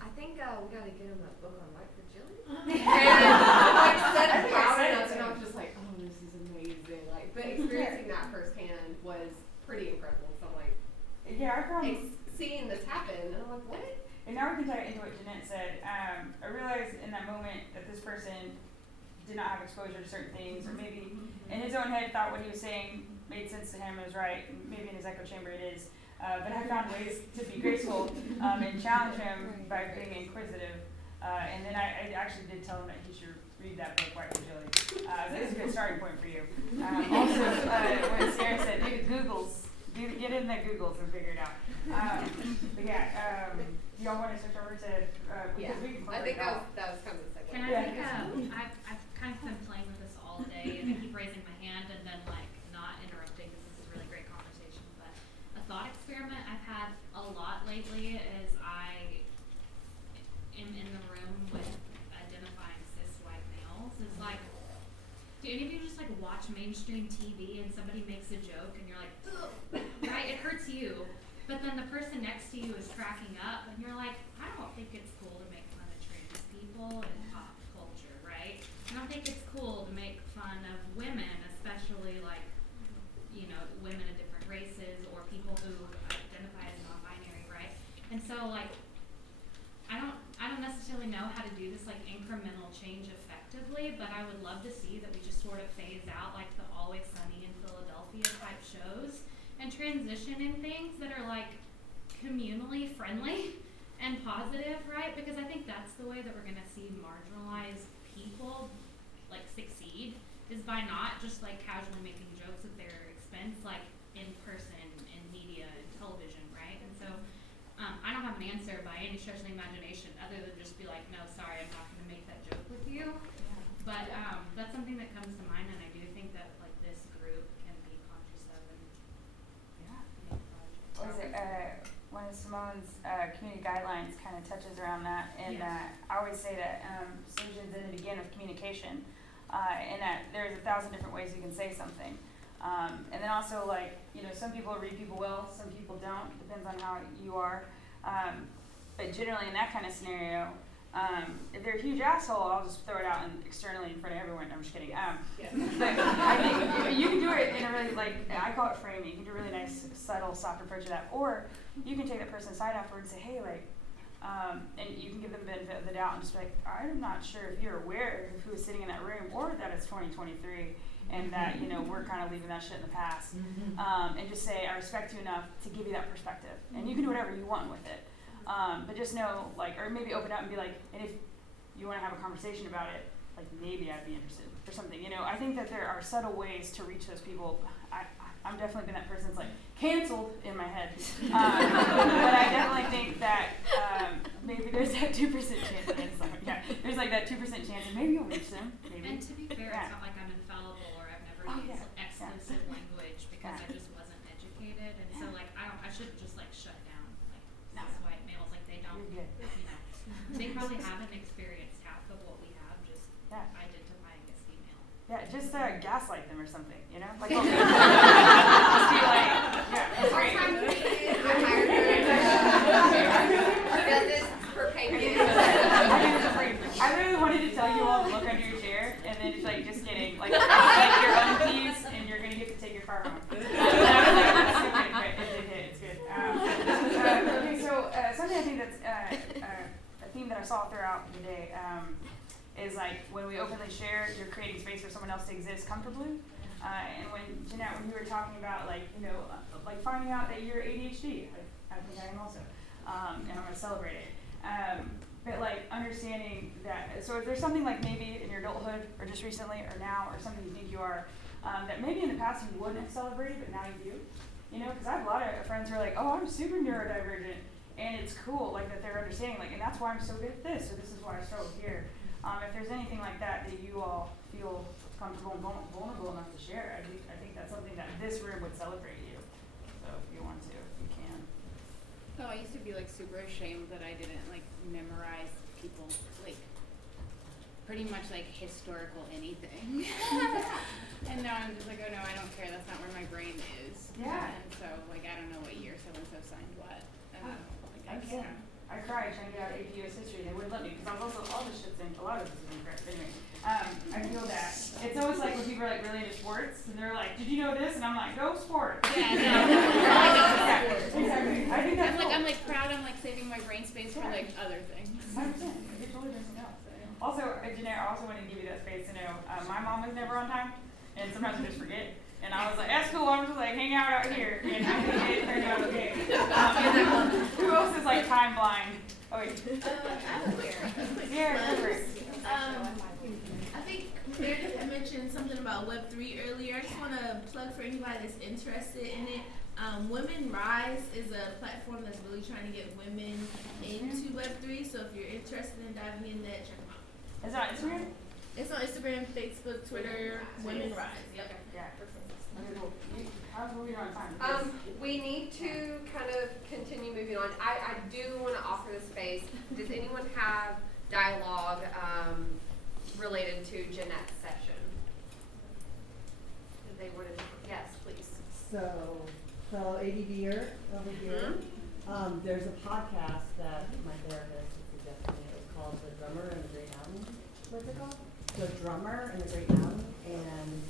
I think we gotta get him a book on white fragility. And said it loud enough, and I was just like, oh, this is amazing. Like, but experiencing that firsthand was pretty incredible. So I'm like, I found seeing this happen, and I'm like, what? And now we can tie it into what Jeanette said. I realized in that moment that this person did not have exposure to certain things, or maybe in his own head thought what he was saying made sense to him and was right. Maybe in his echo chamber it is. But I found ways to be graceful and challenge him by being inquisitive. And then I actually did tell him that he should read that book, White Fragility. That is a good starting point for you. Also, when Sarah said, do the Googles. Get in the Googles and figure it out. Do y'all want to switch over to, I think that was kind of the segue. Can I I've kind of been playing with this all day, and I keep raising my hand and then like not interrupting, because this is a really great conversation. But a thought experiment I've had a lot lately is I am in the room with identifying cis white males. Is like, do any of you just like watch mainstream TV and somebody makes a joke and you're like, ugh, right? It hurts you. But then the person next to you is cracking up, and you're like, I don't think it's cool to make fun of trans people in pop culture, right? I don't think it's cool to make fun of women, especially like, women of different races or people who identify as non-binary, right? And so like, I don't necessarily know how to do this like incremental change effectively, but I would love to see that we just sort of phase out like the Always Sunny in Philadelphia type shows, and transition in things that are like communally friendly and positive, right? Because I think that's the way that we're gonna see marginalized people like succeed, is by not just like casually making jokes at their expense, like in person, in media, and television, right? And so I don't have an answer by any stretch of the imagination other than just be like, no, sorry, I'm not gonna make that joke with you. Yeah. But that's something that comes to mind, and I do think that like this group can be conscious of and one of Simone's community guidelines kind of touches around that, and I always say that solutions in and begin with communication, and that there's 1,000 different ways you can say something, and then also like some people read people well, some people don't, depends on how you are, but generally in that kind of scenario, If they're a huge asshole, I'll just throw it out and externally in front of everyone. I'm just kidding. But I think you can do it in a really, like, I call it framing. You can do a really nice, subtle, soft approach to that. Or you can take that person aside afterwards and say, hey, like, and you can give them the benefit of the doubt and just be like, I'm not sure if you're aware of who is sitting in that room or that it's 2023 and that, you know, we're kind of leaving that shit in the past. And just say, I respect you enough to give you that perspective. And you can do whatever you want with it. But just know, like, or maybe open up and be like, and if you want to have a conversation about it, like, maybe I'd be interested or something. You know, I think that there are subtle ways to reach those people. I've definitely been that person that's like canceled in my head. But I definitely think that maybe there's that 2% chance. There's like that 2% chance, and maybe you'll reach them. Maybe. And to be fair, it's not like I'm infallible or I've never used exclusive language because I just wasn't educated, and so like I shouldn't just like shut down like cis white males. Like they don't, you know, they probably haven't experienced half of what we have just identifying as female. Yeah, just gaslight them or something, you know? Like, just be like, that's great. I'm hired She does this for payment. I really wanted to tell you all to look under your chair, and then it's like, just kidding. Like, take your own keys, and you're going to get to take your car home. And I was like, that's okay, right, it's good. Okay, so something I think that's a theme that I saw throughout the day is like when we openly share, you're creating space for someone else to exist comfortably. And when Jeanette, when you were talking about like, you know, like finding out that you're ADHD, I think I am also, and I'm gonna celebrate it. But like understanding that, so if there's something like maybe in your adulthood or just recently or now or something you think you are, that maybe in the past you wouldn't have celebrated, but now you do. You know, because I have a lot of friends who are like, oh, I'm super neurodivergent, and it's cool, like that they're understanding, like, and that's why I'm so good at this, or this is why I struggle here. If there's anything like that that you all feel comfortable and vulnerable enough to share, I think that's something that this room would celebrate you. So if you want to, you can. So I used to be like super ashamed that I didn't like memorize people, like pretty much like historical anything. And now I'm just like, oh no, I don't care. That's not where my brain is. Yeah. And so like I don't know what year so and so signed what. I can't. I cried trying to get out AP US history. They wouldn't let me because I was also all this shit's in a lot of this is incorrect. Anyway, I feel that it's always like when people are like really into sports and they're like, "Did you know this?" And I'm like, "Go sports." Yeah, no. Yeah, exactly. I think that's cool. I'm like proud. I'm like saving my brain space for like other things. 100%. You're totally doing something else. Also, Jeanette, I also wanted to give you that space to know my mom was never on time, and sometimes I just forget. And I was like, that's cool, I'm just like, hang out here. And I think it turned out okay. Who else is like time blind? Oh, wait. I think Meredith had mentioned something about Web3 earlier. I just want to plug for anybody that's interested in it. Women Rise is a platform that's really trying to get women into Web3. So if you're interested in diving in that, check them out. Is it on Instagram? It's on Instagram, Facebook, Twitter, Women Rise. Yep. Yeah. How are we on time? We need to kind of continue moving on. I do want to offer the space. Does anyone have dialogue related to Jeanette's session? Did they want to? Yes, please. So, fellow ADDer over here, there's a podcast that my therapist suggested me. It's called The Drummer and the Great Mountain. What's it called? The Drummer and the Great Mountain, and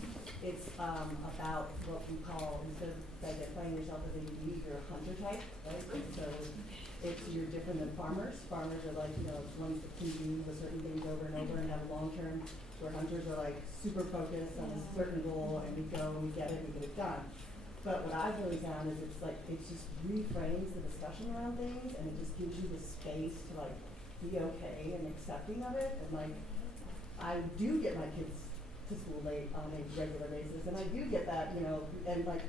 it's about what we call, instead of identifying yourself as ADD, you're a hunter type, right? And so you're different than farmers. Farmers are like, you know, ones that can do certain things over and over and have a long term, where hunters are like super focused on a certain goal, and we go, we get it, we get it done. But what I've really found is it's like, it just reframes the discussion around things, and it just gives you the space to like be okay and accepting of it. And like, I do get my kids to school late on a regular basis, and I do get that, you know, and like,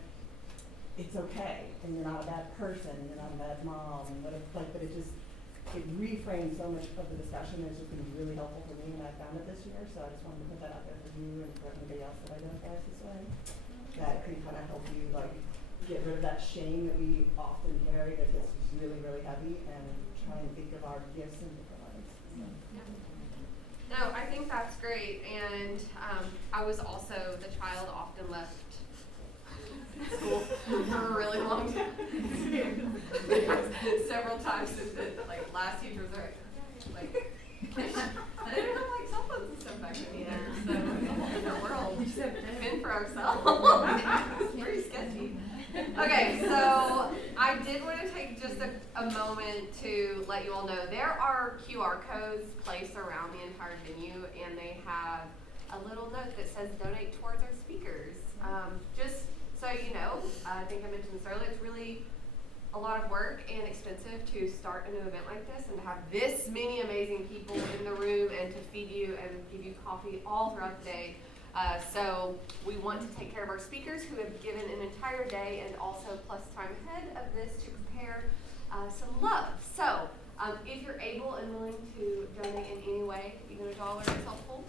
it's okay, and you're not a bad person, and you're not a bad mom, and but it's like, but it reframes so much of the discussion. It's just been really helpful for me, and I found it this year, so I just wanted to put that out there for you and for anybody else that identifies this way. That can kind of help you like get rid of that shame that we often carry that gets really, really heavy, and try and think of our gifts in different ways. So. No, I think that's great, and I was also the child often left school for a really long time. Several times since the like last teacher was like They didn't have like cell phones and stuff back then either, so in the world, fend for ourselves. It's pretty sketchy. Okay, so I did want to take just a moment to let you all know there are QR codes placed around the entire venue, and they have a little note that says donate towards our speakers. Just so you know, I think I mentioned this earlier, it's really a lot of work and expensive to start a new event like this and to have this many amazing people in the room and to feed you and give you coffee all throughout the day. So we want to take care of our speakers who have given an entire day and also plus time ahead of this to prepare some love. So if you're able and willing to donate in any way, even $1 is helpful.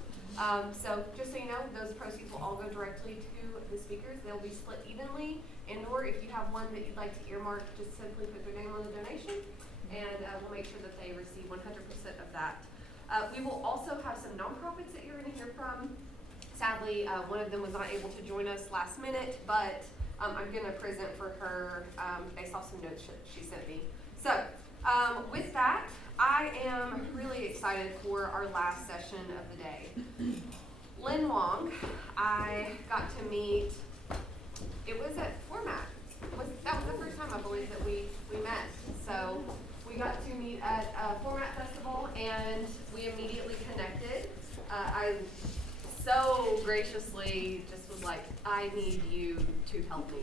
So just so you know, those proceeds will all go directly to the speakers. They'll be split evenly, and or if you have one that you'd like to earmark, just simply put their name on the donation, and we'll make sure that they receive 100% of that. We will also have some nonprofits that you're going to hear from. Sadly, one of them was not able to join us last minute, but I'm going to present for her based off some notes she sent me. So with that, I am really excited for our last session of the day. Lynn Wong, I got to meet, it was at Format. That was the first time I believe that we met. So we got to meet at Format Festival and we immediately connected. I so graciously just was like, I need you to help me.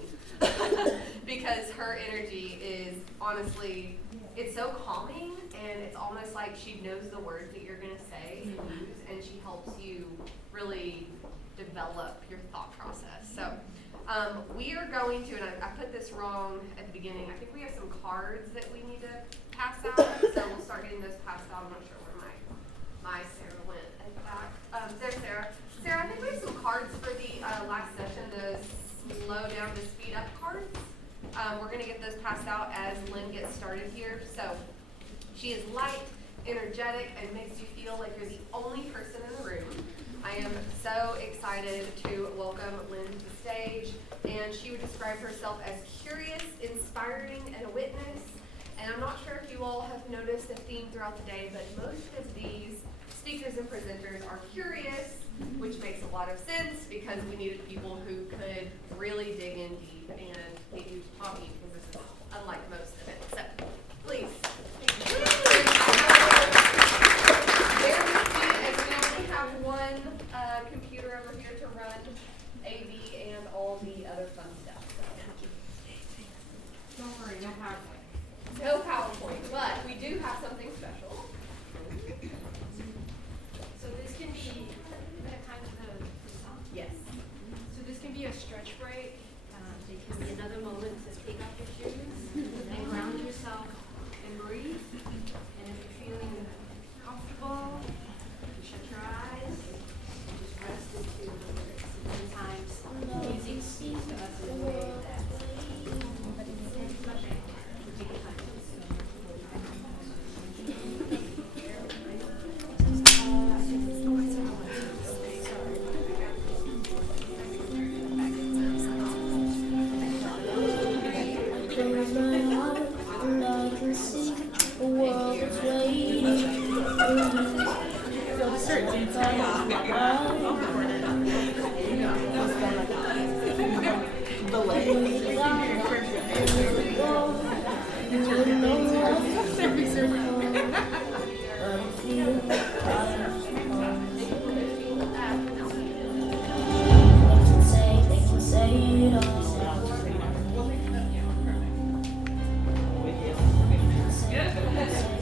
Because her energy is honestly, it's so calming and it's almost like she knows the words that you're going to say and use, and she helps you really develop your thought process. So we are going to, and I put this wrong at the beginning, I think we have some cards that we need to pass out, so we'll start getting those passed out. I'm not sure where my Sarah went at the back. There's Sarah. Sarah, I think we have some cards for the last session, the slow down to speed up cards. We're going to get those passed out as Lynn gets started here. So she is light, energetic, and makes you feel like you're the only person in the room. I am so excited to welcome Lynn to the stage, and she would describe herself as curious, inspiring, and a witness. And I'm not sure if you all have noticed a theme throughout the day, but most of these speakers and presenters are curious, which makes a lot of sense because we needed people who could really dig in deep and get you talking, because this is unlike most of it. So, please. Bear with me as we only have one computer over here to run AV and all the other fun stuff. So. Don't worry, no PowerPoint. No PowerPoint, but we do have something special. So this can be, time to the song? Yes. So this can be a stretch break. It can be another moment to take off your shoes and ground yourself and breathe. And if you're feeling comfortable, you shut your eyes and just rest into the lyrics. Sometimes music speaks to us in a way that take time.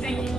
Thank you.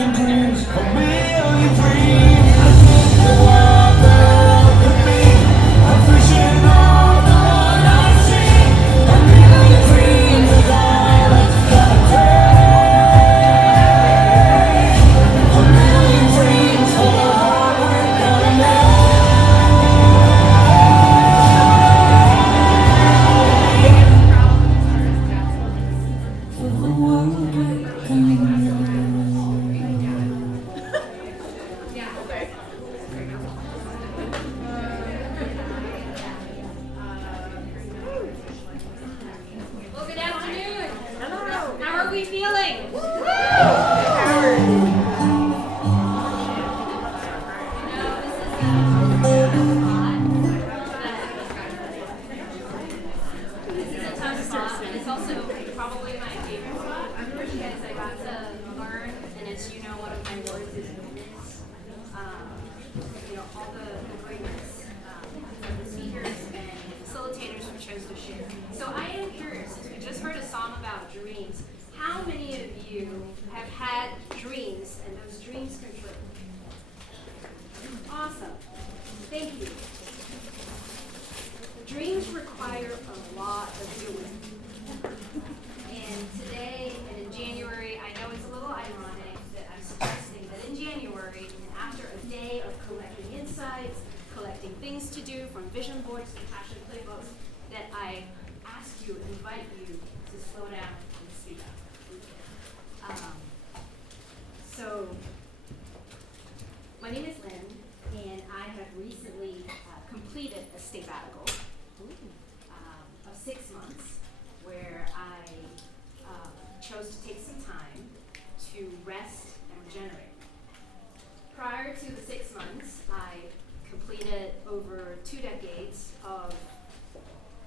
million dreams, a million dreams. The world that could be, I'm fishing on the one I see. A million dreams is all it's gonna take. A million dreams for the heart we're gonna make. For the world we're gonna make. Well, good afternoon. Hello. How are we feeling? This is a tough spot, and it's also probably my favorite spot because I got to learn, and as you know, one of my words is witness. All the greatness of the speakers and facilitators who chose to share. So I am curious, since we just heard a song about dreams, how many of you have had dreams and those dreams come true? Awesome. Thank you. Dreams require a lot of doing. And today and in January, I know it's a little ironic that I'm suggesting that in January, and after a day of collecting insights, collecting things to do from vision boards to passion playbooks, that I ask you, invite you to slow down and speak up. So, my name is Lynn, and I have recently completed a sabbatical of 6 months where I chose to take some time to rest and regenerate. Prior to the 6 months, I completed over 2 decades of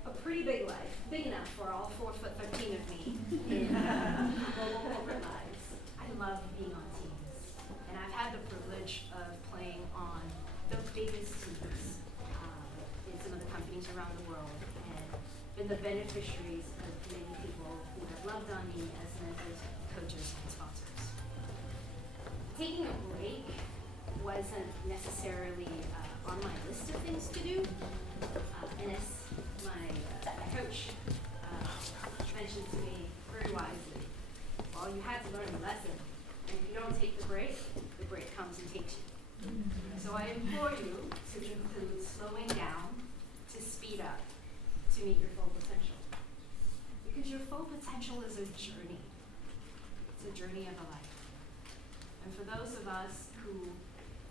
a pretty big life, big enough for all 4'13" of me in global corporate lives. I love being on teams, and I've had the privilege of playing on the biggest teams in some of the companies around the world, and been the beneficiaries of many people who have loved on me as mentors, coaches, and sponsors. Taking a break wasn't necessarily on my list of things to do, and as my coach mentioned to me very wisely, well, you had to learn a lesson, and if you don't take the break comes and takes you. So I implore you to include slowing down, to speed up, to meet your full potential. Because your full potential is a journey. It's a journey of a life. And for those of us who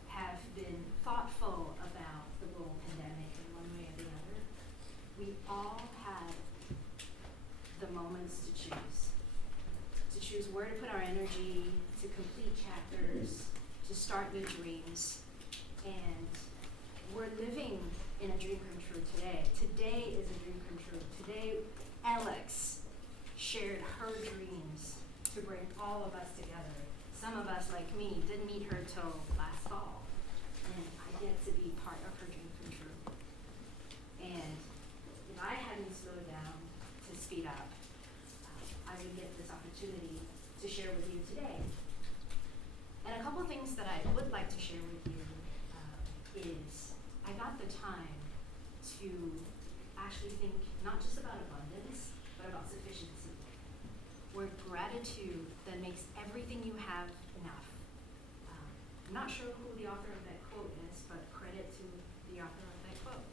have been thoughtful about the global pandemic in one way or the other, we all had the moments to choose where to put our energy, to complete chapters, to start new dreams. And we're living in a dream come true today. Today is a dream come true. Today, Alex shared her dreams to bring all of us together. Some of us, like me, didn't meet her till last fall, and I get to be part of her dream come true. And if I hadn't slowed down to speed up, I would get this opportunity to share with you today. And a couple of things that I would like to share with you is I got the time to actually think not just about abundance, but about sufficiency. Where gratitude that makes everything you have enough. I'm not sure who the author of that quote is, but credit to the author of that quote.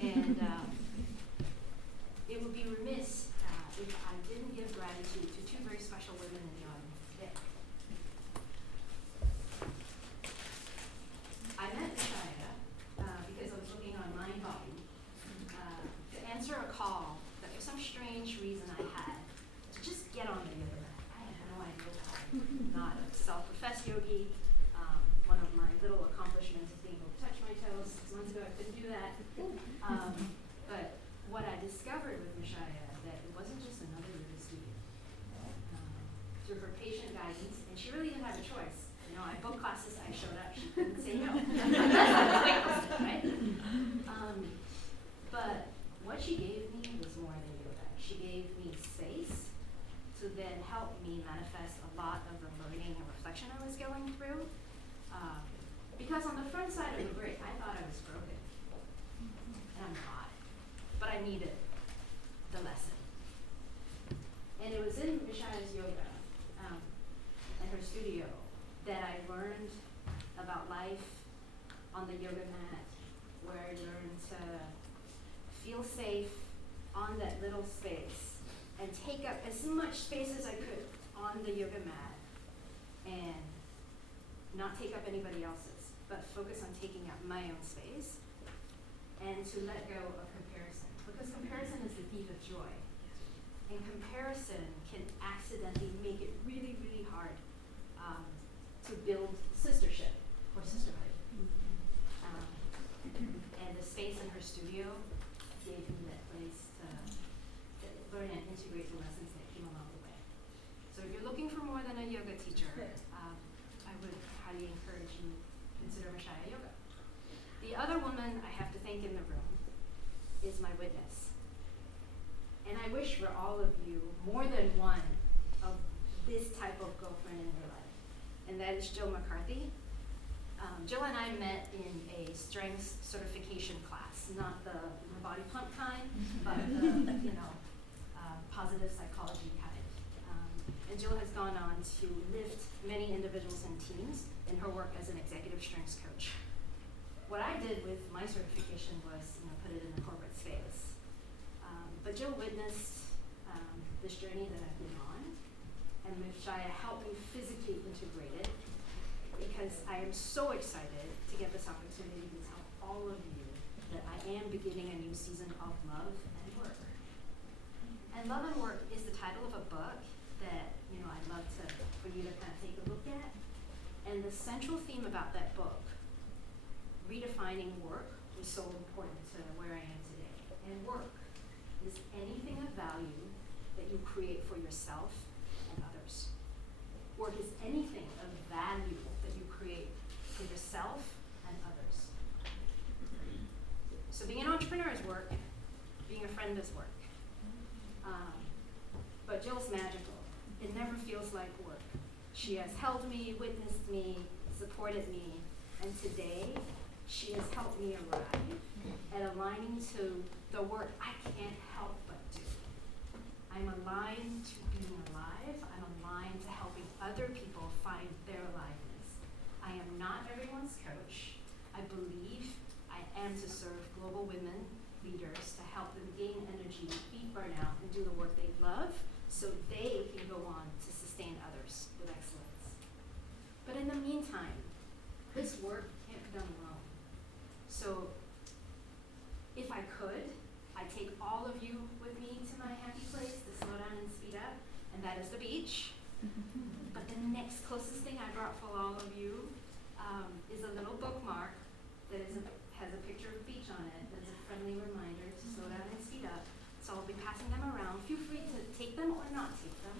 And it would be remiss if I didn't give gratitude to 2 very special women in the audience today. I met Shia because I was looking on Mindbody to answer a call that for some strange reason I had to just get on the yoga mat. I had no idea why. Not a self-professed yogi. One of my little accomplishments is being able to touch my toes. 6 months ago I couldn't do that. But what I discovered with Mishaya that it wasn't just another yoga studio. Through her patient guidance, and she really didn't have a choice. You know, I booked classes, I showed up, she couldn't say no. Right? But what she gave me was more than yoga. She gave me space to then help me manifest a lot of the learning and reflection I was through. Because on the front side of the break, I thought I was broken. And I'm not. But I needed the lesson. And it was in Mishaya's yoga, in her studio, that I learned about life on the yoga mat, where I learned to feel safe on that little space and take up as much space as I could on the yoga mat and not take up anybody else's, but focus on taking up my own space and to let go of comparison, because comparison is the thief of joy. And comparison can accidentally make it really, really hard to build sistership or sisterhood. And the space in her studio gave me that place to learn and integrate the lessons that came along the way. So if you're looking for more than a yoga teacher, I would highly encourage you to consider Mishaya Yoga. The other woman I have to thank in the room is my witness. And I wish for all of you more than one of this type of girlfriend in your life. And that is Jill McCarthy. Jill and I met in a strengths certification class, not the body pump kind, but the positive psychology kind. And Jill has gone on to lift many individuals and teams in her work as an executive strengths coach. What I did with my certification was put it in the corporate space. But Jill witnessed this journey that I've been on, and Mishaya helped me physically integrate it, because I am so excited to get this opportunity to tell all of you that I am beginning a new season of love and work. And Love and Work is the title of a book that I'd love for you to kind of take a look at. And the central theme about that book, redefining work, was so important to where I am today. And work is anything of value that you create for yourself and others. Work is anything of value that you create for yourself and others. So being an entrepreneur is work, being a friend is work. But Jill's magical. It never feels like work. She has held me, witnessed me, supported me, and today she has helped me arrive at aligning to the work I can't help but do. I'm aligned to being alive. I'm aligned to helping other people find their aliveness. I am not everyone's coach. I believe I am to serve global women leaders to help them gain energy, beat burnout, and do the work they love so they can go on to sustain others with excellence. But in the meantime, this work can't be done alone. So if I could, I'd take all of you with me to my happy place to slow down and speed up, and that is the beach. But the next closest thing I brought for all of you is a little bookmark that has a picture of the beach on it. That's a friendly reminder to slow down and speed up. So I'll be passing them around. Feel free to take them or not take them.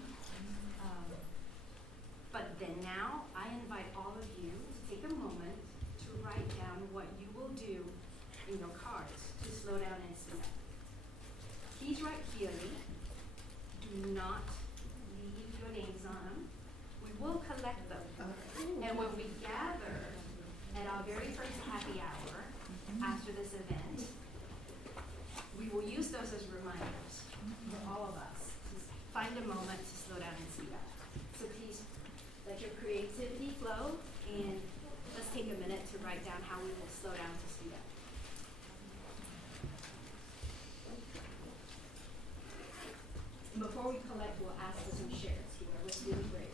But then now, I invite all of you to take a moment to write down what you will do in your cars to slow down and speed up. Please write clearly. Do not leave your names on them. We will collect them. And when we gather at our very first happy hour after this event, we will use those as reminders for all of us to find a moment to slow down and speed up. So please let your creativity flow, and let's take a minute to write down how we will slow down to speed up. And before we collect, we'll ask for some shares. Whoever's really great.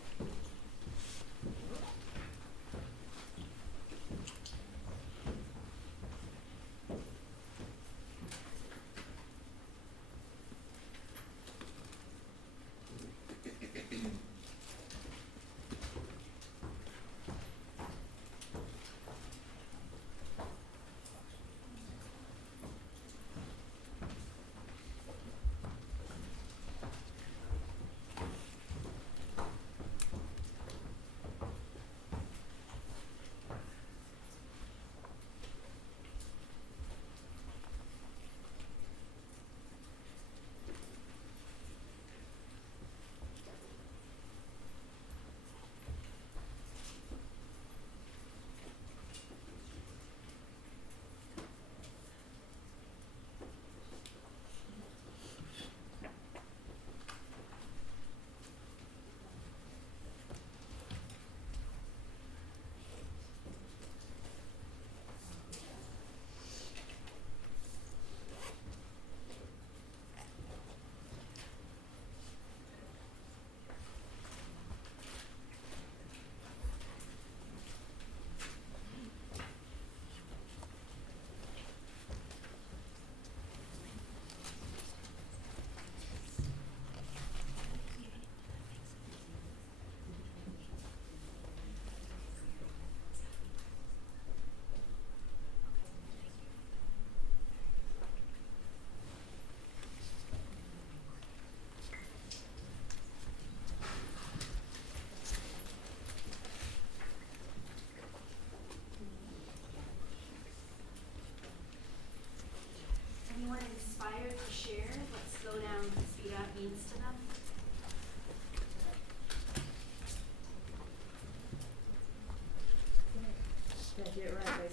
Did I get it right by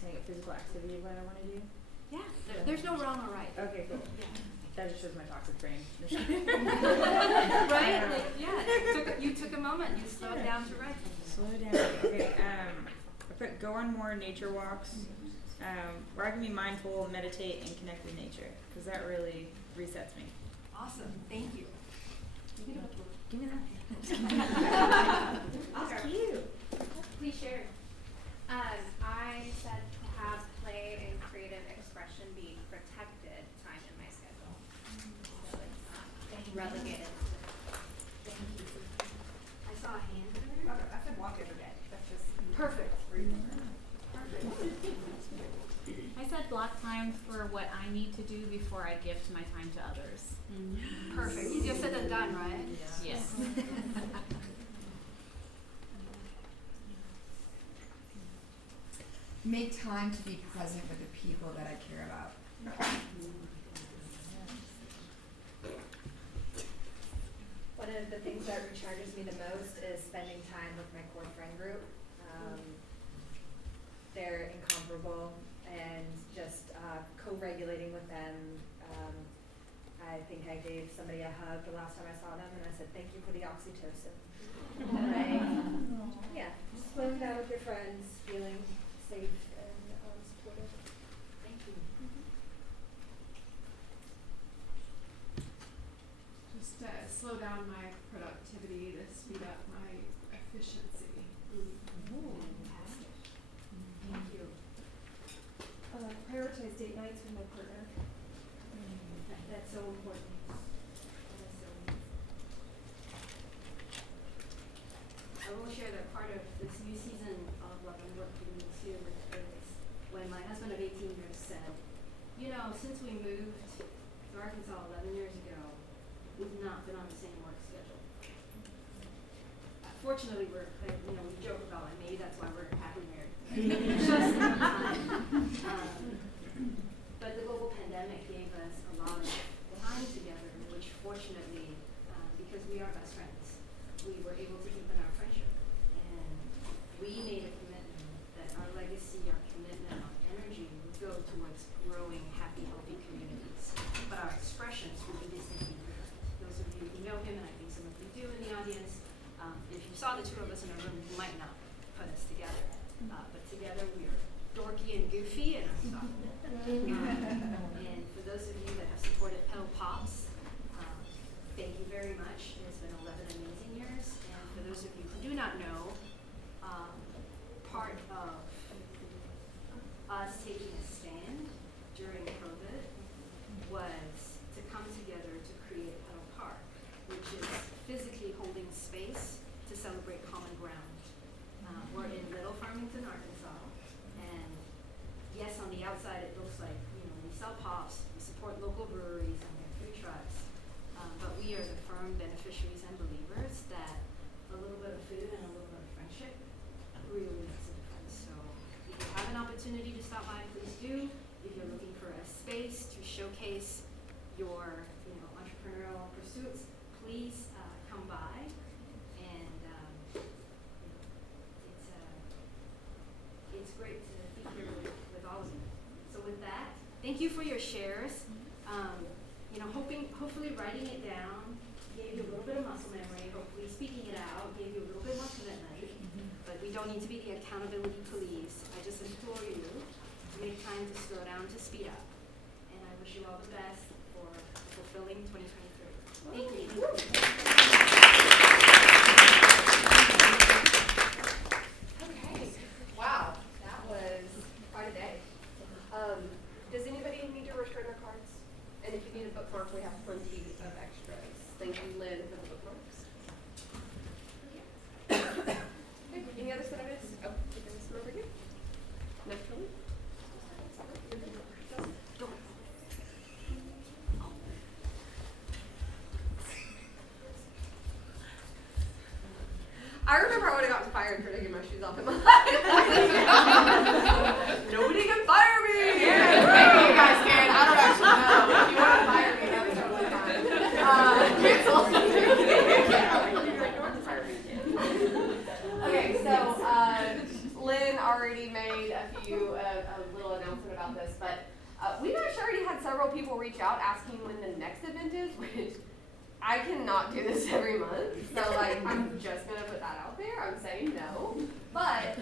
saying a physical activity what I want to do? Yeah, there's no wrong or right. Okay, cool. That just shows my talkative brain. Right? You took a moment. You slowed down to write. Slow down. Okay. I put go on more nature walks, where I can be mindful, meditate, and connect with nature, because that really resets me. Awesome. Thank you. Give me that. Oscar. Cute. Please share. I said to have play and creative expression be protected time in my schedule. So it's not relegated. I saw a hand there. Okay, I said walk every day. That's just Perfect. I said block time for what I need to do before I gift my time to others. Perfect. Easier said than done, right? Yes. Make time to be present with the people that I care about. One of the things that recharges me the most is spending time with my core friend group. They're incomparable, and just co-regulating with them. I think I gave somebody a hug the last time I saw them, and I said, thank you for the oxytocin. Yeah, just slowing down with your friends, feeling safe and supported. Thank you. Just slow down my productivity to speed up my efficiency. Fantastic. Thank you. Prioritize date nights with my partner. That's so important. I will share that part of this new season of Love and Work for me too is when my husband of 18 years said, you know, since we moved to Arkansas 11 years ago, we've not been on the same work schedule. Fortunately, we joke about it. Maybe that's why we're happily married. Just in time. But the global pandemic gave us a lot of time together, which fortunately, because we are best friends, we were able to deepen our friendship. And we made a commitment that our legacy, our commitment, our energy would go towards growing happy, healthy communities. But our expressions would be distinctly different. Those of you who know him, and I think some of you do in the audience, if you saw the two of us in a room, you might not put us together. But together we are dorky and goofy and unstoppable. And for those of you that have supported Petal Pops, thank you very much. It's been 11 amazing years. And for those of you who do not know, part of us taking a stand during COVID was to come together to create Petal Park, which is physically holding space to celebrate common ground. We're in Little Farmington, Arkansas, and yes, on the outside it looks like, we sell pops, we support local breweries and their food trucks, but we are the firm beneficiaries and believers that a little bit of food and a little bit of friendship really makes a difference. So if you have an opportunity to stop by, please do. If you're looking for a space to showcase your entrepreneurial pursuits, please come by. And it's great to be here with all of you. So with that, thank you for your shares. Hopefully writing it down gave you a little bit of muscle memory. Hopefully speaking it out gave you a little bit more commitment. But we don't need to be the accountability police. I just implore you to make time to slow down, to speed up. And I wish you all the best for fulfilling 2023. Thank you. Okay. Wow, that was quite a day. Does anybody need to return their cards? And if you need a bookmark, we have plenty of extras. Thank you, Lynn, for the bookmarks. Okay, any other senators? Oh, there's some over here. Neftali? Go. I remember I would have gotten fired for taking my shoes off in my life. Nobody can fire me! Yeah, maybe you guys can. I don't actually know. If you want to fire me, that's totally fine. Cancel. Okay, so Lynn already already made a little announcement about this, but we've actually already had several people reach out asking when the next event is, which I cannot do this every month. So like, I'm just gonna put that out there. I'm saying no. But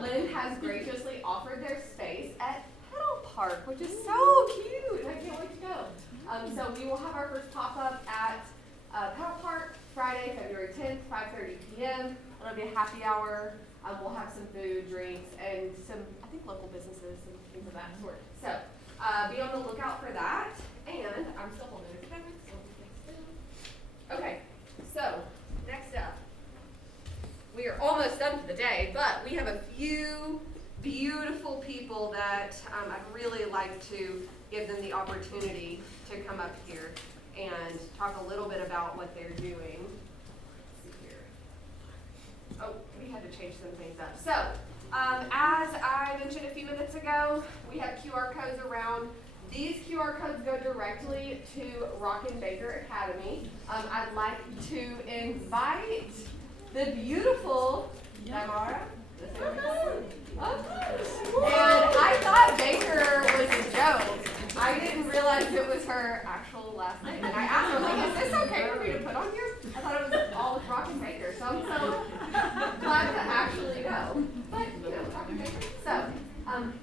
Lynn has graciously offered their space at Petal Park, which is so cute. I can't wait to go. So we will have our first pop-up at Petal Park Friday, February 10th, 5:30 p.m. It'll be a happy hour. We'll have some food, drinks, and some, I think, local businesses and things of that sort. So be on the lookout for that. And I'm still holding it together. Okay, so next up, we are almost done for the day, but we have a few beautiful people that I'd really like to give them the opportunity to come up here and talk a little bit about what they're doing. Let's see here. Oh, we had to change some things up. So, as I mentioned a few minutes ago, we have QR codes around. These QR codes go directly to Rockin' Baker Academy. I'd like to invite the beautiful Tamara. And I thought Baker was a joke. I didn't realize it was her actual last name. And I asked her, like, is this okay for me to put on here? I thought it was all with Rockin' Baker. So I'm so glad to actually know. But, you know, Rockin' Baker. So,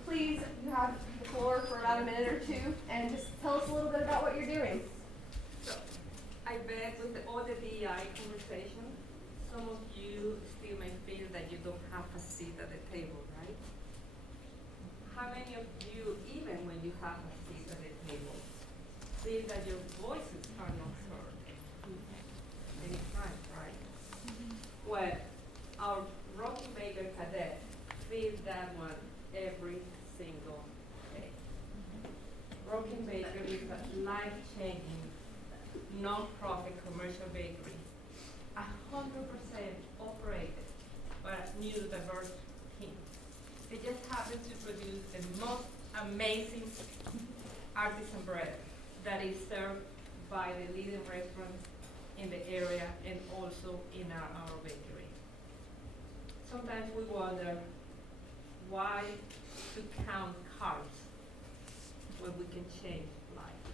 please, you have the floor for about a minute or two, and just tell us a little bit about what you're doing. So, I bet with all the DEI conversation, some of you still may feel that you don't have a seat at the table, right? How many of you, even when you have a seat at the table, feel that your voices are not heard? Anytime, right? Well, our Rockin' Baker cadets feel that one every single day. Rockin' Baker is a life-changing, non-profit commercial bakery, 100% operated by a neurodiverse team. They just happen to produce the most amazing artisan bread that is served by the leading restaurants in the area and also in our bakery. Sometimes we wonder why to count carbs when we can change life.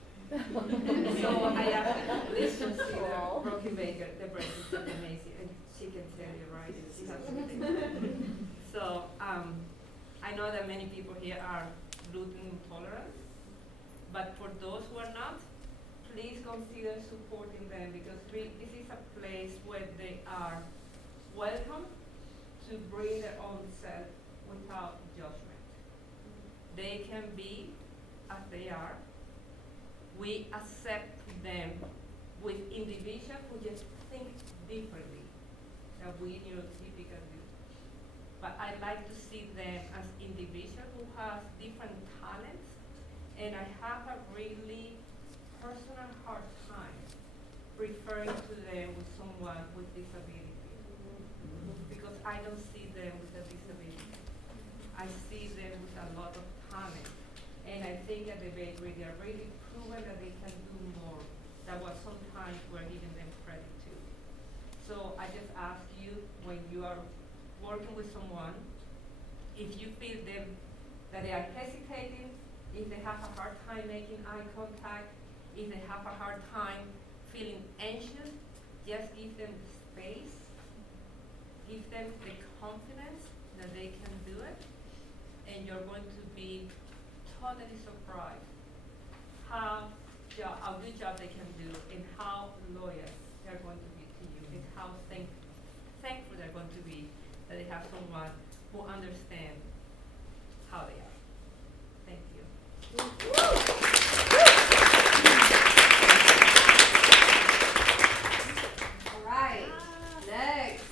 So I asked Liz to consider Rockin' Baker, the bread is amazing, and she can tell you, right? She has everything. So I know that many people here are gluten intolerant, but for those who are not, please consider supporting them, because this is a place where they are welcome to bring their own self without judgment. They can be as they are. We accept them with individuals who just think differently than we neurotypically do. But I like to see them as individuals who have different talents, and I have a really personal hard time referring to them with someone with disability, because I don't see them with a disability. I see them with a lot of talent, and I think at the bakery they are really proven that they can do more than what sometimes we're giving them credit to. So I just ask you, when you are working with someone, if you feel that they are hesitating, if they have a hard time making eye contact, if they have a hard time feeling anxious, just give them the space, give them the confidence that they can do it, and you're going to be totally surprised how a good job they can do, and how loyal they're going to be to you, and how thankful they're going to be that they have someone who understands how they are. Thank you. All right, next,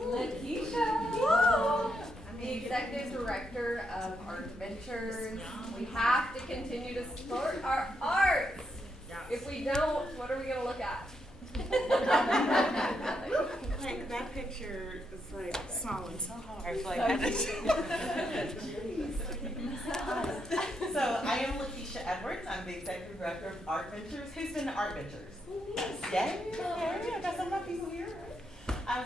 Lakeisha, the Executive Director of Art Ventures. We have to continue to support our arts. If we don't, what are we going to look at? Like that picture is like swallowing so hard. So I am Lakeisha Edwards. I'm the Executive Director of Art Ventures. Who's been to Art Ventures? Yay! Okay, I got some of my people here.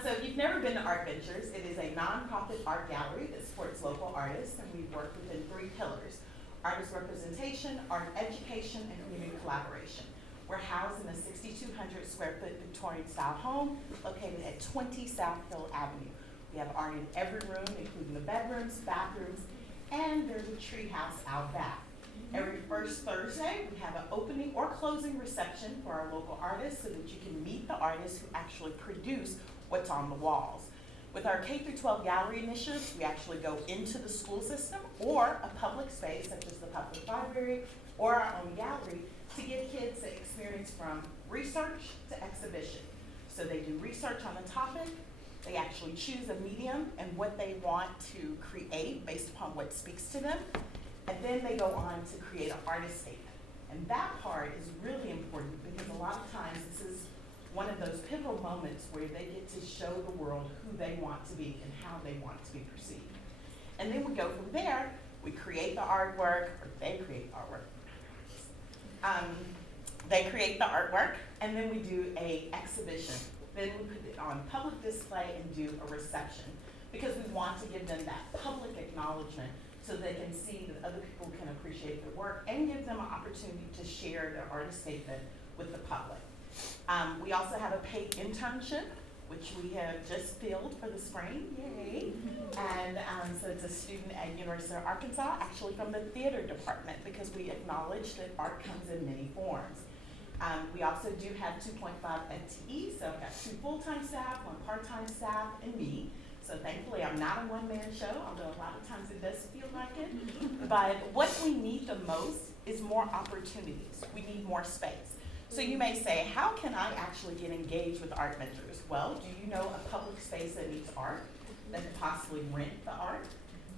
So if you've never been to Art Ventures, it is a nonprofit art gallery that supports local artists, and we work within 3 pillars: artist representation, art education, and community collaboration. We're housed in a 6,200 square foot Victorian style home located at 20 South Hill Avenue. We have art in every room, including the bedrooms, bathrooms, and there's a tree house out back. Every first Thursday, we have an opening or closing reception for our local artists so that you can meet the artists who actually produce what's on the walls. With our K-12 gallery initiatives, we actually go into the school system or a public space such as the public library or our own gallery to give kids the experience from research to exhibition. So they do research on a topic, they actually choose a medium and what they want to create based upon what speaks to them, and then they go on to create an artist statement. And that part is really important because a lot of times this is one of those pivotal moments where they get to show the world who they want to be and how they want to be perceived. And then we go from there, we create the artwork, or they create the artwork. They create the artwork, and then we do an exhibition. Then we put it on public display and do a reception because we want to give them that public acknowledgement so they can see that other people can appreciate their work and give them an opportunity to share their artist statement with the public. We also have a paid internship, which we have just filled for the spring, yay. And so it's a student at University of Arkansas, actually from the theater department, because we acknowledge that art comes in many forms. We also do have 2.5 FTE, so I've got 2 full-time staff, 1 part-time staff, and me. So thankfully, I'm not a one-man show, although a lot of times it does feel like it. But what we need the most is more opportunities. We need more space. So you may say, how can I actually get engaged with Art Ventures? Well, do you know a public space that needs art, that could possibly rent the art?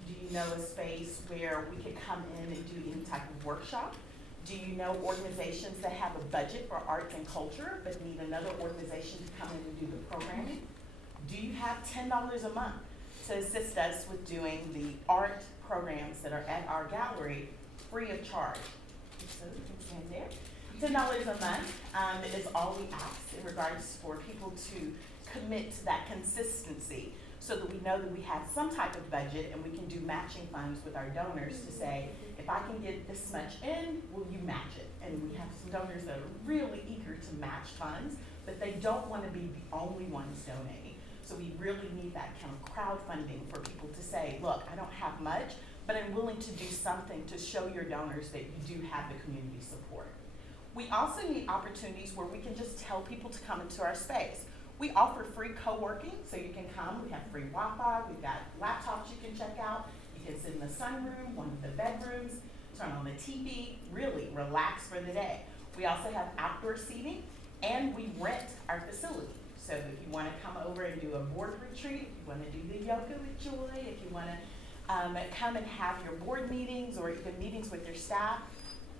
Do you know a space where we could come in and do any type of workshop? Do you know organizations that have a budget for arts and culture but need another organization to come in and do the programming? Do you have $10 a month to assist us with doing the art programs that are at our gallery free of charge? So you can stand there. $10 a month is all we ask in regards for people to commit to that consistency so that we know that we have some type of budget and we can do matching funds with our donors to say, if I can get this much in, will you match it? And we have some donors that are really eager to match funds, but they don't want to be the only ones donating. So we really need that kind of crowdfunding for people to say, look, I don't have much, but I'm willing to do something to show your donors that you do have the community support. We also need opportunities where we can just tell people to come into our space. We offer free co-working, so you can come. We have free Wi-Fi. We've got laptops you can check out. You can sit in the sunroom, one of the bedrooms, turn on the TV, really relax for the day. We also have outdoor seating, and we rent our facility. So if you want to come over and do a board retreat, if you want to do the yoga with Joy, if you want to come and have your board meetings or even meetings with your staff,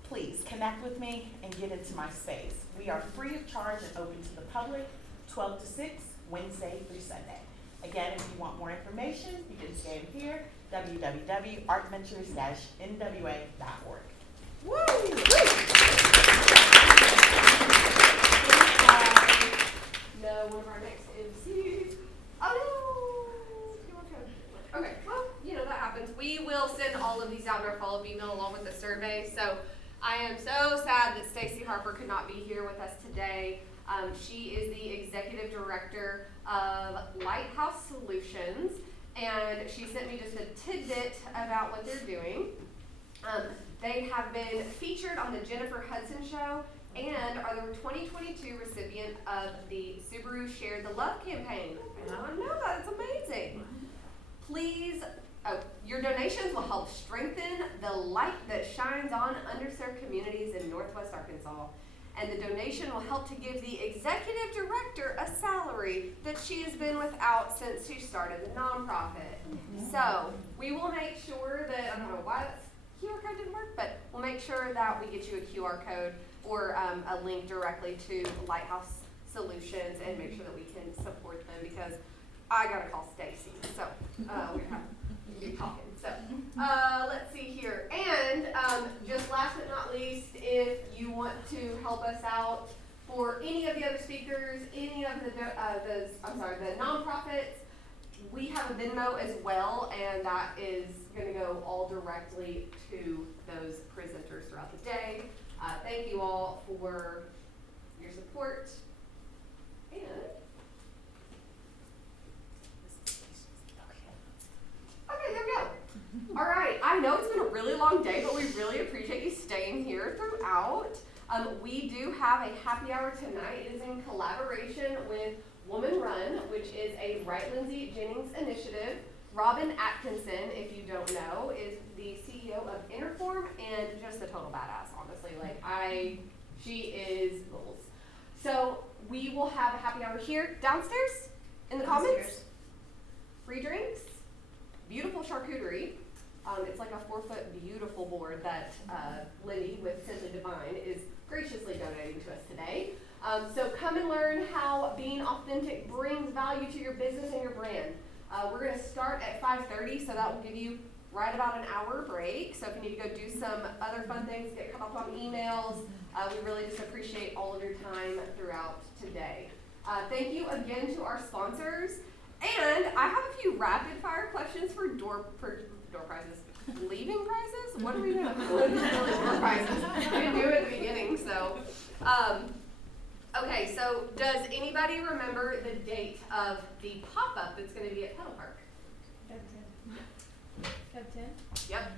please connect with me and get into my space. We are free of charge and open to the public, 12 to 6, Wednesday through Sunday. Again, if you want more information, you can scan here, www.artventures-nwa.org. Woo! No, one of our next MCs. Oh no! Okay, well, you know, that happens. We will send all of these out in our follow-up email along with the survey. So I am so sad that Stacey Harper could not be here with us today. She is the executive director of Lighthouse Solutions, and she sent me just a tidbit about what they're doing. They have been featured on the Jennifer Hudson Show and are the 2022 recipient of the Subaru Share the Love campaign. And I know that, it's amazing. Please, your donations will help strengthen the light that shines on underserved communities in Northwest Arkansas. And the donation will help to give the executive director a salary that she has been without since she started the nonprofit. So we will make sure that, I don't know why that QR code didn't work, but we'll make sure that we get you a QR code or a link directly to Lighthouse Solutions and make sure that we can support them, because I gotta call Stacy. So we're gonna be talking. So let's see here. And just last but not least, if you want to help us out for any any of the other speakers, any of the nonprofits, we have a Venmo as well, and that is going to go all directly to those presenters throughout the day. Thank you all for your support. And okay, there we go. All right, I know it's been a really long day, but we really appreciate you staying here throughout. We do have a happy hour tonight. It is in collaboration with Woman Run, which is a Wright Lindsay Jennings initiative. Robin Atkinson, if you don't know, is the CEO of Interform and just a total badass, honestly. She is goals. So we will have a happy hour here downstairs in the commons. Free drinks, beautiful charcuterie. It's like a 4-foot beautiful board that Lindy with Simply Divine is graciously donating to us today. So come and learn how being authentic brings value to your business and your brand. We're going to start at 5:30, so that will give you right about an hour break. So if you need to go do some other fun things, get caught up on emails, we really just appreciate all of your time throughout today. Thank you again to our sponsors. And I have a few rapid fire questions for door prizes. Leaving prizes? What are we doing? Door prizes. We didn't do it at the beginning, so. Okay, so does anybody remember the date of the pop-up that's going to be at Pedal Park? Feb 10? Yep.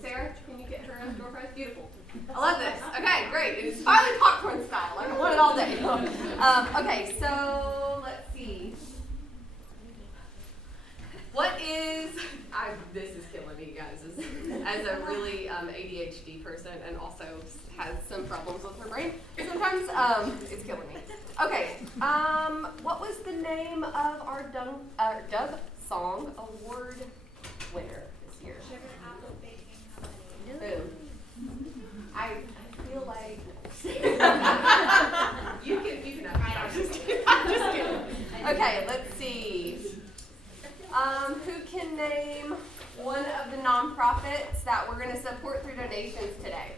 Sarah, can you get her a door prize? Beautiful. I love this. Okay, great. It is finally popcorn style. I want it all day. Okay, so let's see. What is, this is killing me, guys, as a really ADHD person and also has some problems with her brain sometimes, it's killing me. Okay, what was the name of our Dove Song Award winner this year? Sugar Apple Baking Company. Boom. I feel like you can have it. I'm just kidding. Okay, let's see. Who can name one of the nonprofits that we're going to support through donations today?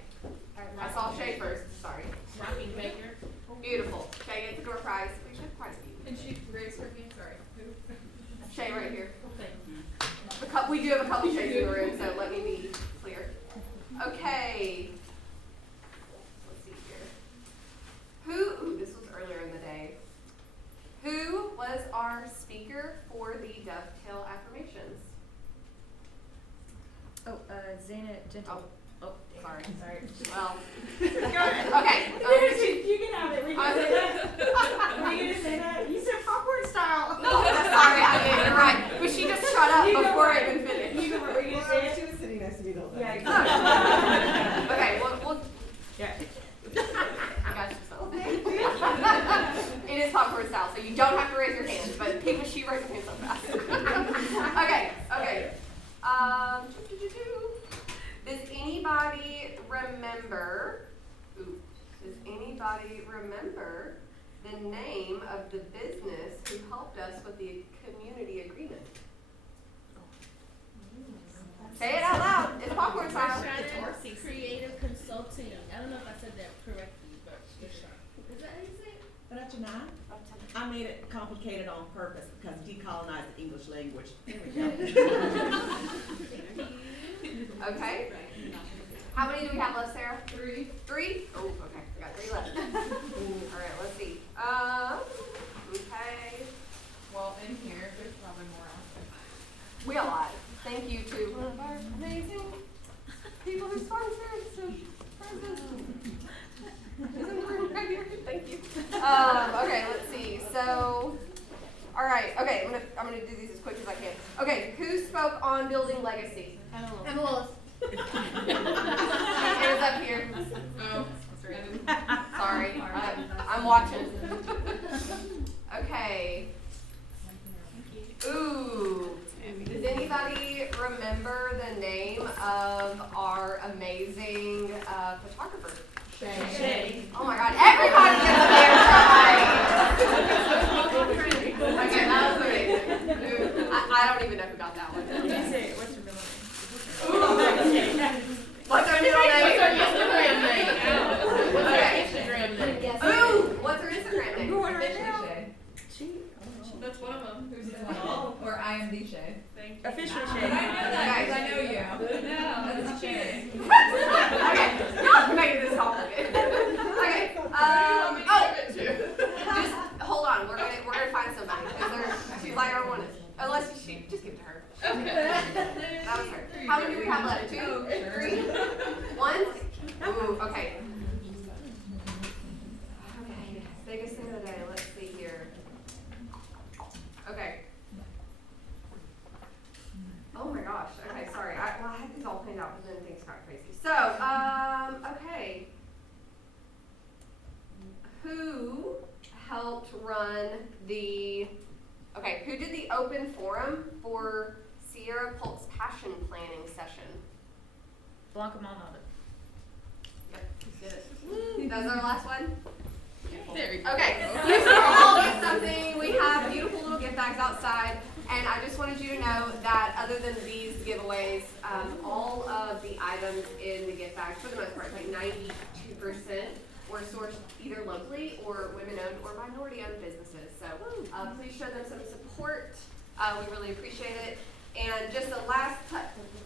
I saw Shay first. Sorry. Rocking Baker. Beautiful. Shay gets a door prize. We should have quite a few. And she raised her hand. Sorry. Shay right here. Thank you. We do have a couple Shays in the room, so let me be clear. Okay. Let's see here. Ooh, this was earlier in the day. Who was our speaker for the Dovetail Affirmations? Oh, Zana Gentle. Oh, sorry. Well. Okay. You can have it. Were you gonna say that? Were you gonna say that? You said popcorn style. No, sorry, I did. You're right. But she just shut up before I even finished. You were you gonna say it? She was sitting next to me the whole time. Yeah, exactly. Okay, we'll Yeah. I got yourself. It is popcorn style, so you don't have to raise your hand, but people, she raised her hand so fast. Okay. Does anybody remember the name of the business who helped us with the community agreement? Say it out loud. It's popcorn style. Creative Consulting. I don't know if I said that correctly, but for sure. Is that how you say it? But I I made it complicated on purpose because decolonize the English language. There we go. Okay. How many do we have left, Sarah? 3. 3? Oh, okay. We got 3 left. All right, let's see. Okay. Well, in here, there's probably more out there. We a lot. Thank you to one of our amazing people who sponsored some prizes. Isn't it right here? Thank you. Okay, let's see. So, all right. Okay, I'm gonna do these as quick as I can. Okay, who spoke on building legacy? Emma Willis. Hands up here. Oh, Sorry, I'm watching. Okay. Ooh. Does anybody remember the name of our amazing photographer? Shay. Oh my God! Everybody gets a name right. Okay, that was amazing. I don't even know who got that one. You can say it. What's your middle name? What's our middle name? What's our Instagram name? What's our Okay. Instagram name? Ooh, what's her Instagram That's one of them. Who's one of them? Or I am the Shay. Thank you. Official But Shay. I know that Okay. because I know you. Who knows? That's cheating. Okay, y'all can make this complicated. Okay, just hold on. We're gonna find somebody because she's like our one. Unless she just give it to her. Okay. That was her. How many do we have left? 2, 3, 1. Ooh, okay. Okay, biggest thing of the day. Let's see here. Okay. Oh my gosh. Okay, sorry. I had these all planned out, but then things got crazy. So, okay. Who helped run the? Okay, who did the open forum for Sierra Polk's passion planning session? Blanca Malnada. Yep, you did it. That was our last one? There you go. Okay, you should all get something. We have beautiful little gift bags outside, and I just wanted you to know that other than these giveaways, all of the items in the gift bags, for the most part, like 92%, were sourced either locally or women-owned or minority-owned businesses. So please show them some support. We really appreciate it. And just the last,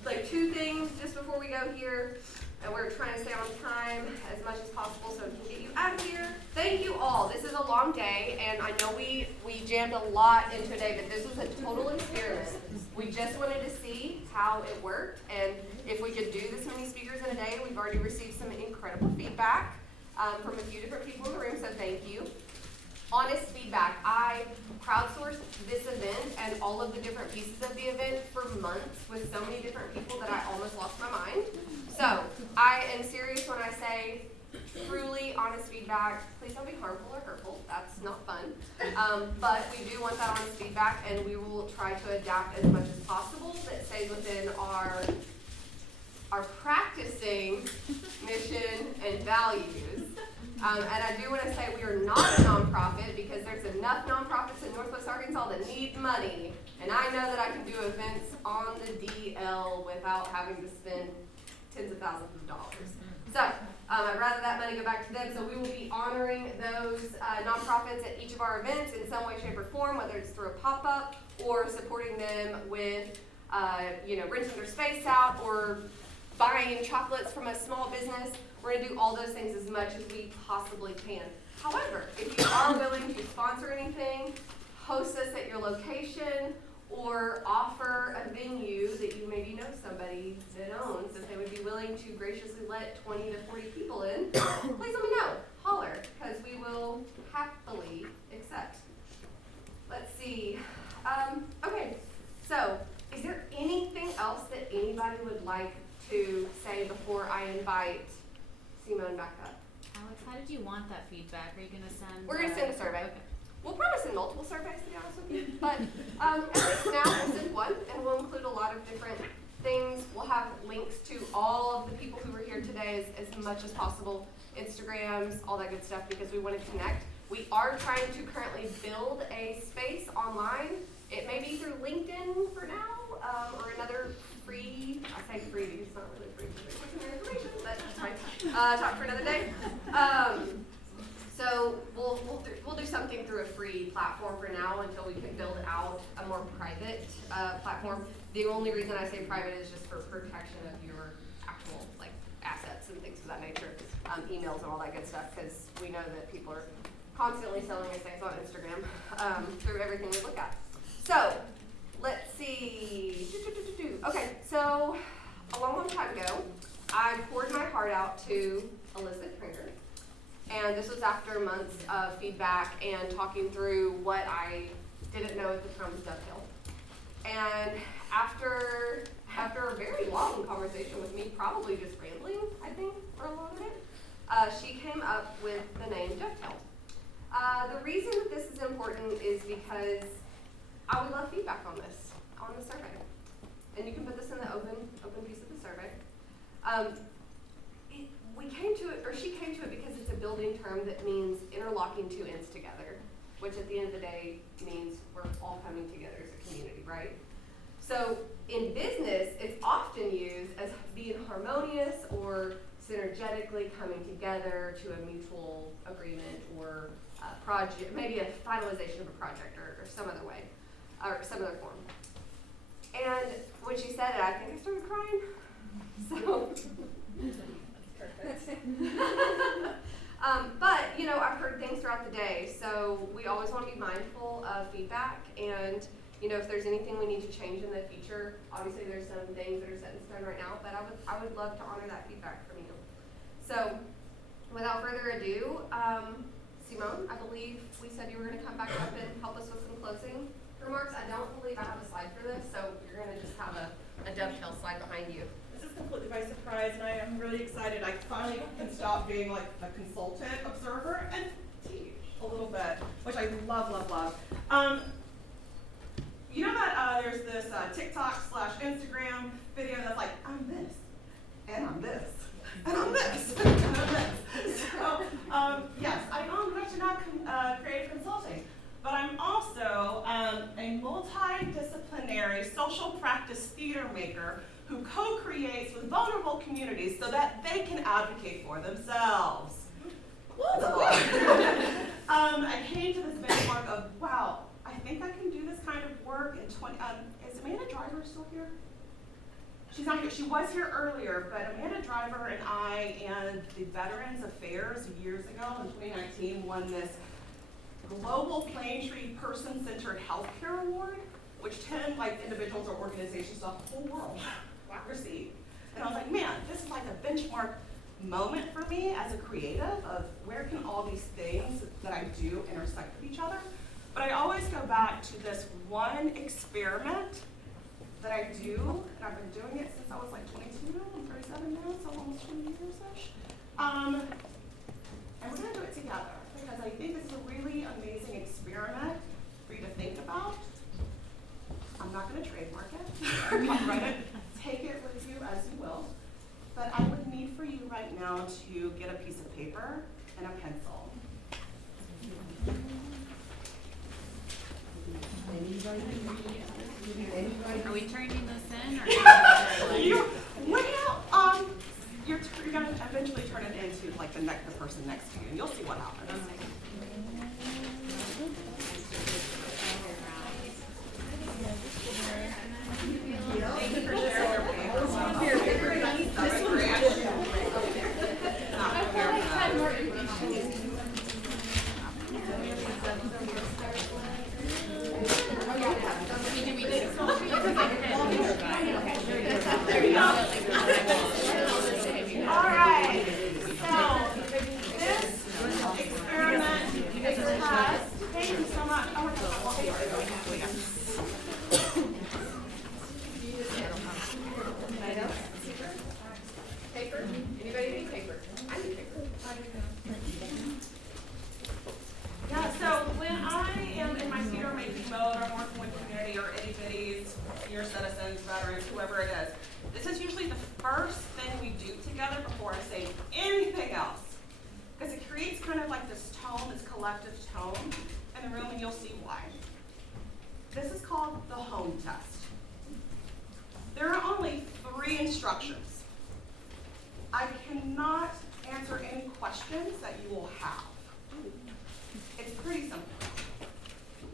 like 2 things just before we go here. And we're trying to stay on time as much as possible so we can get you out of here. Thank you all. This is a long day, and I know we jammed a lot into a day, but this was a total experiment. We just wanted to see how it worked, and if we could do this many speakers in a day. We've already received some incredible feedback from a few different people in the room, so thank you. Honest feedback. I crowdsourced this event and all of the different pieces of the event for months with so many different people that I almost lost my mind. So I am serious when I say truly honest feedback. Please don't be harmful or hurtful. That's not fun. But we do want that honest feedback, and we will try to adapt as much as possible that stays within our practicing mission and values. And I do want to say we are not a nonprofit because there's enough nonprofits in Northwest Arkansas that need money. And I know that I can do events on the DL without having to spend tens of thousands of dollars. So I'd rather that money go back to them. So we will be honoring those nonprofits at each of our events in some way, shape, or form, whether it's through a pop-up or supporting them with, renting their space out or buying chocolates from a small business. We're going to do all those things as much as we possibly can. However, if you are willing to sponsor anything, host us at your location, or offer a venue that you maybe know somebody that owns, that they would be willing to graciously let 20 to 40 people in, please let me know. Holler, because we will happily accept. Let's see. Okay, so is there anything else that anybody would like to say before I invite Simone back up? Alex, how did you want that feedback? Are you going to send? We're going to send a survey. Okay. We'll probably send multiple surveys, to be honest with you. But at least now we'll send one, and we'll include a lot of different things. We'll have links to all of the people who were here today as much as possible, Instagrams, all that good stuff, because we want to connect. We are trying to currently build a space online. It may be through LinkedIn for now, or another free, I say free because it's not really free because there's more information, but that's fine. Talk for another day. So we'll do something through a free platform for now until we can build out a more private platform. The only reason I say private is just for protection of your actual assets and things of that nature, emails and all that good stuff, because we know that people are constantly selling us things on Instagram through everything we look at. So let's see. Okay, so a long time ago, I poured my heart out to Elizabeth Printer. And this was after months of feedback and talking through what I didn't know at the time was dovetail. And after a very long conversation with me, probably just rambling, I think, for a lot of it, she came up with the name Dovetail. The reason that this is important is because I would love feedback on this, on the survey. And you can put this in the open piece of the survey. She came to it because it's a building term that means interlocking two ends together, which at the end of the day means we're all coming together as a community, right? So in business, it's often used as being harmonious or synergetically coming together to a mutual agreement or project, maybe a finalization of a project or some other way, or some other form. And when she said it, I think I started crying. So, but you know, I've heard things throughout the day, so we always want to be mindful of feedback. And you know, if there's anything we need to change in the future, obviously there's some things that are set in stone right now, but I would love to honor that feedback from you. So, without further ado, Simone, I believe we said you were going to come back up and help us with some closing remarks. I don't believe I have a slide for this, so you're going to just have a dovetail slide behind you. This is completely by surprise, and I am really excited. I finally can stop being like a consultant observer and teach a little bit, which I love, love, love. You know that there's this TikTok/Instagram video that's like, I'm this, and I'm this, and I'm this, and I'm this. So, yes, I know I'm actually not creative consulting, but I'm also a multidisciplinary social practice theater maker who co-creates with vulnerable communities so that they can advocate for themselves. I came to this benchmark of, wow, I think I can do this kind of work in 20, is Amanda Driver still here? She's not here, she was here earlier, but Amanda Driver and I and the Veterans Affairs years ago in 2019 won this Global Plaintree Person-Centered Healthcare Award, which 10 like individuals or organizations throughout the whole world received. And I was like, man, this is like a benchmark moment for me as a creative of where can all these things that I do intersect with each other. But I always go back to this one experiment that I do, and I've been doing it since I was like 22, I'm 37 now, so almost 20 years-ish. And we're gonna do it together because I think this is a really amazing experiment for you to think about. I'm not gonna trademark it, copyright it, take it with you as you will. But I would need for you right now to get a piece of paper and a pencil. Are we turning this in, or? You're gonna eventually turn it into like the person next to you, and you'll see what happens. Thank you for sharing your paper. This one's all right, so this experiment is a test. Thank you so much. Paper? Anybody need paper? I need paper. Yeah, so when I am in my theater making mode, I'm working with community or itty bitties, senior citizens, veterans, whoever it is, this is usually the first thing we do together before I say anything else. Because it creates kind of like this tone, this collective tone in the room, and you'll see why. This is called the home test. There are only 3 instructions. I cannot answer any questions that you will have. It's pretty simple.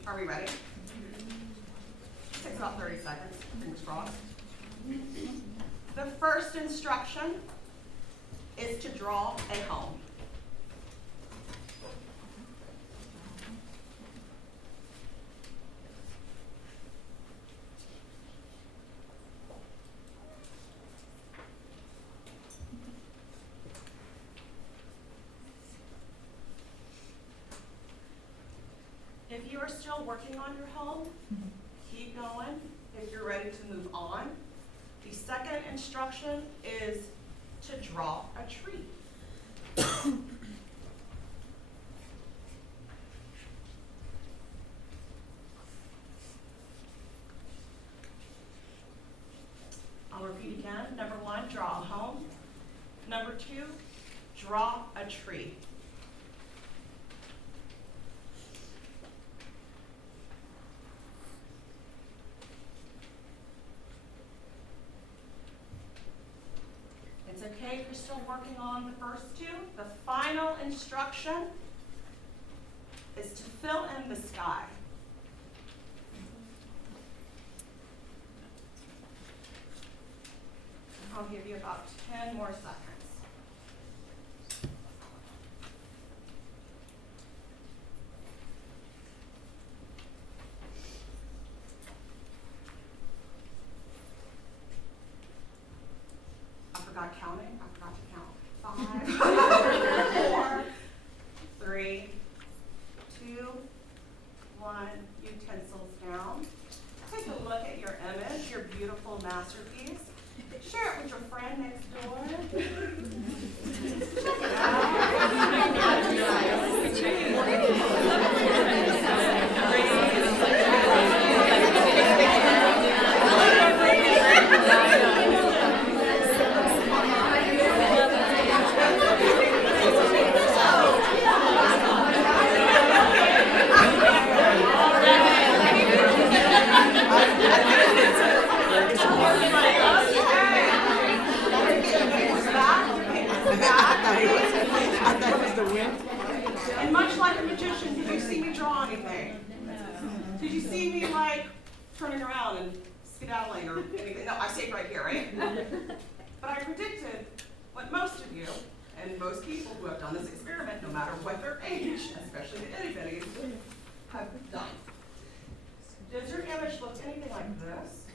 Are we ready? It takes about 30 seconds, fingers crossed. The first instruction is to draw a home. If you are still working on your home, keep going. If you're ready to move on, the second instruction is to draw a tree. I'll repeat again. Number 1, draw a home. Number 2, draw a tree. It's okay if you're still working on the first 2. The final instruction is to fill in the sky. I'll give you about 10 more seconds. I forgot counting. I forgot to count. 5, 4, 3, 2, 1. Utensils down. Take a look at your image, your beautiful masterpiece. Share it with your friend next door. Check it And much like a magician, did you see me draw anything? Did you see me like turning around and skedaddling or anything? No, I stayed right here, right? But I predicted what most of you and most people who have done this experiment, no matter what their age, especially the itty bitties, have done. Does your image look anything like this?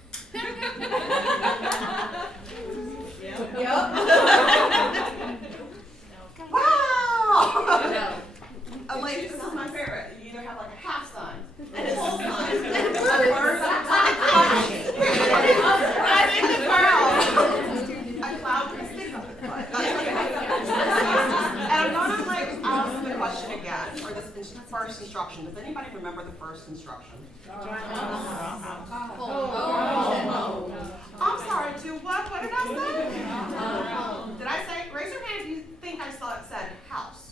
Wow! Oh, ladies, this is my favorite. You either have like a half sun, a full sun, a bird, right in the ground. A cloud can stick up the butt. And I'm gonna like ask the question again, or this first instruction. Does anybody remember the first instruction? I'm sorry, to what? What did I say? Did I say, raise your hand if you think I said house.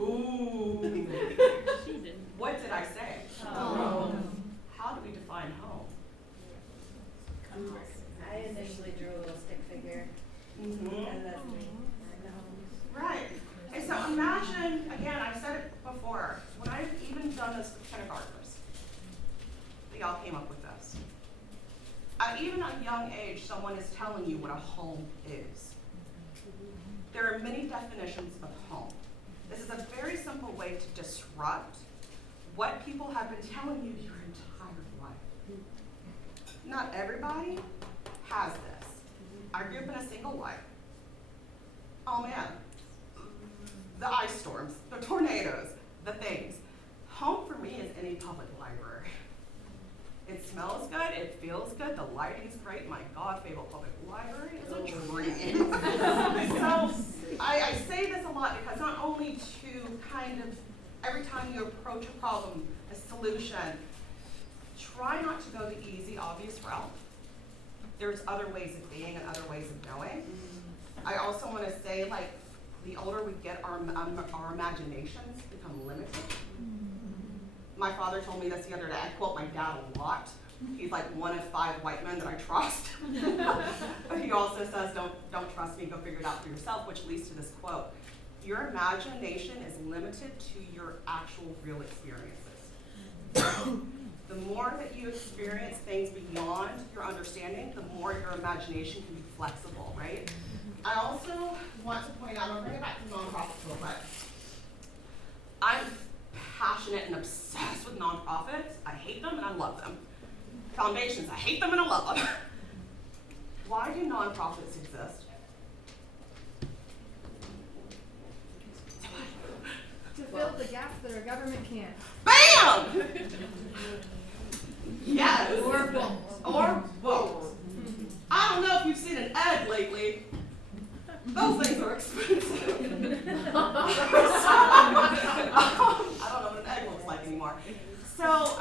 Ooh. What did I say? How do we define home? I initially drew a little stick figure. And that's me. Right. And so imagine, again, I've said it before, when I've even done this with kindergartners, they all came up with this. At even a young age, someone is telling you what a home is. There are many definitions of home. This is a very simple way to disrupt what people have been telling you your entire life. Not everybody has this. I grew up in a single life. Oh man, the ice storms, the tornadoes, the things. Home for me is any public library. It smells good, it feels good, the lighting's great. My God, Fayetteville Public Library is a dream. So I say this a lot because not only to kind of, every time you approach a problem, a solution, try not to go the easy, obvious route. There's other ways of being and other ways of knowing. I also want to say, like, the older we get, our imaginations become limited. My father told me this the other day. I quote my dad a lot. He's like one of 5 white men that I trust. But he also says, don't trust me, go figure it out for yourself, which leads to this quote. Your imagination is limited to your actual real experiences. The more that you experience things beyond your understanding, the more your imagination can be flexible, right? I also want to point out, I'll bring it back to nonprofits a little bit. I'm passionate and obsessed with nonprofits. I hate them and I love them. Foundations, I hate them and I love them. Why do nonprofits exist? To fill the gaps that our government can't. BAM! Yes. Or both. Or both. I don't know if you've seen an ad lately. Those things are expensive. I don't know what an egg looks like anymore. So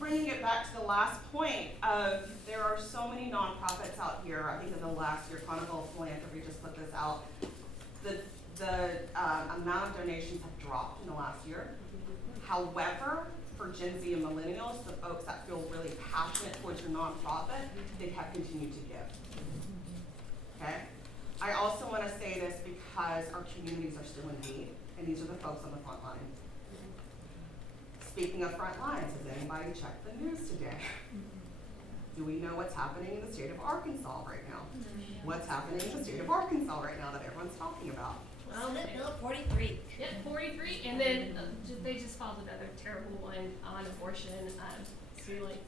bringing it back to the last point of there are so many nonprofits out here. I think in the last year, Chronicle of Philanthropy just put this out. The amount of donations have dropped in the last year. However, for Gen Z and millennials, the folks that feel really passionate towards your nonprofit, they have continued to give. Okay? I also want to say this because our communities are still in need, and these are the folks on the front line. Speaking of front lines, has anybody checked the news today? Do we know what's happening in the state of Arkansas right now? What's happening in the state of Arkansas right now that everyone's talking about? Well, Bill 43. Yep, 43, and then they just filed another terrible one on abortion. So like,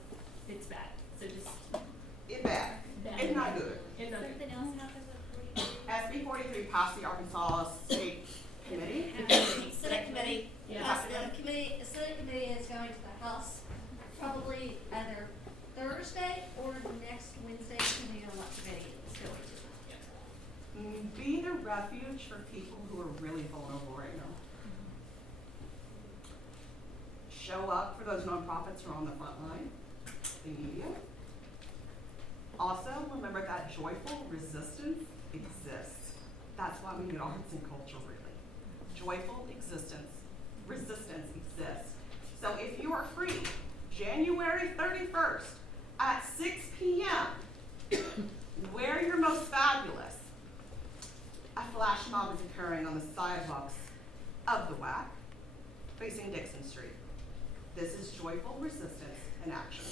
it's bad. So just It's bad. bad. It's not good. It's not good. Something else happened with 43. SB 43 passed the Arkansas State Committee. Senate committee. Yeah. The Senate committee is going to the House probably either Thursday or next Wednesday, depending on what committee it's going to. Be the refuge for people who are really vulnerable right now. Show up for those nonprofits who are on the front line, the media. Also, remember that joyful resistance exists. That's why we need arts and culture, really. Joyful resistance exists. So if you are free, January 31st at 6 p.m., wear your most fabulous. A flash mob is occurring on the sidewalks of the WAC, facing Dixon Street. This is joyful resistance in action.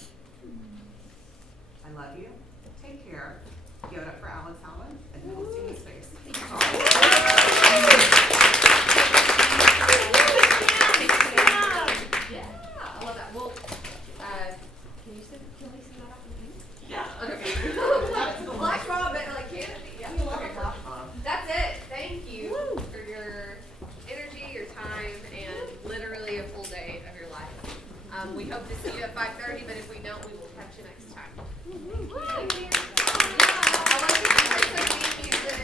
I love you. Take care. Give it up for Alan Talon and hosting the space. Yeah, I love that. Well, can we send that out to the team? Yeah. Okay. Flash mob, like canopy. Yeah. Okay, flash mob. That's it. Thank you for your energy, your time, and literally a full day of your life. We hope to see you at 5:30, but if we don't, we will catch you next time. Thank you. Yeah, I like the music.